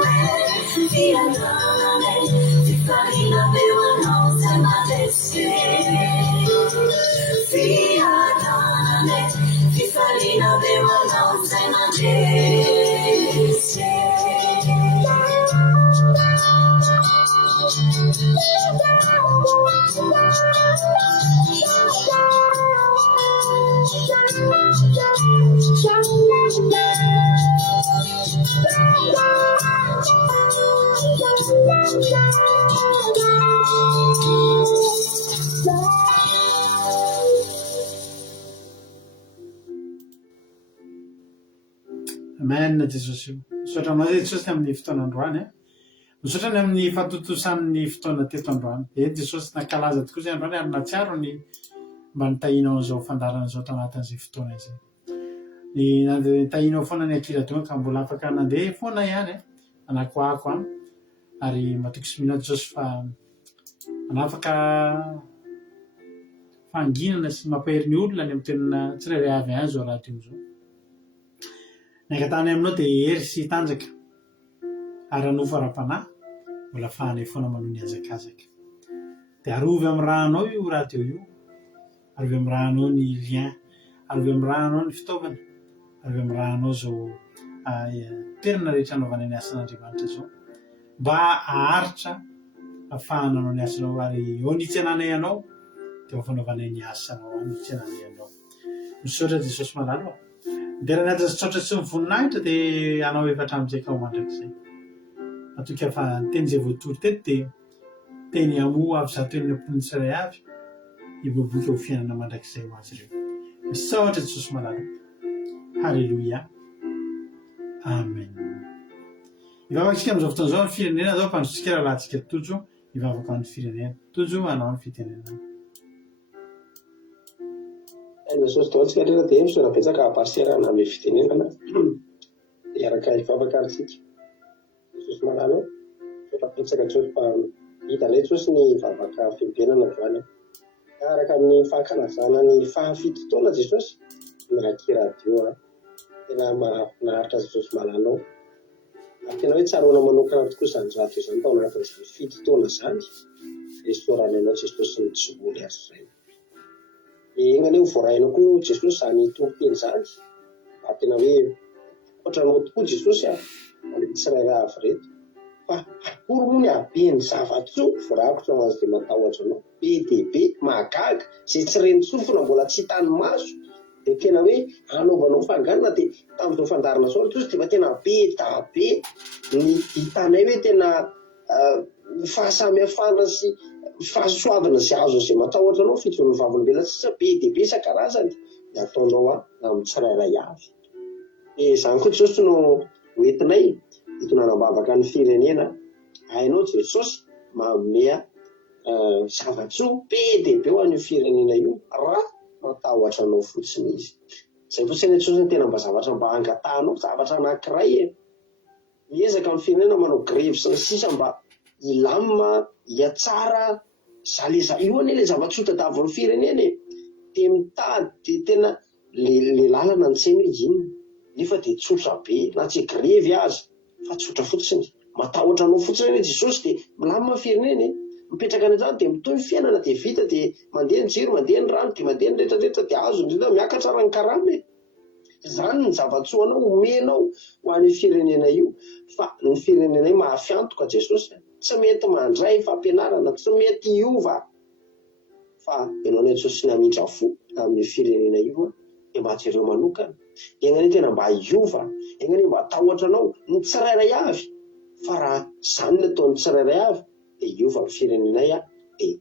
Farina me wanna say my Farina me wanna say my Amen Jesosy io. Misaotra aminao Jesosy amin'ny fotoana androany a. Misaotra ny amin'ny fatotosan'ny fotoana teto androany. Jesosy nankalaza tokoa izay androany ary natsiaro ny mba nitahinao an'izao fandaran'izao tanatin'izay fotoana izay. Ny tahinao foana ny akira-dona ka mbola afaka nandeha foana ihany anakoako any ary matoky sy mino Jesosy fa manafaka fanginana sy mampahery ny olona ny amin'ny toerana tsirairay avy ihany zao radio zao. Ny ankatany aminao dia hery sy tanjaka ary hanofo ara-panahy mbola fahanay foana manohy ny hazakazaka. Dia arovy amin'ny rahanao io radio io, arovy amin'ny rahanao ny lien, arovy amin'ny rahanao ny fitaovana, arovy amin'ny rahanao zao toerana rehetra anaovana ny asan'Andriamanitra zao mba aharitra ahafahananao ny asanao ary eo ny tsenanay ianao dia ho fanaovanay ny asanao ny tsenanay ianao. Misaotra Jesosy malalo. Dera naty tsotra tsy mivoninahitra dia anao efa hatramin'izay ka ho mandrakizay. Matoky fa teny izay voatory teto dia teny amo avy zato enina mpony tsiray avy hiboboka ho fiainana mandrakizay ho azy ireo. Misaotra Jesosy malalo. Halleluia. Amen. Ivavakantsika amin'izao fotoana izao ny firenena zao mpandrotsika rahalahintsika tojo hivavaka amin'ny firenena. Tojo anao ny fitenenana. Jesosy taontsika rehetra dia misorabetsaka pasera na amin'ny fitenenana iaraka hivavaka amintsika. Jesosy malalo misorabetsaka Jesosy fa hitanay Jesosy ny vavaka fibenana androany araka amin'ny fahakalazana ny fahafito taona Jesosy mirakira radio tena mahafinaritra Jesosy malalo. Tena hoe tsarona manokana tokoa izany radio izany tao anatin'izany fito taona izany restorananao Jesosy ny tsimboly azy izay. Engany ho voarainao koa Jesosy izany tompony izany. Tena hoe ohatranao tokoa Jesosy amin'ny tsirairay avy reto. Fa akory moa ny habeny zava-tsoa voarakotra ho azy dia matahotra anao. Be dia be mahagaga izay tsy reny tsofina mbola tsy hitany maso dia tena hoe anaovanao fanganana dia tamin'izao fandarina zao Jesosy dia tena be da be ny hitanay hoe tena fahasamihafana sy fahasoavana izay azo izay matahotra anao fijoroan'ny vavolombelona sisa be dia be isan-karazany ny ataonao amin'ny tsirairay avy. Izany koa Jesosy no hoentinay itony hanambavaka ny firenena. Hainao Jesosy manome zava-tsoa be dia be ho an'io firenena io raha matahotra anao fotsiny izy. Izay fotsiny Jesosy tena mba zavatra mba angatahanao zavatra anankiray miezaka amin'ny firenena manao grevy sy ny sisa mba ilamina hiatsara zaleza io anie ilay zava-tsoa tadavin'ny firenena dia mitady dia tena le lalana ny tsena inona nefa dia tsotra be na tsy grevy azy fa tsotra fotsiny matahotra anao fotsiny hoe Jesosy dia milamina firenena mipetraka any an-drano dia mitohy ny fiainana dia vita dia mandeha ny jiro mandeha ny rano dia mandeha ny rehetrarehetra dia azo indrindra miakatra raha ny karama. Izany ny zava-tsoa anao omenao ho an'ny firenena io fa ny firenena io mahafiantoka Jesosy tsy mety mandray fampianarana tsy mety hiova fa ianao ny Jesosy ny hamindra fo amin'ny firenena io dia mba jereo manokana engany tena mba hiova engany mba tahotra anao ny tsirairay avy fa raha izany ny ataon'ny tsirairay avy dia hiova amin'ny firenenay dia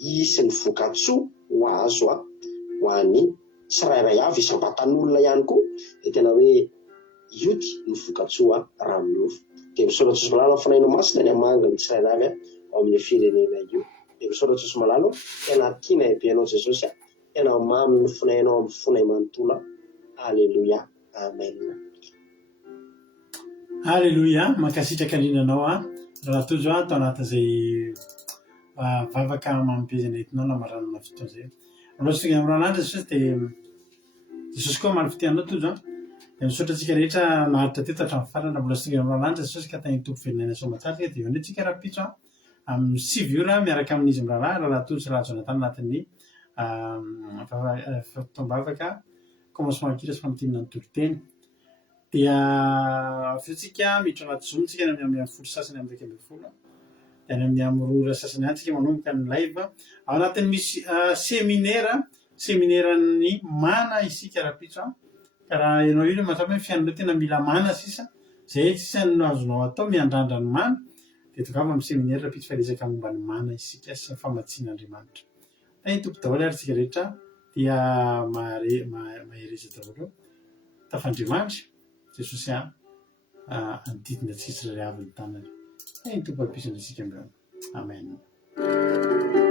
hisy ny voka-tsoa ho azo ho an'ny tsirairay avy isam-batan'olona ihany koa dia tena hoe ioty ny voka-tsoa raha miova. Dia misaotra Jesosy malalo fanainao masina ny hamanga ny tsirairay avy ao amin'ny firenena io. Dia misaotra Jesosy malalo tena tiana ibenao Jesosy tena mamy ny finainao amin'ny fonay manontolo. Alleluia. Amen. Alleluia. Mankasitraka indrindranao raha tojo tao anatin'izay vavaka mampezana etinao na maranana fotoana izay. Alohantsika amin'ny ranandra Jesosy dia Jesosy koa mamy fitianao tojo dia misaotra antsika rehetra naharitra teto hatramin'ny farana. Mbola sika amin'ny ranandra Jesosy ka tany tompo firenena soamantsarika dia eo indray tsika rapitso amin'ny 7 ora miaraka amin'izy miraharaha tojo raha Jonathan anatin'ny fotoam-bavaka commencement kira sy famotinana ny toriteny. Dia fiotsika miditra anaty zoom tsika ny amin'ny folo sasany amin'ny 10 dia ny amin'ny amorora sasany any tsika manomboka ny live ao anatin'ny misy seminaire-ny mana isika rapitso ka raha ianao io mahatsapa hoe fiainanao tena mila mana sisa zay tsisy anno azonao atao miandrandrany mana dia tokava amin'ny seminaire rapitsy faharesaka momba ny mana isika sy ny famatsian'Andriamanitra. Ny tompo daholo ary tsika rehetra dia mahereza daholo tafandriamanitra Jesosy anodidina tsitsy ray avy ny tanany. Ny tompo abisana isika mbeona. Amen.